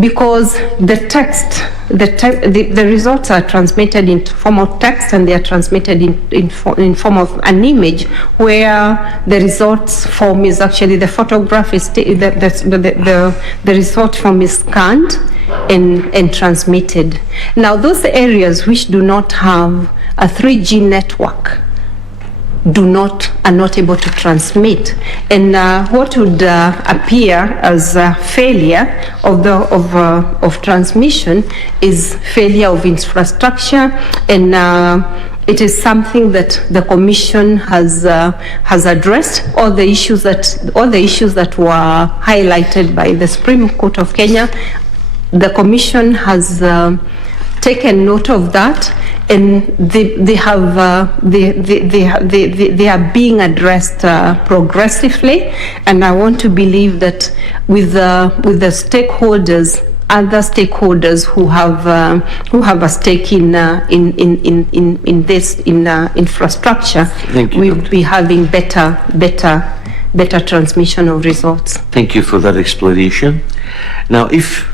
because the text, the results are transmitted in form of text, and they are transmitted in form of an image, where the results form is actually the photograph is the result form is scanned and transmitted. Now, those areas which do not have a 3G network are not able to transmit, and what would appear as a failure of transmission is failure of infrastructure, and it is something that the Commission has addressed. All the issues that were highlighted by the Supreme Court of Kenya, the Commission has taken note of that, and they are being addressed progressively. And I want to believe that with the stakeholders, other stakeholders who have a stake in this infrastructure, we'll be having better transmission of results. Thank you for that explanation. Now, if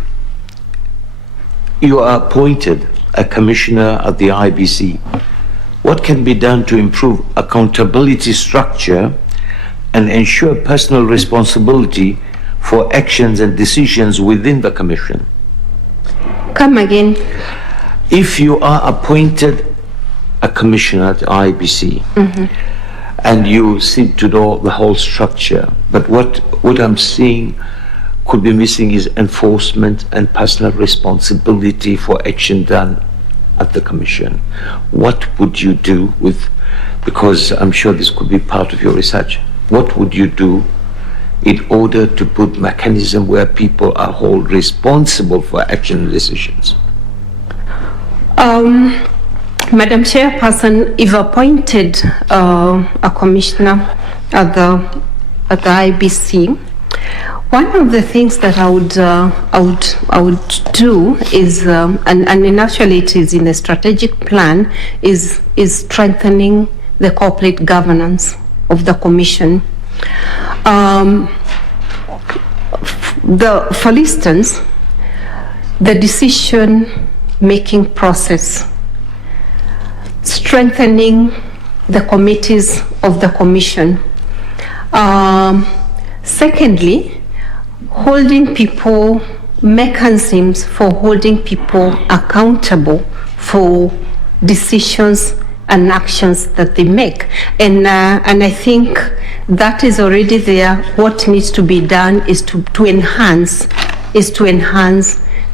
you are appointed a commissioner at the IEBC, what can be done to improve accountability structure and ensure personal responsibility for actions and decisions within the commission? Come again. If you are appointed a commissioner at the IEBC, and you seem to know the whole structure, but what I'm seeing could be missing is enforcement and personal responsibility for action done at the commission. What would you do because I'm sure this could be part of your research, what would you do in order to put mechanism where people are held responsible for action and decisions? Madam Chairperson, if appointed a commissioner at the IEBC, one of the things that I would do is, and actually it is in a strategic plan, is strengthening the corporate governance of the commission. For instance, the decision-making process, strengthening the committees of the commission. Secondly, holding people, mechanisms for holding people accountable for decisions and actions that they make. And I think that is already there. What needs to be done is to enhance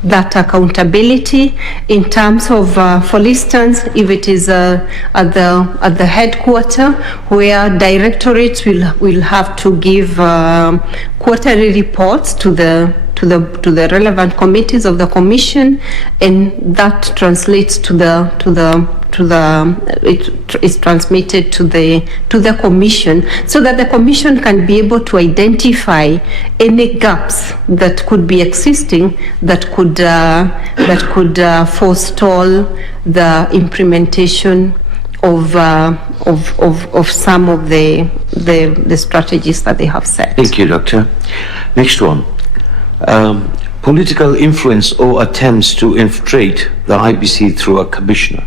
that accountability in terms of, for instance, if it is at the headquarters, where directorates will have to give quarterly reports to the relevant committees of the commission, and that translates it is transmitted to the commission, so that the commission can be able to identify any gaps that could be existing that could forestall the implementation of some of the strategies that they have set. Thank you, Doctor. Next one. Political influence or attempts to infiltrate the IEBC through a commissioner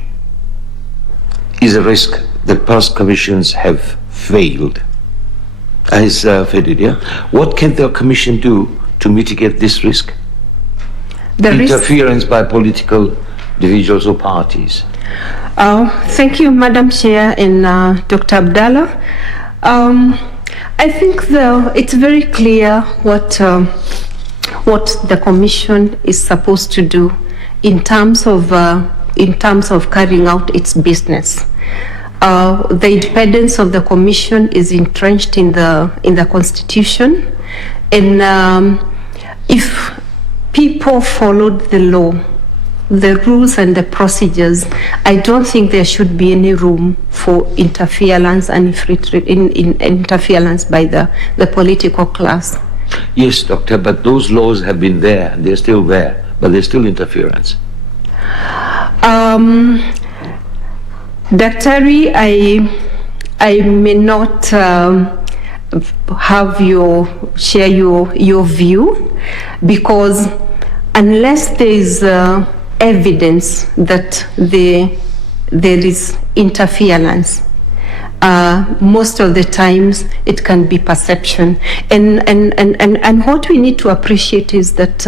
is a risk that past commissions have failed. What can the commission do to mitigate this risk? Interference by political individuals or parties. Thank you, Madam Chair and Dr. Abdallah. I think it's very clear what the commission is supposed to do in terms of carrying out its business. The independence of the commission is entrenched in the Constitution, and if people followed the law, the rules and the procedures, I don't think there should be any room for interference and interference by the political class. Yes, Doctor, but those laws have been there, and they're still there, but there's still interference. Daktari, I may not share your view, because unless there is evidence that there is interference, most of the times it can be perception. And what we need to appreciate is that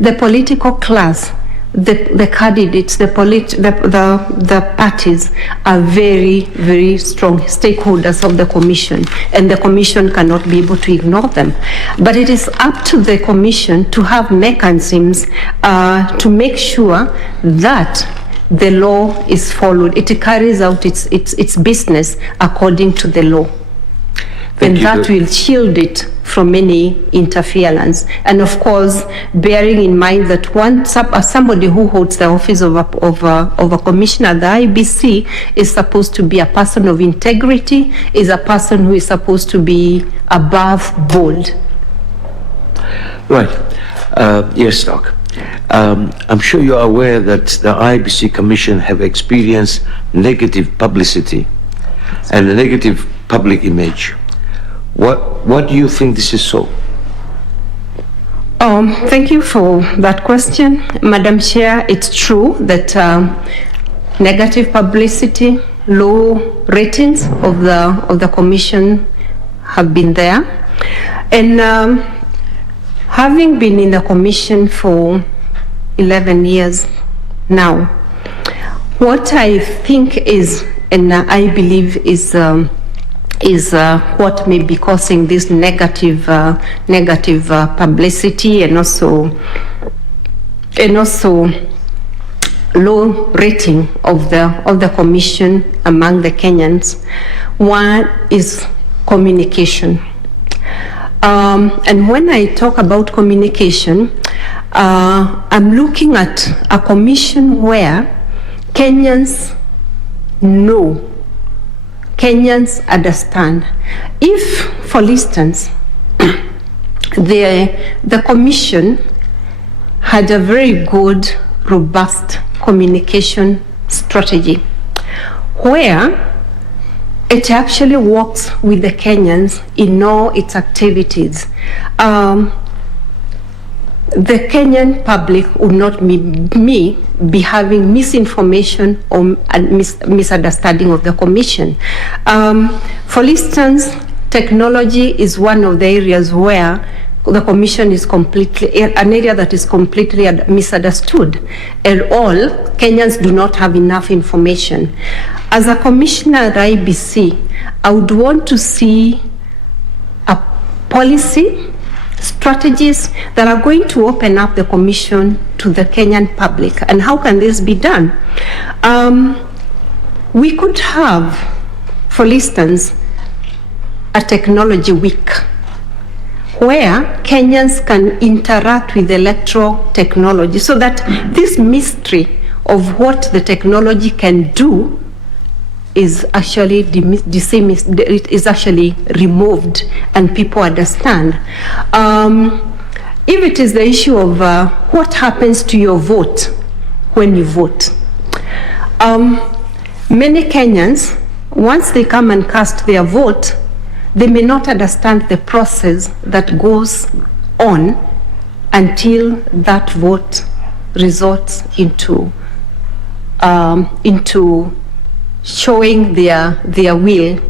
the political class, the candidates, the parties are very, very strong stakeholders of the commission, and the commission cannot be able to ignore them. But it is up to the commission to have mechanisms to make sure that the law is followed. It carries out its business according to the law. And that will shield it from any interference. And of course, bearing in mind that somebody who holds the office of a commissioner, the IEBC, is supposed to be a person of integrity, is a person who is supposed to be above board. Right. Yes, Doc. I'm sure you are aware that the IEBC Commission have experienced negative publicity and a negative public image. What do you think this is so? Thank you for that question, Madam Chair. It's true that negative publicity, low ratings of the commission have been there, and having been in the commission for 11 years now, what I think is, and I believe is what may be causing this negative publicity and also low rating of the commission among the Kenyans. One is communication. And when I talk about communication, I'm looking at a commission where Kenyans know, Kenyans understand. If, for instance, the commission had a very good, robust communication strategy where it actually works with the Kenyans in all its activities, the Kenyan public would not be having misinformation or misunderstanding of the commission. For instance, technology is one of the areas where the commission is an area that is completely misunderstood, and all Kenyans do not have enough information. As a commissioner at IEBC, I would want to see a policy, strategies that are going to open up the commission to the Kenyan public. And how can this be done? We could have, for instance, a technology week where Kenyans can interact with electoral technology, so that this mystery of what the technology can do is actually is actually removed and people understand. If it is the issue of what happens to your vote when you vote, many Kenyans, once they come and cast their vote, they may not understand the process that goes on until that vote results into showing their will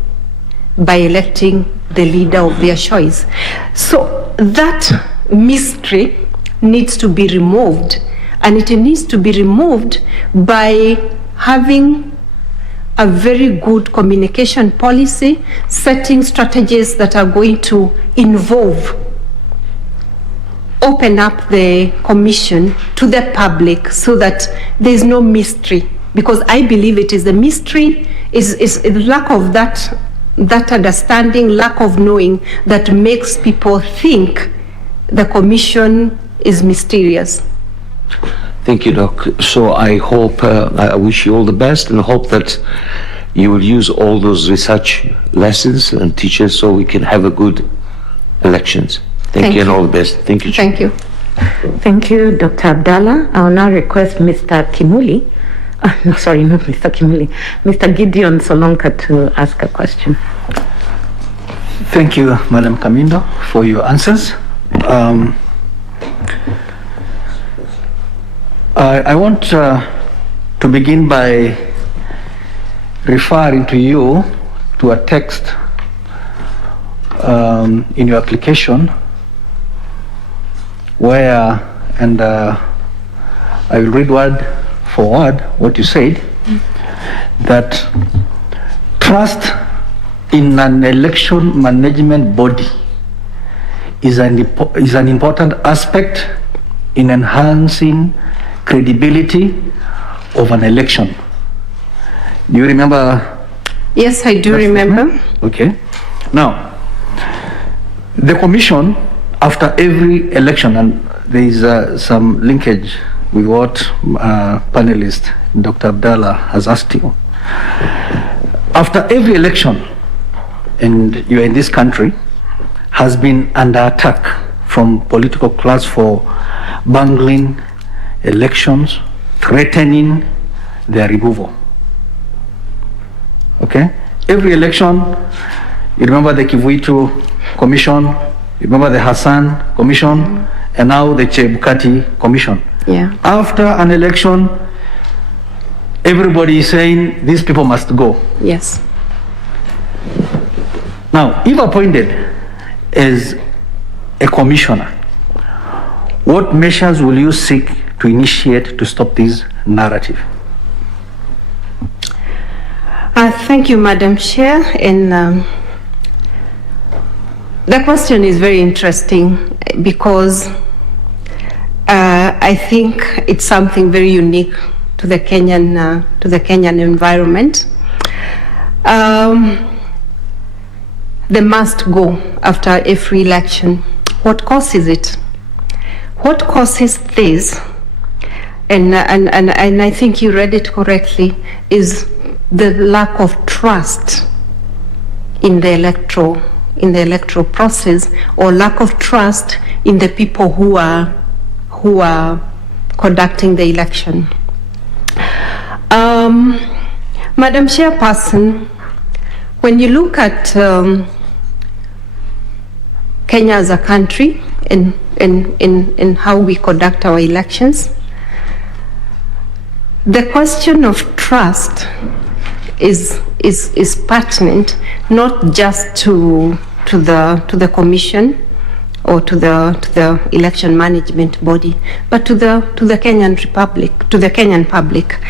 by electing the leader of their choice. So that mystery needs to be removed, and it needs to be removed by having a very good communication policy, setting strategies that are going to open up the commission to the public, so that there is no mystery. Because I believe it is the mystery, is lack of that understanding, lack of knowing, that makes people think the commission is mysterious. Thank you, Doc. So I hope, I wish you all the best, and hope that you will use all those research lessons and teachers so we can have a good elections. Thank you and all the best. Thank you. Thank you. Thank you, Dr. Abdallah. I will now request Mr. Kimuli, no, sorry, not Mr. Kimuli, Mr. Gideon Solonka to ask a question. Thank you, Madam Kamindo, for your answers. I want to begin by referring to you to a text in your application where, and I will read word for word what you said, that trust in an election management body is an important aspect in enhancing credibility of an election. Do you remember? Yes, I do remember. Okay. Now, the commission, after every election, and there is some linkage with what panelist Dr. Abdallah has asked you. After every election, and you are in this country, has been under attack from political class for bungling elections, threatening their removal. Okay? Every election, you remember the Kivuitu Commission, you remember the Hassan Commission, and now the Chebukati Commission. Yeah. After an election, everybody is saying these people must go. Yes. Now, if appointed as a commissioner, what measures will you seek to initiate to stop this narrative? Thank you, Madam Chair. And the question is very interesting because I think it's something very unique to the Kenyan environment. They must go after every election. What causes it? What causes this? And I think you read it correctly, is the lack of trust in the electoral process, or lack of trust in the people who are conducting the election. Madam Chairperson, when you look at Kenya as a country and how we conduct our elections, the question of trust is pertinent not just to the commission or to the election management body, but to the Kenyan Republic, to the Kenyan public.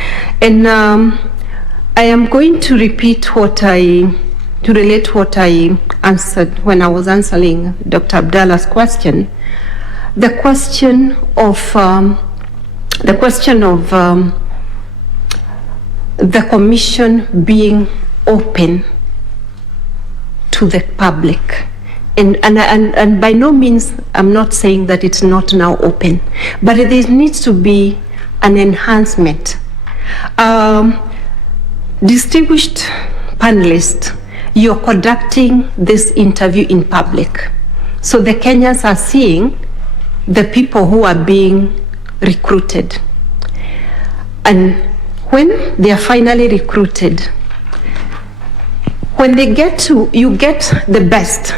And I am going to repeat to relate what I answered when I was answering Dr. Abdallah's question. The question of the commission being open to the public. And by no means, I'm not saying that it's not now open, but there needs to be an enhancement. Distinguished panelists, you're conducting this interview in public. So the Kenyans are seeing the people who are being recruited. And when they are finally recruited, when they get to, you get the best.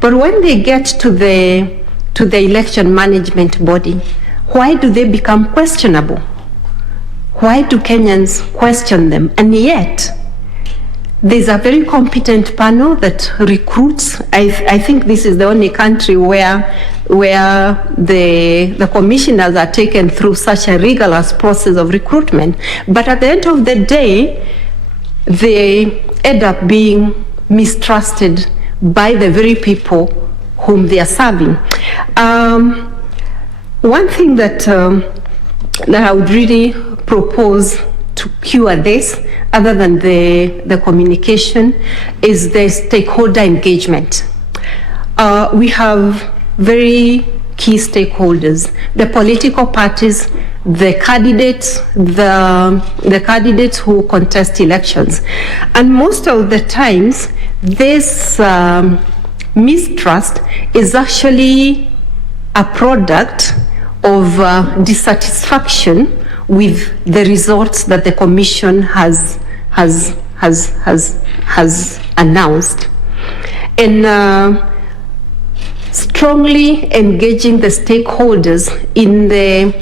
But when they get to the election management body, why do they become questionable? Why do Kenyans question them? And yet, there's a very competent panel that recruits. I think this is the only country where the commissioners are taken through such a rigorous process of recruitment. But at the end of the day, they end up being mistrusted by the very people whom they are serving. One thing that I would really propose to cure this, other than the communication, is the stakeholder engagement. We have very key stakeholders, the political parties, the candidates, the candidates who contest elections. And most of the times, this mistrust is actually a product of dissatisfaction with the results that the commission has announced. And strongly engaging the stakeholders in the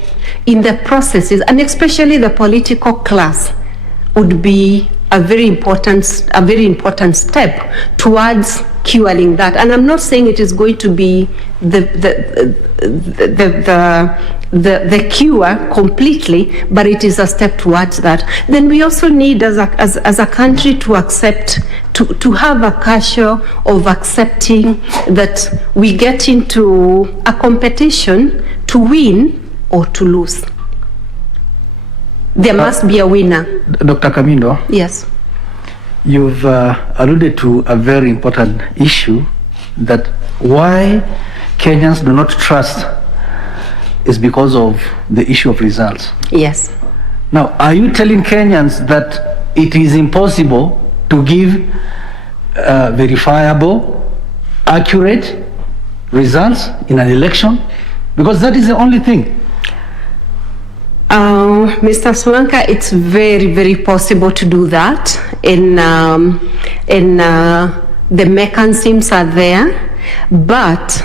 in the processes, and especially the political class, would be a very important step towards curing that. And I'm not saying it is going to be the cure completely, but it is a step towards that. Then we also need, as a country, to accept, to have a culture of accepting that we get into a competition to win or to lose. There must be a winner. Dr. Kamindo? Yes. You've alluded to a very important issue, that why Kenyans do not trust is because of the issue of results. Yes. Now, are you telling Kenyans that it is impossible to give verifiable, accurate results in an election? Because that is the only thing. Mr. Solanka, it's very, very possible to do that. The mechanisms are there, but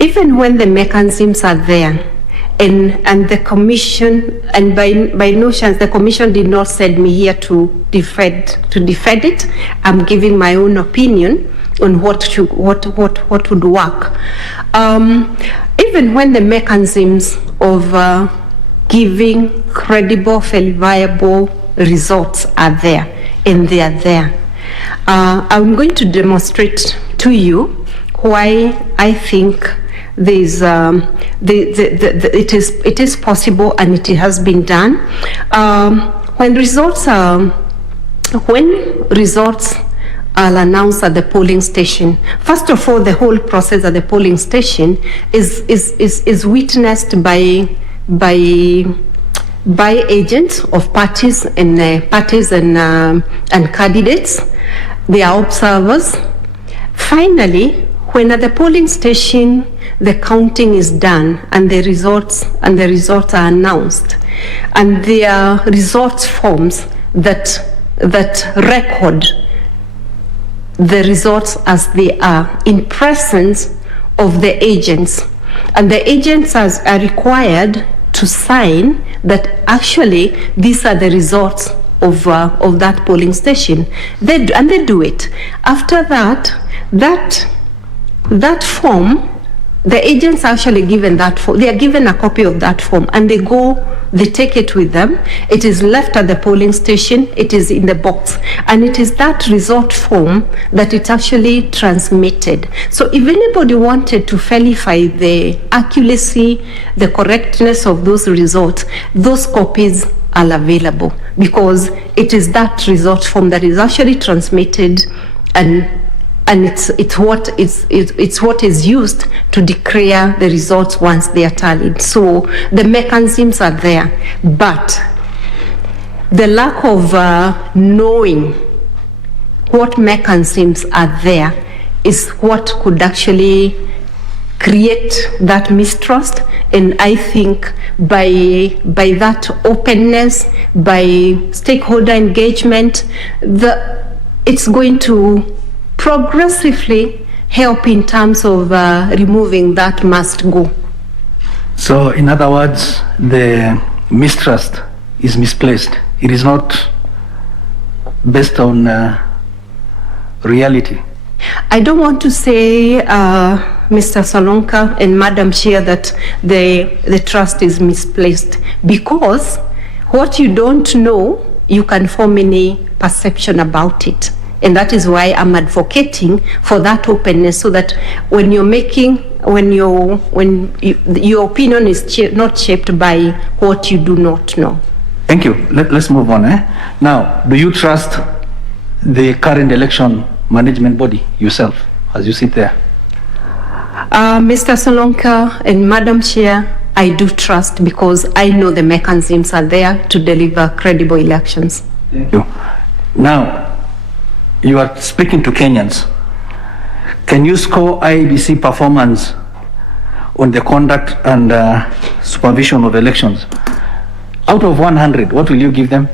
even when the mechanisms are there, and the commission, and by no chance the commission did not send me here to defend it. I'm giving my own opinion on what would work. Even when the mechanisms of giving credible, verifiable results are there, and they are there. I'm going to demonstrate to you why I think there's it is possible, and it has been done. When results are announced at the polling station, first of all, the whole process at the polling station is witnessed by agents of parties and candidates. They are observers. Finally, when at the polling station the counting is done and the results are announced, and there are results forms that record the results as they are in presence of the agents, and the agents are required to sign that actually these are the results of that polling station. They do it. After that form, the agents are actually given that form. They are given a copy of that form, and they take it with them. It is left at the polling station. It is in the box, and it is that result form that it's actually transmitted. So if anybody wanted to verify the accuracy, the correctness of those results, those copies are available, because it is that result form that is actually transmitted, and it's what is used to declare the results once they are tallied. So the mechanisms are there, but the lack of knowing what mechanisms are there is what could actually create that mistrust. And I think by that openness, by stakeholder engagement, it's going to progressively help in terms of removing that must go. So in other words, the mistrust is misplaced. It is not based on reality. I don't want to say, Mr. Solonka and Madam Chair, that the trust is misplaced, because what you don't know, you can form any perception about it. And that is why I'm advocating for that openness, so that when your opinion is not shaped by what you do not know. Thank you. Let's move on. Now, do you trust the current election management body yourself, as you sit there? Mr. Solonka and Madam Chair, I do trust, because I know the mechanisms are there to deliver credible elections. Thank you. Now, you are speaking to Kenyans. Can you score IEBC performance on the conduct and supervision of elections? Out of 100, what will you give them?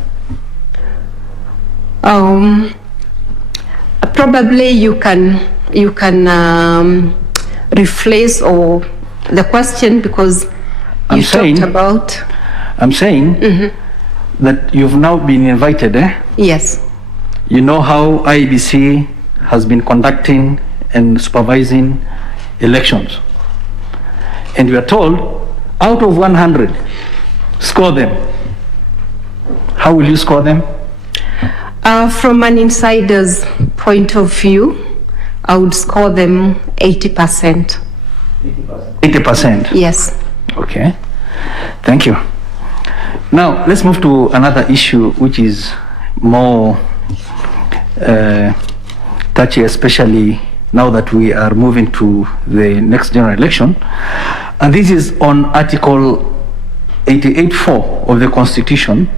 Probably you can rephrase the question, because I'm saying that you've now been invited, Yes. You know how IEBC has been conducting and supervising elections. And we are told, out of 100, score them. How will you score them? From an insider's point of view, I would score them 80%. 80%? Yes. Okay. Thank you. Now, let's move to another issue which is more touchy, especially now that we are moving to the next general election. And this is on Article 88.4 of the Constitution,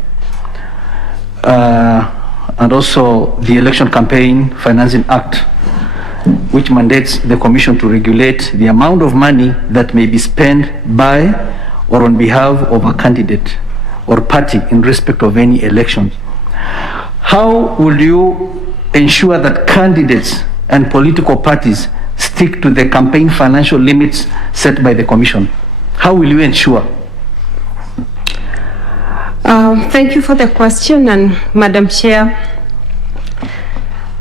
and also the Election Campaign Financing Act, which mandates the Commission to regulate the amount of money that may be spent by or on behalf of a candidate or party in respect of any elections. How will you ensure that candidates and political parties stick to the campaign financial limits set by the Commission? How will you ensure? Thank you for the question, and Madam Chair.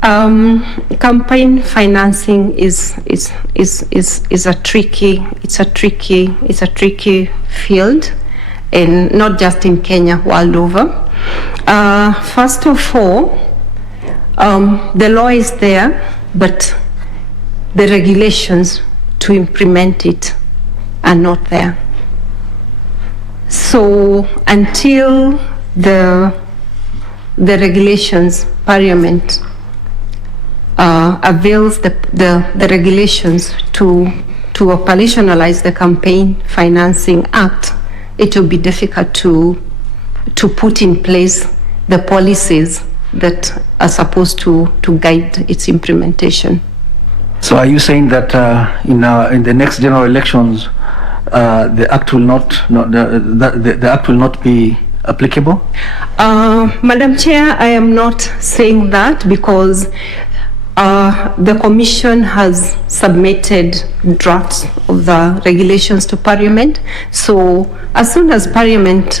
Campaign financing is a tricky field, and not just in Kenya, world over. First of all, the law is there, but the regulations to implement it are not there. So until the regulations, Parliament avails the regulations to operationalize the Campaign Financing Act, it will be difficult to put in place the policies that are supposed to guide its implementation. So are you saying that in the next general elections, the act will not be applicable? Madam Chair, I am not saying that, because the Commission has submitted drafts of the regulations to Parliament. So as soon as Parliament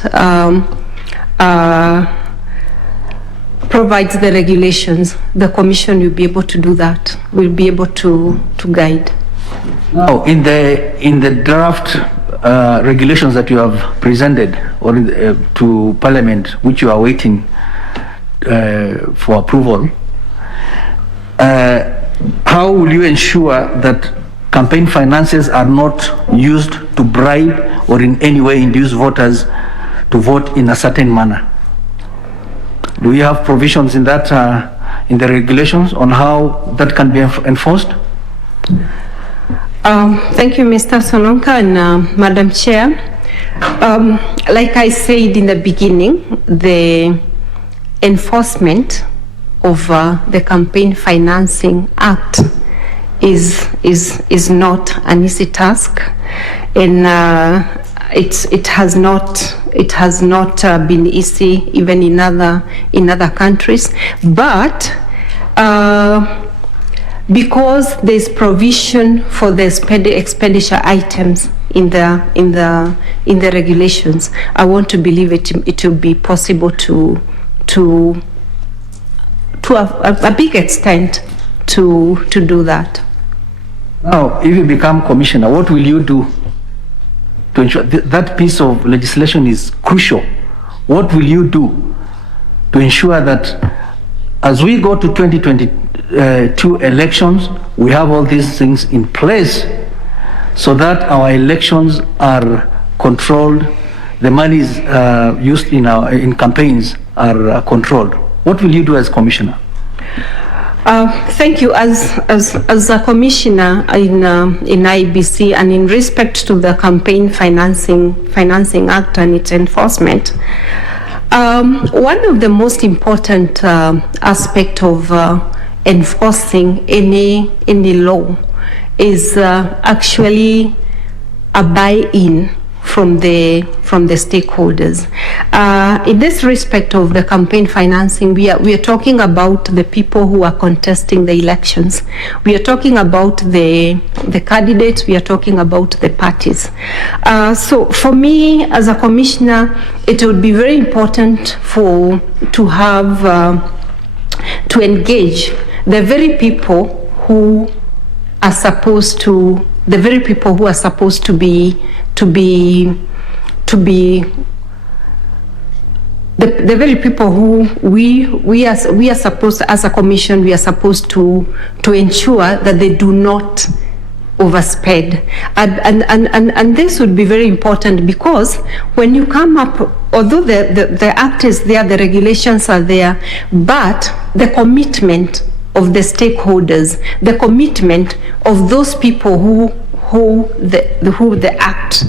provides the regulations, the Commission will be able to do that. Will be able to guide. Now, in the draft regulations that you have presented or to Parliament, which you are waiting for approval, how will you ensure that campaign finances are not used to bribe or in any way induce voters to vote in a certain manner? Do you have provisions in that in the regulations on how that can be enforced? Thank you, Mr. Sononka and Madam Chair. Like I said in the beginning, the enforcement of the Campaign Financing Act is not an easy task, and it has not been easy even in other countries, but because there's provision for the expenditure items in the regulations, I want to believe it will be possible to a big extent to do that. Now, if you become commissioner, what will you do to ensure that piece of legislation is crucial? What will you do to ensure that as we go to 2022 elections, we have all these things in place so that our elections are controlled, the monies used in campaigns are controlled? What will you do as commissioner? Thank you. As a commissioner in IEBC, and in respect to the Campaign Financing Act and its enforcement, one of the most important aspect of enforcing any law is actually a buy-in from the stakeholders. In this respect of the campaign financing, we are talking about the people who are contesting the elections. We are talking about the candidates. We are talking about the parties. So for me, as a commissioner, it would be very important to engage the very people who are supposed to be the very people who we are supposed, as a commission, we are supposed to ensure that they do not overspend, and this would be very important, because when you come up, although the act is there, the regulations are there, but the commitment of the stakeholders, the commitment of those people who the act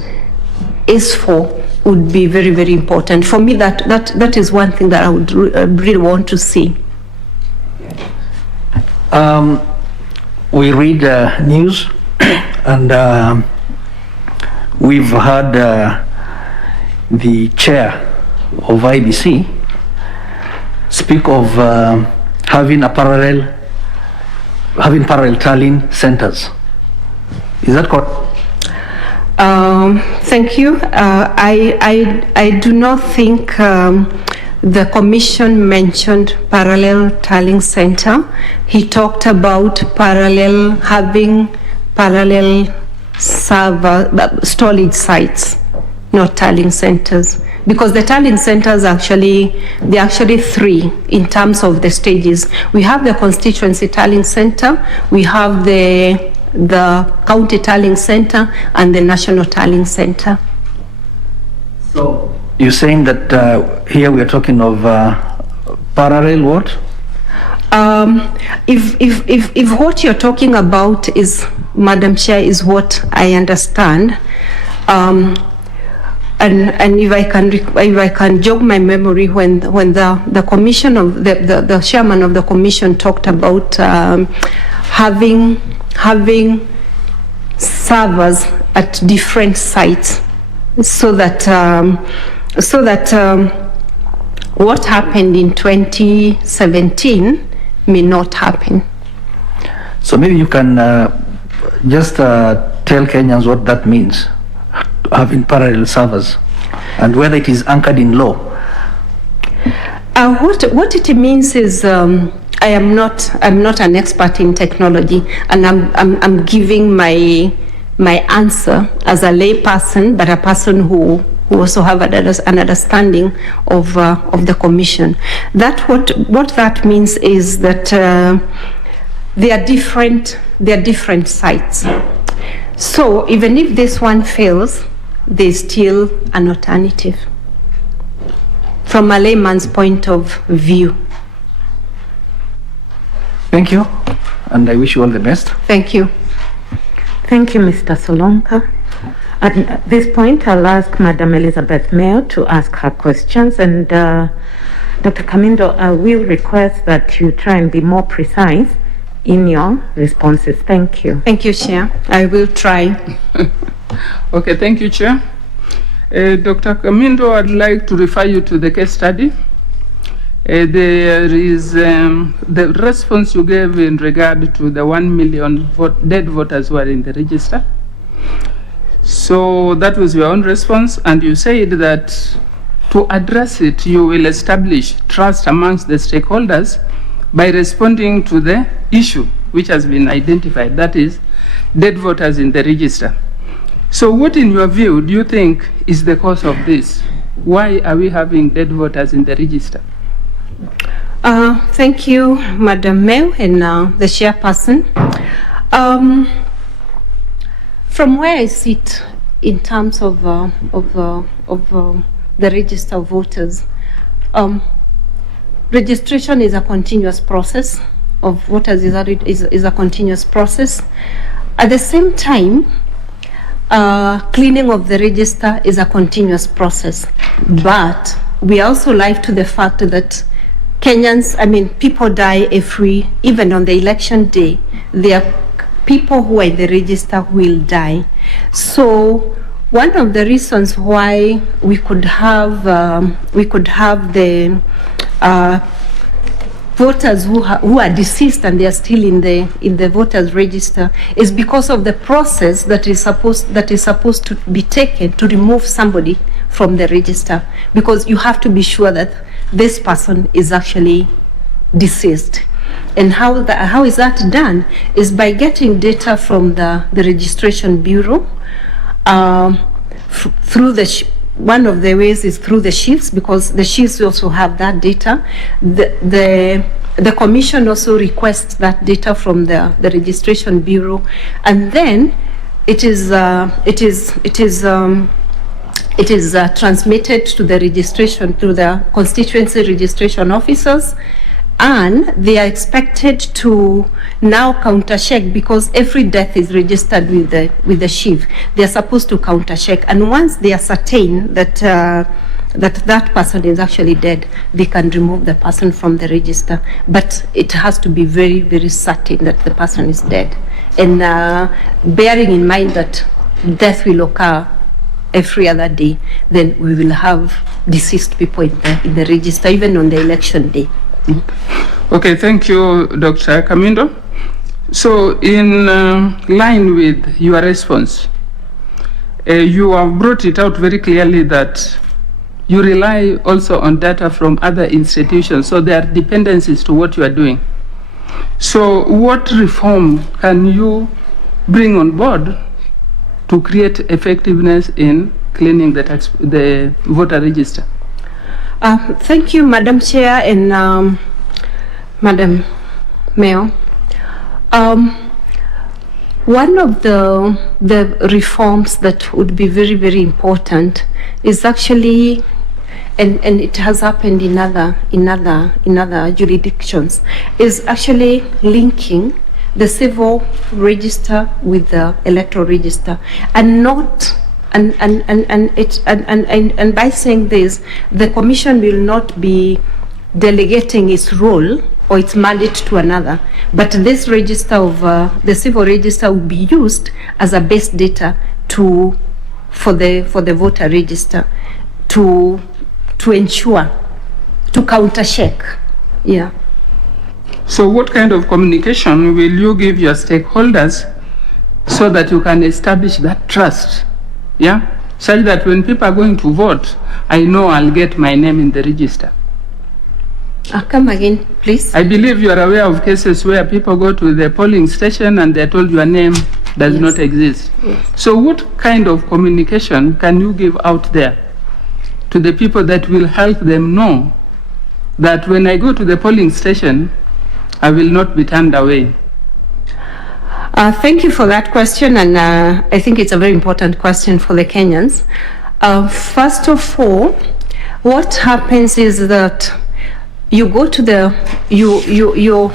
is for, would be very, very important. For me, that is one thing that I would really want to see. We read news, and we've heard the chair of IEBC speak of having parallel tallying centers. Is that correct? Thank you. I do not think the commission mentioned parallel tallying center. He talked about having parallel server storage sites, not tallying centers. Because the tallying centers they're actually three in terms of the stages. We have the constituency tallying center, we have the county tallying center, and the national tallying center. So you're saying that here we are talking of parallel what? If what you're talking about is, Madam Chair, is what I understand, and if I can jog my memory, when the commission of the chairman of the commission talked about having servers at different sites, so that what happened in 2017 may not happen. So maybe you can just tell Kenyans what that means, having parallel servers, and whether it is anchored in law. What it means is, I'm not an expert in technology, and I'm giving my answer as a lay person, but a person who also have an understanding of the commission. What that means is that they are different sites. So even if this one fails, there's still an alternative from a layman's point of view. Thank you, and I wish you all the best. Thank you. Thank you, Mr. Solonka. At this point, I'll ask Madam Elizabeth Mayo to ask her questions, and Dr. Kamindo, I will request that you try and be more precise in your responses. Thank you. Thank you, Chair. I will try. Okay, thank you, Chair. Dr. Kamindo, I'd like to refer you to the case study. There is the response you gave in regard to the 1 million dead voters who are in the register. So that was your own response, and you said that to address it, you will establish trust amongst the stakeholders by responding to the issue which has been identified, that is, dead voters in the register. So what, in your view, do you think is the cause of this? Why are we having dead voters in the register? Thank you, Madam Mayo and the chairperson. From where I sit in terms of the register of voters, registration is a continuous process. Of voters is a continuous process. At the same time, cleaning of the register is a continuous process. But we are also alive to the fact that Kenyans, people die even on the election day. There are people who are in the register who will die. So one of the reasons why we could have the voters who are deceased and they are still in the voters register is because of the process that is supposed to be taken to remove somebody from the register, because you have to be sure that this person is actually deceased. And how is that done is by getting data from the registration bureau through the one of the ways is through the chiefs, because the chiefs also have that data. The commission also requests that data from the registration bureau, and then it is transmitted to the registration, to the constituency registration officers, and they are expected to now counter-check, because every death is registered with the chief. They are supposed to counter-check, and once they ascertain that that person is actually dead, they can remove the person from the register. But it has to be very, very certain that the person is dead, and bearing in mind that death will occur every other day, then we will have deceased people in the register, even on the election day. Okay, thank you, Dr. Kamindo. So in line with your response, you have brought it out very clearly that you rely also on data from other institutions, so there are dependencies to what you are doing. So what reform can you bring on board to create effectiveness in cleaning the voter register? Thank you, Madam Chair and Madam Mayor. One of the reforms that would be very, very important is actually, and it has happened in other jurisdictions, is actually linking the civil register with the electoral register, and not. And by saying this, the commission will not be delegating its role or its mandate to another, but this register of the civil register will be used as a base data for the voter register to ensure, to counter-check. Yeah. So what kind of communication will you give your stakeholders so that you can establish that trust? Yeah, such that when people are going to vote, I know I'll get my name in the register. Come again, please. I believe you are aware of cases where people go to the polling station and they're told your name does not exist. Yes. So what kind of communication can you give out there to the people that will help them know that when I go to the polling station, I will not be turned away? Thank you for that question, and I think it's a very important question for the Kenyans. First of all, what happens is that you go to your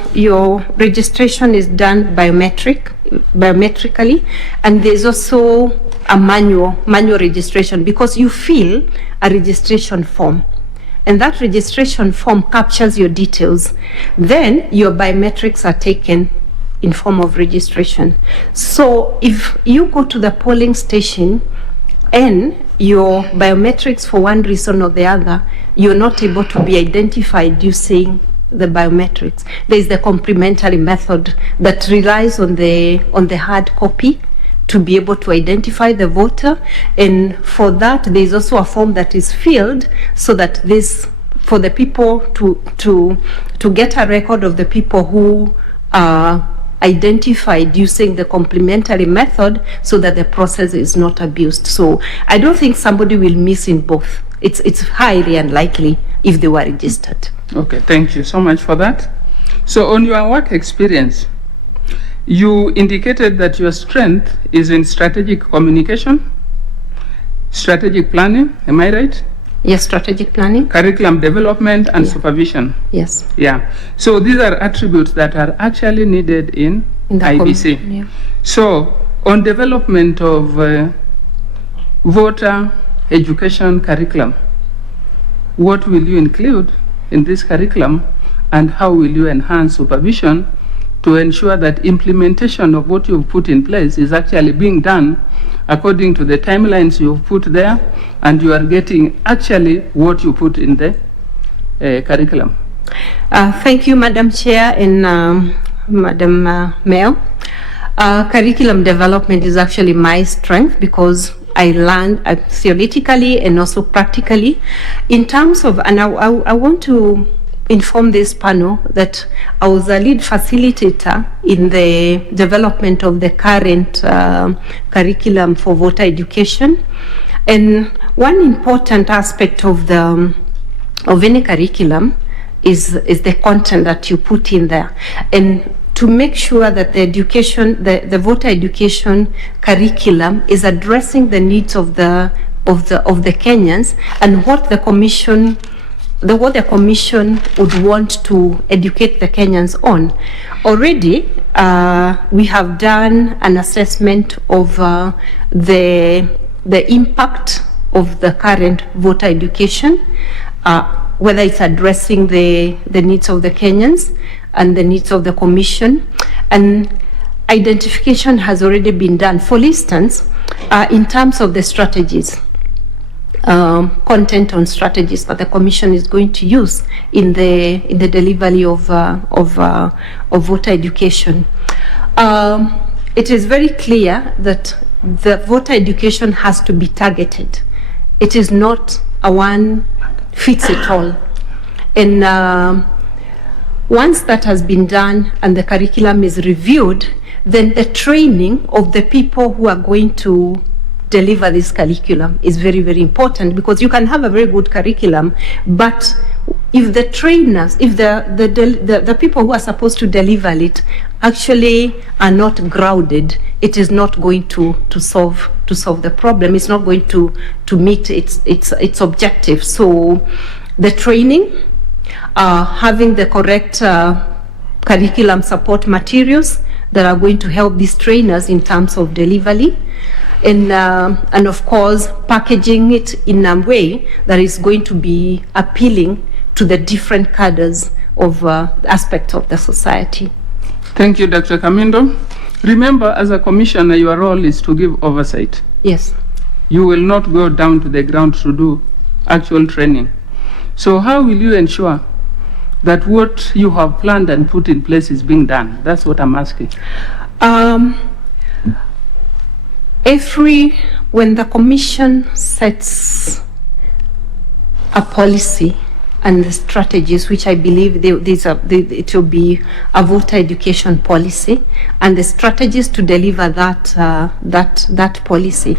registration is done biometrically, and there's also a manual registration, because you fill a registration form, and that registration form captures your details. Then your biometrics are taken in form of registration. So if you go to the polling station and your biometrics, for one reason or the other, you're not able to be identified using the biometrics, there is the complementary method that relies on the hard copy to be able to identify the voter. And for that, there is also a form that is filled so that this, for the people to get a record of the people who are identified using the complementary method, so that the process is not abused. So I don't think somebody will miss in both. It's highly unlikely if they were registered. Okay, thank you so much for that. So on your work experience, you indicated that your strength is in strategic communication, strategic planning, am I right? Yes, strategic planning, curriculum development, and supervision. Yes. Yeah. So these are attributes that are actually needed in IEBC. Yeah. So on development of voter education curriculum, what will you include in this curriculum, and how will you enhance supervision to ensure that implementation of what you've put in place is actually being done according to the timelines you've put there, and you are getting actually what you put in the curriculum? Thank you, Madam Chair and Madam Mayor. Curriculum development is actually my strength because I learned theoretically and also practically. In terms of, and I want to inform this panel that I was a lead facilitator in the development of the current curriculum for voter education. And one important aspect of any curriculum is the content that you put in there, and to make sure that the education, the voter education curriculum is addressing the needs of the Kenyans and what the commission would want to educate the Kenyans on. Already, we have done an assessment of the impact of the current voter education, whether it's addressing the needs of the Kenyans and the needs of the commission, and identification has already been done. For instance, in terms of the strategies, content on strategies that the commission is going to use in the delivery of voter education. It is very clear that the voter education has to be targeted. It is not a one fits it all. And once that has been done and the curriculum is reviewed, then the training of the people who are going to deliver this curriculum is very, very important, because you can have a very good curriculum, but if the trainers, if the people who are supposed to deliver it actually are not grounded, it is not going to solve the problem. It's not going to meet its objective. So the training, having the correct curriculum support materials that are going to help these trainers in terms of delivery, and of course packaging it in a way that is going to be appealing to the different cadres of aspects of the society. Thank you, Dr. Kamindo. Remember, as a commissioner, your role is to give oversight. Yes. You will not go down to the ground to do actual training. So how will you ensure that what you have planned and put in place is being done? That's what I'm asking. When the commission sets a policy and the strategies, which I believe it will be a voter education policy, and the strategies to deliver that policy,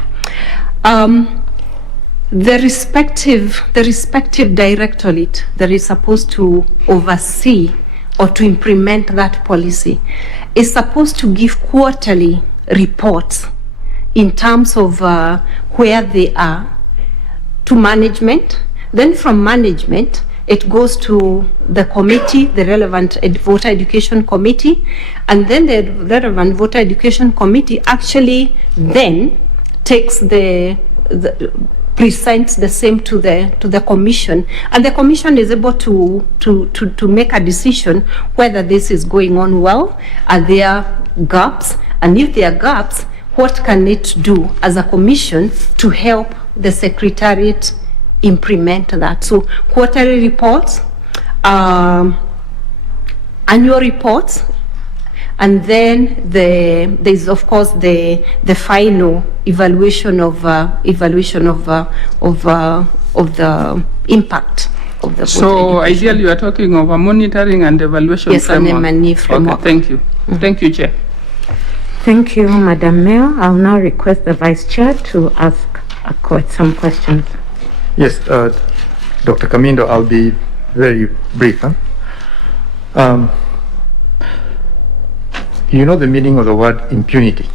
the respective directorate that is supposed to oversee or to implement that policy is supposed to give quarterly reports in terms of where they are to management. Then from management, it goes to the committee, the relevant voter education committee, and then the relevant voter education committee actually then takes presents the same to the commission, and the commission is able to make a decision whether this is going on well. Are there gaps? And if there are gaps, what can it do as a commission to help the secretariat implement that? So quarterly reports, annual reports, and then there's of course the final evaluation of the impact of the. So ideally, you are talking of a monitoring and evaluation framework. Yes, and a framework. Okay, thank you. Thank you, Chair. Thank you, Madam Mayor. I'll now request the Vice Chair to ask some questions. Yes, Dr. Kamindo, I'll be very brief. You know the meaning of the word impunity?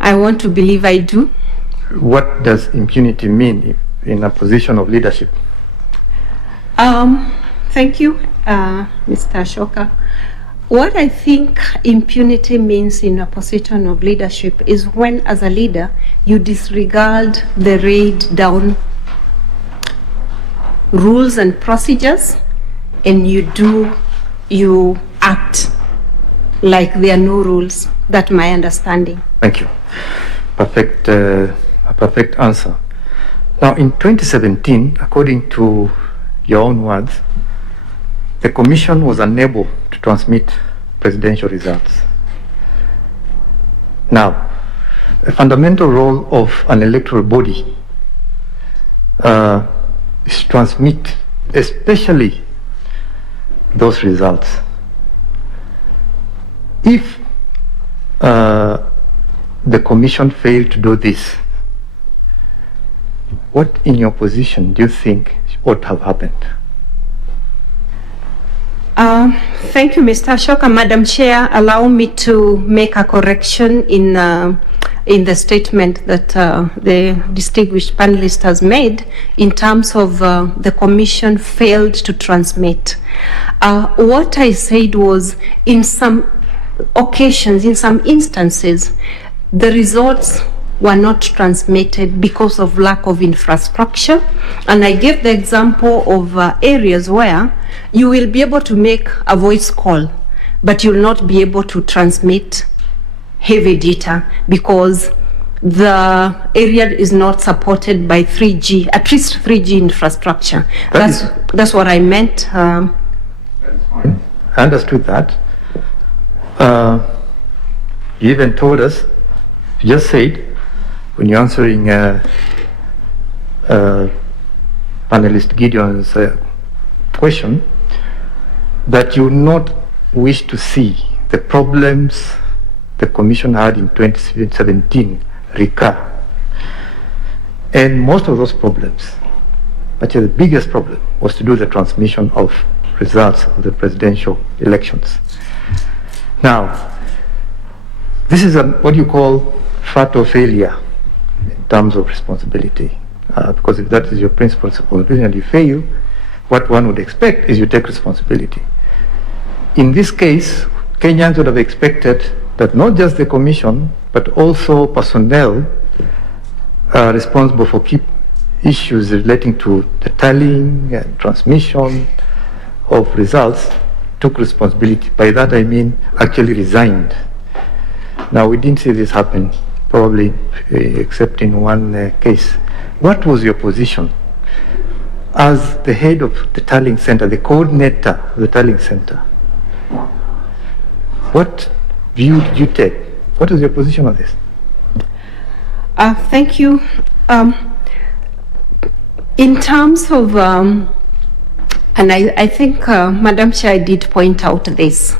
I want to believe I do. What does impunity mean in a position of leadership? Thank you, Mr. Ashoka. What I think impunity means in a position of leadership is when, as a leader, you disregard the laid down rules and procedures, and you do you act like there are no rules. That's my understanding. Thank you. Perfect, a perfect answer. Now, in 2017, according to your own words, the Commission was unable to transmit presidential results. Now, a fundamental role of an electoral body is to transmit, especially those results. If the Commission failed to do this, what, in your position, do you think ought to have happened? Thank you, Mr. Ashoka. Madam Chair, allow me to make a correction in the statement that the distinguished panelist has made in terms of the Commission failed to transmit. What I said was, in some occasions, in some instances, the results were not transmitted because of lack of infrastructure. And I gave the example of areas where you will be able to make a voice call, but you'll not be able to transmit heavy data because the area is not supported by 3G, at least 3G infrastructure. That's what I meant. I understood that. You even told us, you just said, when you're answering panelist Gideon's question, that you not wish to see the problems the Commission had in 2017 recur. And most of those problems, actually the biggest problem, was to do the transmission of results of the presidential elections. Now, this is what you call fatal failure in terms of responsibility, because if that is your principal responsibility and you fail, what one would expect is you take responsibility. In this case, Kenyans would have expected that not just the Commission, but also personnel responsible for key issues relating to the tallying and transmission of results took responsibility. By that I mean actually resigned. Now, we didn't see this happen, probably except in one case. What was your position as the head of the tallying center, the coordinator of the tallying center? What view did you take? What was your position on this? Thank you. In terms of, and I think Madam Chair did point out this,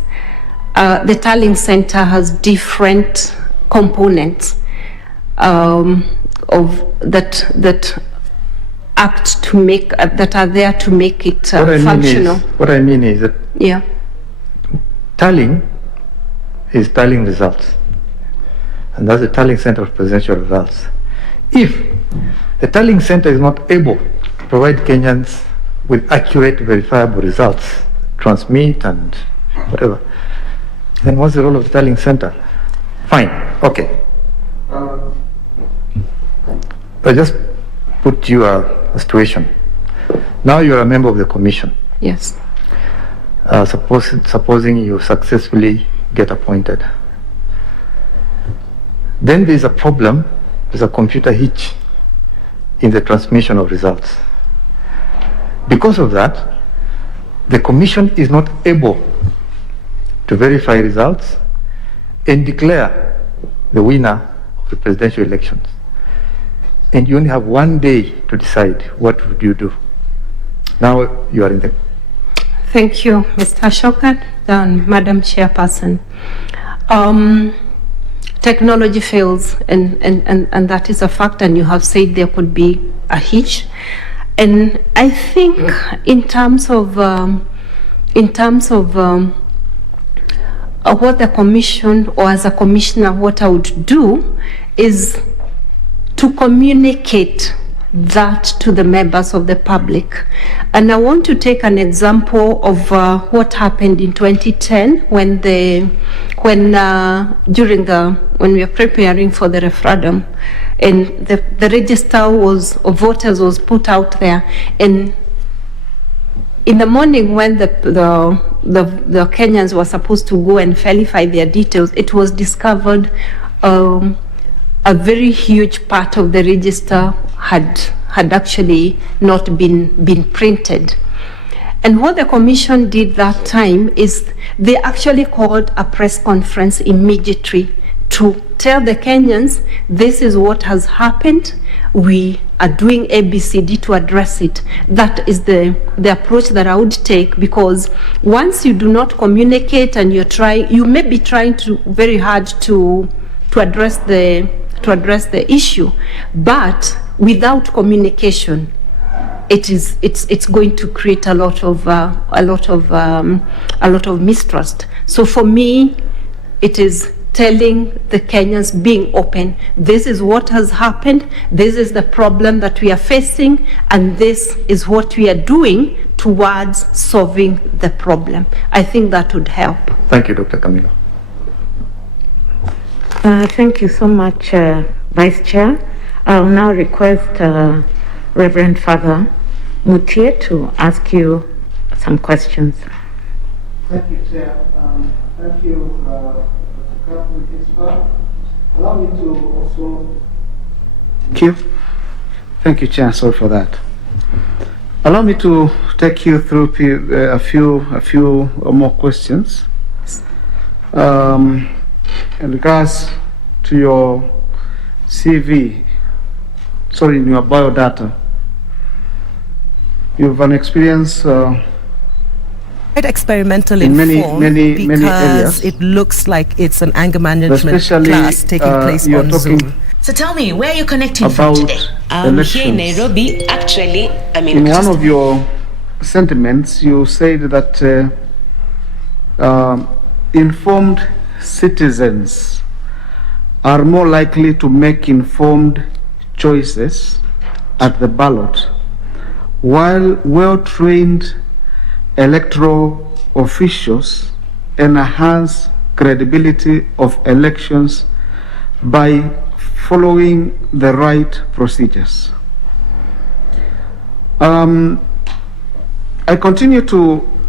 the tallying center has different components of that act to make that are there to make it functional. What I mean is that tallying is tallying results, and that's the tallying center of presidential results. If the tallying center is not able to provide Kenyans with accurate, verifiable results, transmit and whatever, then what's the role of the tallying center? Fine, okay. I just put you a situation. Now you're a member of the Commission. Yes. Supposing you successfully get appointed. Then there's a problem, there's a computer hitch in the transmission of results. Because of that, the Commission is not able to verify results and declare the winner of the presidential elections. And you only have 1 day to decide what would you do. Now you are in the... Thank you, Mr. Ashoka and Madam Chairperson. Technology fails, and that is a fact, and you have said there could be a hitch. And I think in terms of what the Commission, or as a Commissioner, what I would do is to communicate that to the members of the public. And I want to take an example of what happened in 2010 when we were preparing for the referendum, and the register of voters was put out there, and in the morning when the the Kenyans were supposed to go and verify their details, it was discovered a very huge part of the register had actually not been printed. And what the commission did that time is they actually called a press conference immediately to tell the Kenyans, this is what has happened. We are doing ABCD to address it. That is the approach that I would take, because once you do not communicate and you may be trying very hard to address the issue, but without communication, it's going to create a lot of mistrust. So for me, it is telling the Kenyans, being open, this is what has happened, this is the problem that we are facing, and this is what we are doing towards solving the problem. I think that would help. Thank you, Dr. Camilo. Thank you so much, Vice Chair. I'll now request Reverend Father Mutie to ask you some questions. Thank you, Chair. Thank you, allow me to also... Thank you, Chair. Sorry for that. Allow me to take you through a few more questions. In regards to your CV, in your biodata, you have an experience quite experimental in many because areas. It looks like it's an anger management class taking place on Zoom. So tell me, where are you connecting from today? I'm here in Nairobi. Actually, I'm in one of your sentiments, you said that informed citizens are more likely to make informed choices at the ballot, while well-trained electoral officials enhance credibility of elections by following the right procedures. I continue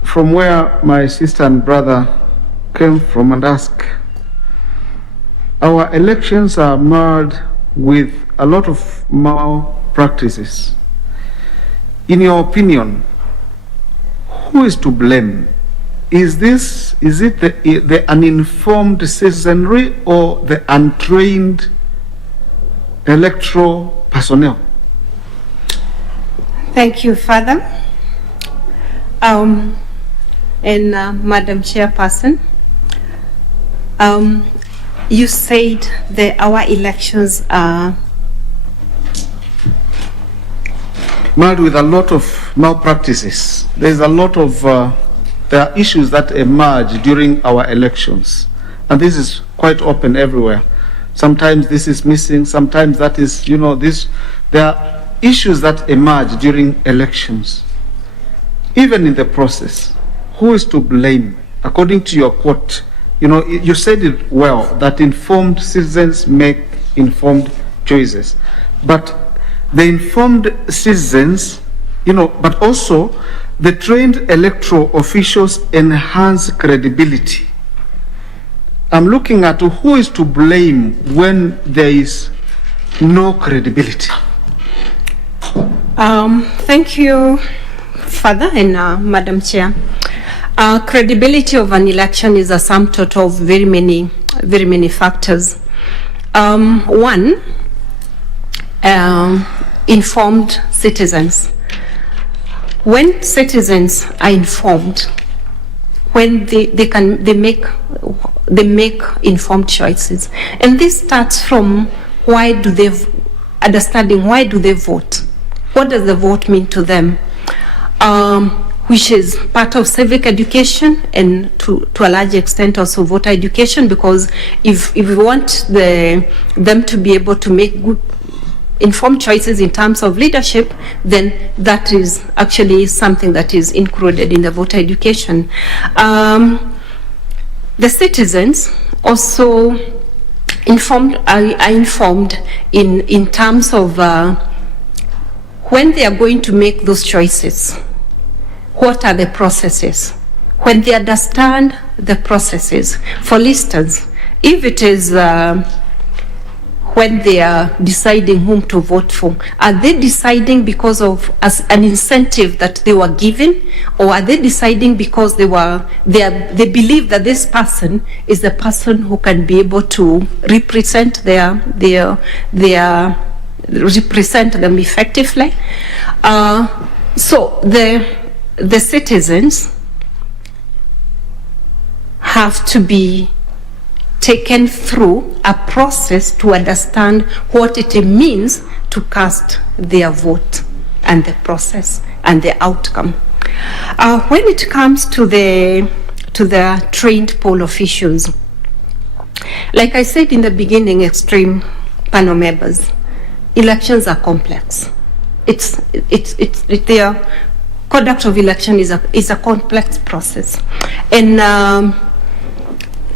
from where my sister and brother came from and ask, our elections are marred with a lot of malpractices. In your opinion, who is to blame? Is it the uninformed citizenry or the untrained electoral personnel? Thank you, Father. And Madam Chairperson, you said that our elections are marred with a lot of malpractices. There's a lot of there are issues that emerge during our elections, and this is quite open everywhere. Sometimes this is missing, sometimes that is, there are issues that emerge during elections. Even in the process, who is to blame? According to your quote, you said it well, that informed citizens make informed choices. But the informed citizens, but also the trained electoral officials enhance credibility. I'm looking at who is to blame when there is no credibility. Thank you, Father and Madam Chair. Credibility of an election is a sum total of very many factors. One, informed citizens. When citizens are informed, when they make informed choices, and this starts from understanding why do they vote? What does the vote mean to them? Which is part of civic education and to a large extent also voter education, because if we want them to be able to make good informed choices in terms of leadership, then that is actually something that is included in the voter education. The citizens also are informed in terms of when they are going to make those choices. What are the processes? when they understand the processes. For instance, if it is when they are deciding whom to vote for, are they deciding because of as an incentive that they were given, or are they deciding because they believe that this person is the person who can be able to represent represent them effectively? So the citizens have to be taken through a process to understand what it means to cast their vote and the process and the outcome. When it comes to the trained poll officials, like I said in the beginning, extreme panel members, elections are complex. Their conduct of election is a complex process, and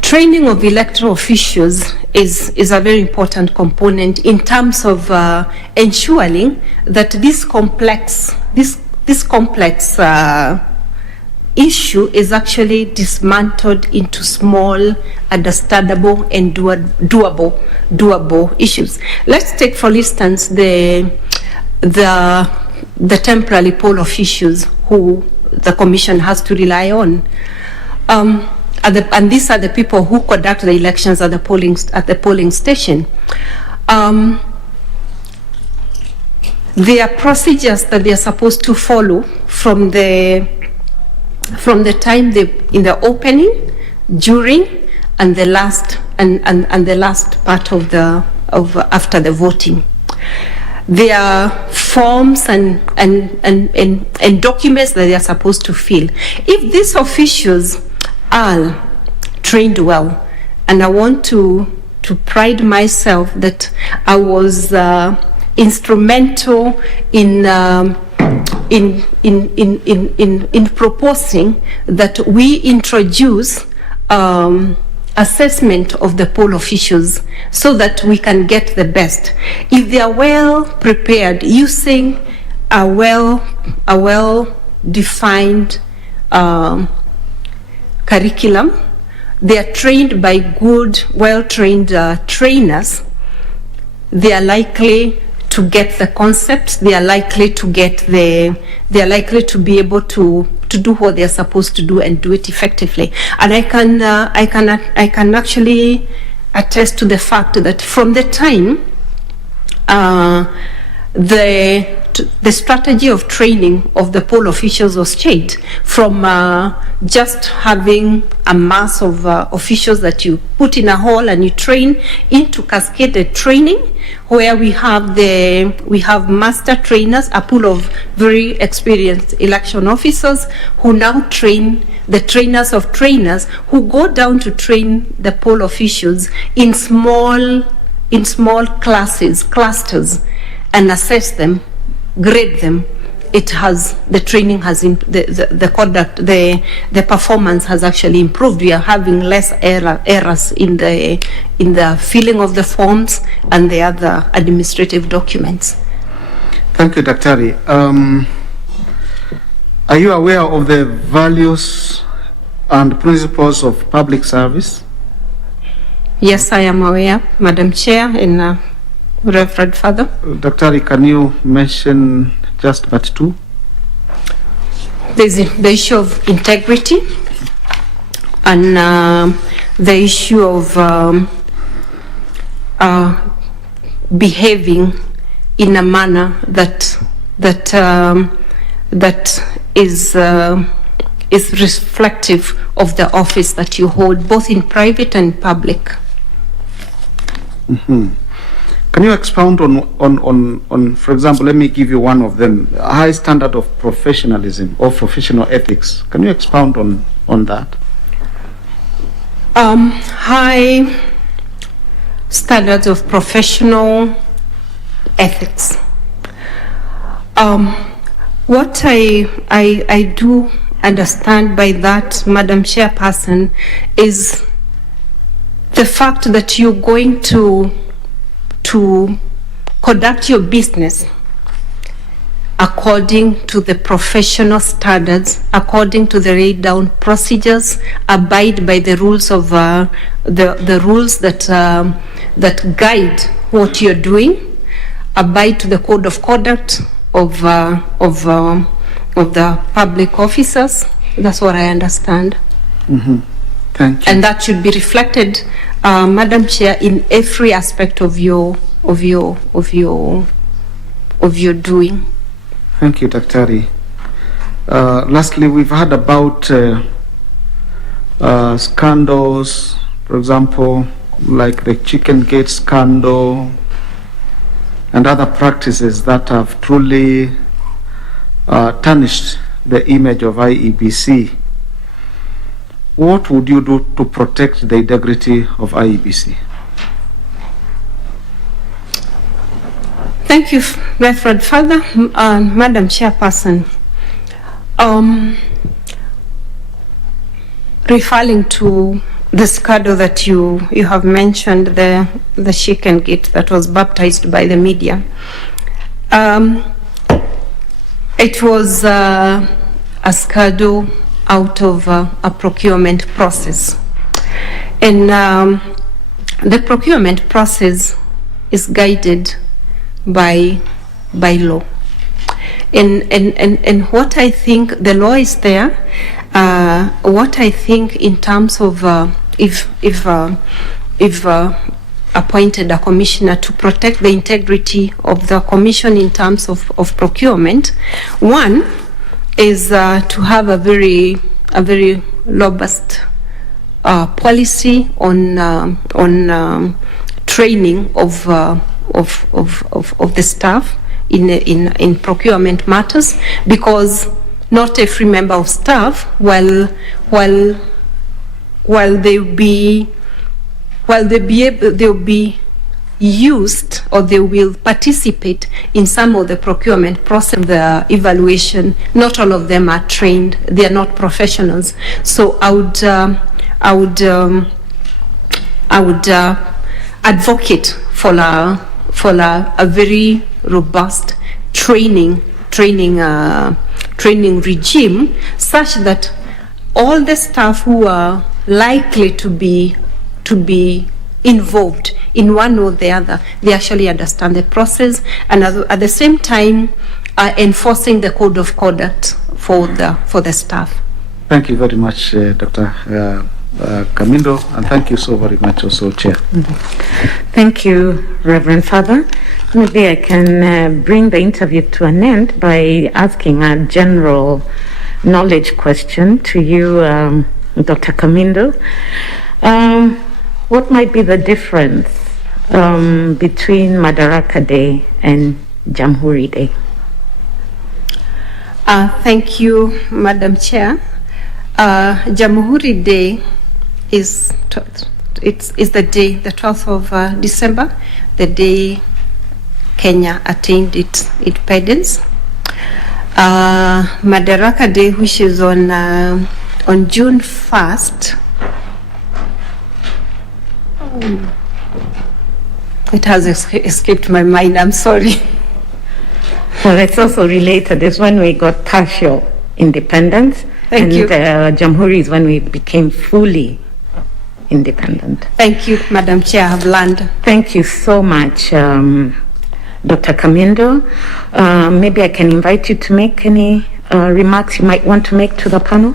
training of electoral officials is a very important component in terms of ensuring that this complex issue is actually dismantled into small, understandable, and doable issues. Let's take, for instance, the temporary poll officials who the Commission has to rely on. And these are the people who conduct the elections at the polling station. There are procedures that they are supposed to follow from the time in the opening, during, and the last and the last part of after the voting. There are forms and documents that they are supposed to fill. If these officials are trained well, and I want to pride myself that I was instrumental in proposing that we introduce assessment of the poll officials so that we can get the best. If they are well prepared, using a well-defined curriculum, they are trained by good, well-trained trainers, they are likely to get the concepts, they are likely to be able to do what they are supposed to do and do it effectively. And I can actually attest to the fact that from the time the strategy of training of the poll officials was changed from just having a mass of officials that you put in a hall and you train, into cascaded training, where we have master trainers, a pool of very experienced election officers who now train the trainers of trainers, who go down to train the poll officials in small clusters, and assess them, grade them. The training has the conduct, the performance has actually improved. We are having less errors in the filling of the forms and the other administrative documents. Thank you, Daktari. Are you aware of the values and principles of public service? Yes, I am aware, Madam Chair and Reverend Father. Daktari, can you mention just but two? There's the issue of integrity and the issue of behaving in a manner that is reflective of the office that you hold, both in private and public. Mm-hmm. Can you expound on, for example, let me give you one of them, a high standard of professionalism or professional ethics. Can you expound on that? High standards of professional ethics. What I do understand by that, Madam Chairperson, is the fact that you're going to conduct your business according to the professional standards, according to the laid down procedures, abide by the rules of the rules that guide what you're doing, abide to the code of conduct of the public officers. That's what I understand. Mm-hmm. Thank you. And that should be reflected, Madam Chair, in every aspect of your doing. Thank you, Daktari. Lastly, we've heard about scandals, for example, like the Chicken Gate scandal and other practices that have truly tarnished the image of IEBC. What would you do to protect the integrity of IEBC? Thank you, Reverend Father, Madam Chairperson. Referring to the scandal that you have mentioned, the Chicken Gate that was baptized by the media, it was a scandal out of a procurement process. And the procurement process is guided by law. And what I think, the law is there. What I think in terms of if appointed a commissioner to protect the integrity of the commission in terms of procurement, one is to have a very robust policy on training of the staff in procurement matters, because not every member of staff, while they'll be used, or they will participate in some of the procurement process, the evaluation, not all of them are trained, they are not professionals. So I would advocate for a very robust training regime, such that all the staff who are likely to be involved in one or the other, they actually understand the process, and at the same time enforcing the code of conduct for the staff. Thank you very much, Dr. Kamindo, and thank you so very much also, Chair. Thank you, Reverend Father. Maybe I can bring the interview to an end by asking a general knowledge question to you, Dr. Kamindo. What might be the difference between Madaraka Day and Jamhuri Day? Thank you, Madam Chair. Jamhuri Day is the day, the 12th of December, the day Kenya attained its independence. Madaraka Day, which is on June 1st, it has escaped my mind, I'm sorry. Well, it's also related. It's when we got partial independence. Thank you. Jamhuri is when we became fully independent. Thank you, Madam Chair, I have learned. Thank you so much, Dr. Kamindo. Maybe I can invite you to make any remarks you might want to make to the panel.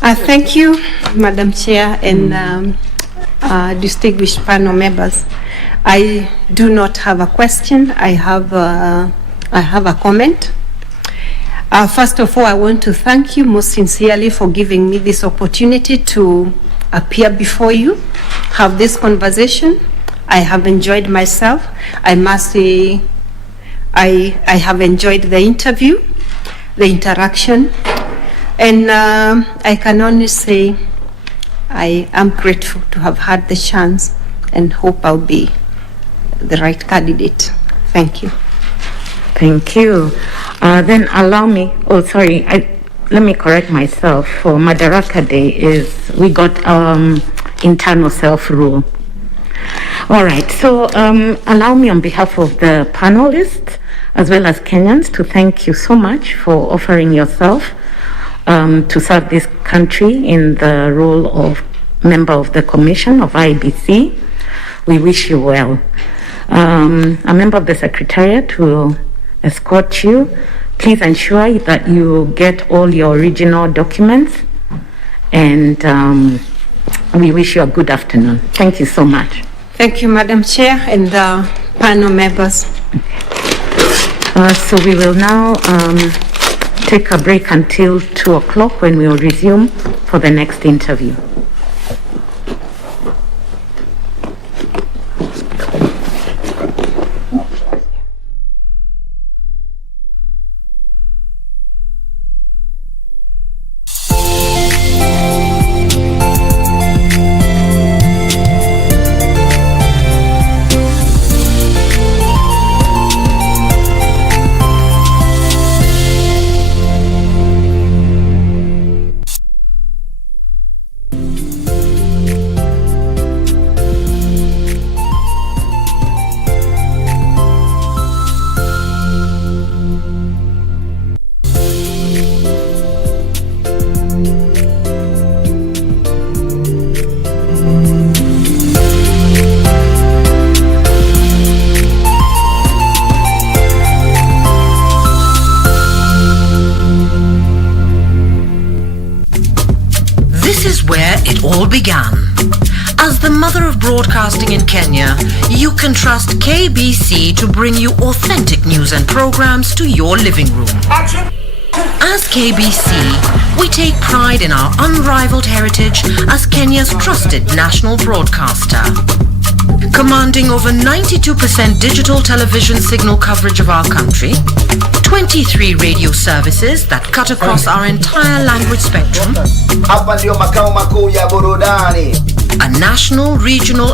Thank you, Madam Chair, and distinguished panel members. I do not have a question. I have a comment. First of all, I want to thank you most sincerely for giving me this opportunity to appear before you, have this conversation. I have enjoyed myself. I must say, I have enjoyed the interview, the interaction, and I can only say I am grateful to have had the chance and hope I'll be the right candidate. Thank you. Thank you. Then allow me, let me correct myself. For Madaraka Day we got internal self-rule. All right, so allow me on behalf of the panelists as well as Kenyans, to thank you so much for offering yourself to serve this country in the role of member of the Commission of IEBC. We wish you well. A member of the Secretariat will escort you. Please ensure that you get all your original documents, and we wish you a good afternoon. Thank you so much. Thank you, Madam Chair, and the panel members. So we will now take a break until 2 o'clock when we will resume for the next interview. Began. As the mother of broadcasting in Kenya, you can trust KBC to bring you authentic news and programs to your living room. As KBC, we take pride in our unrivaled heritage as Kenya's trusted national broadcaster. Commanding over 92% digital television signal coverage of our country, 23 radio services that cut across our entire language spectrum, a national, regional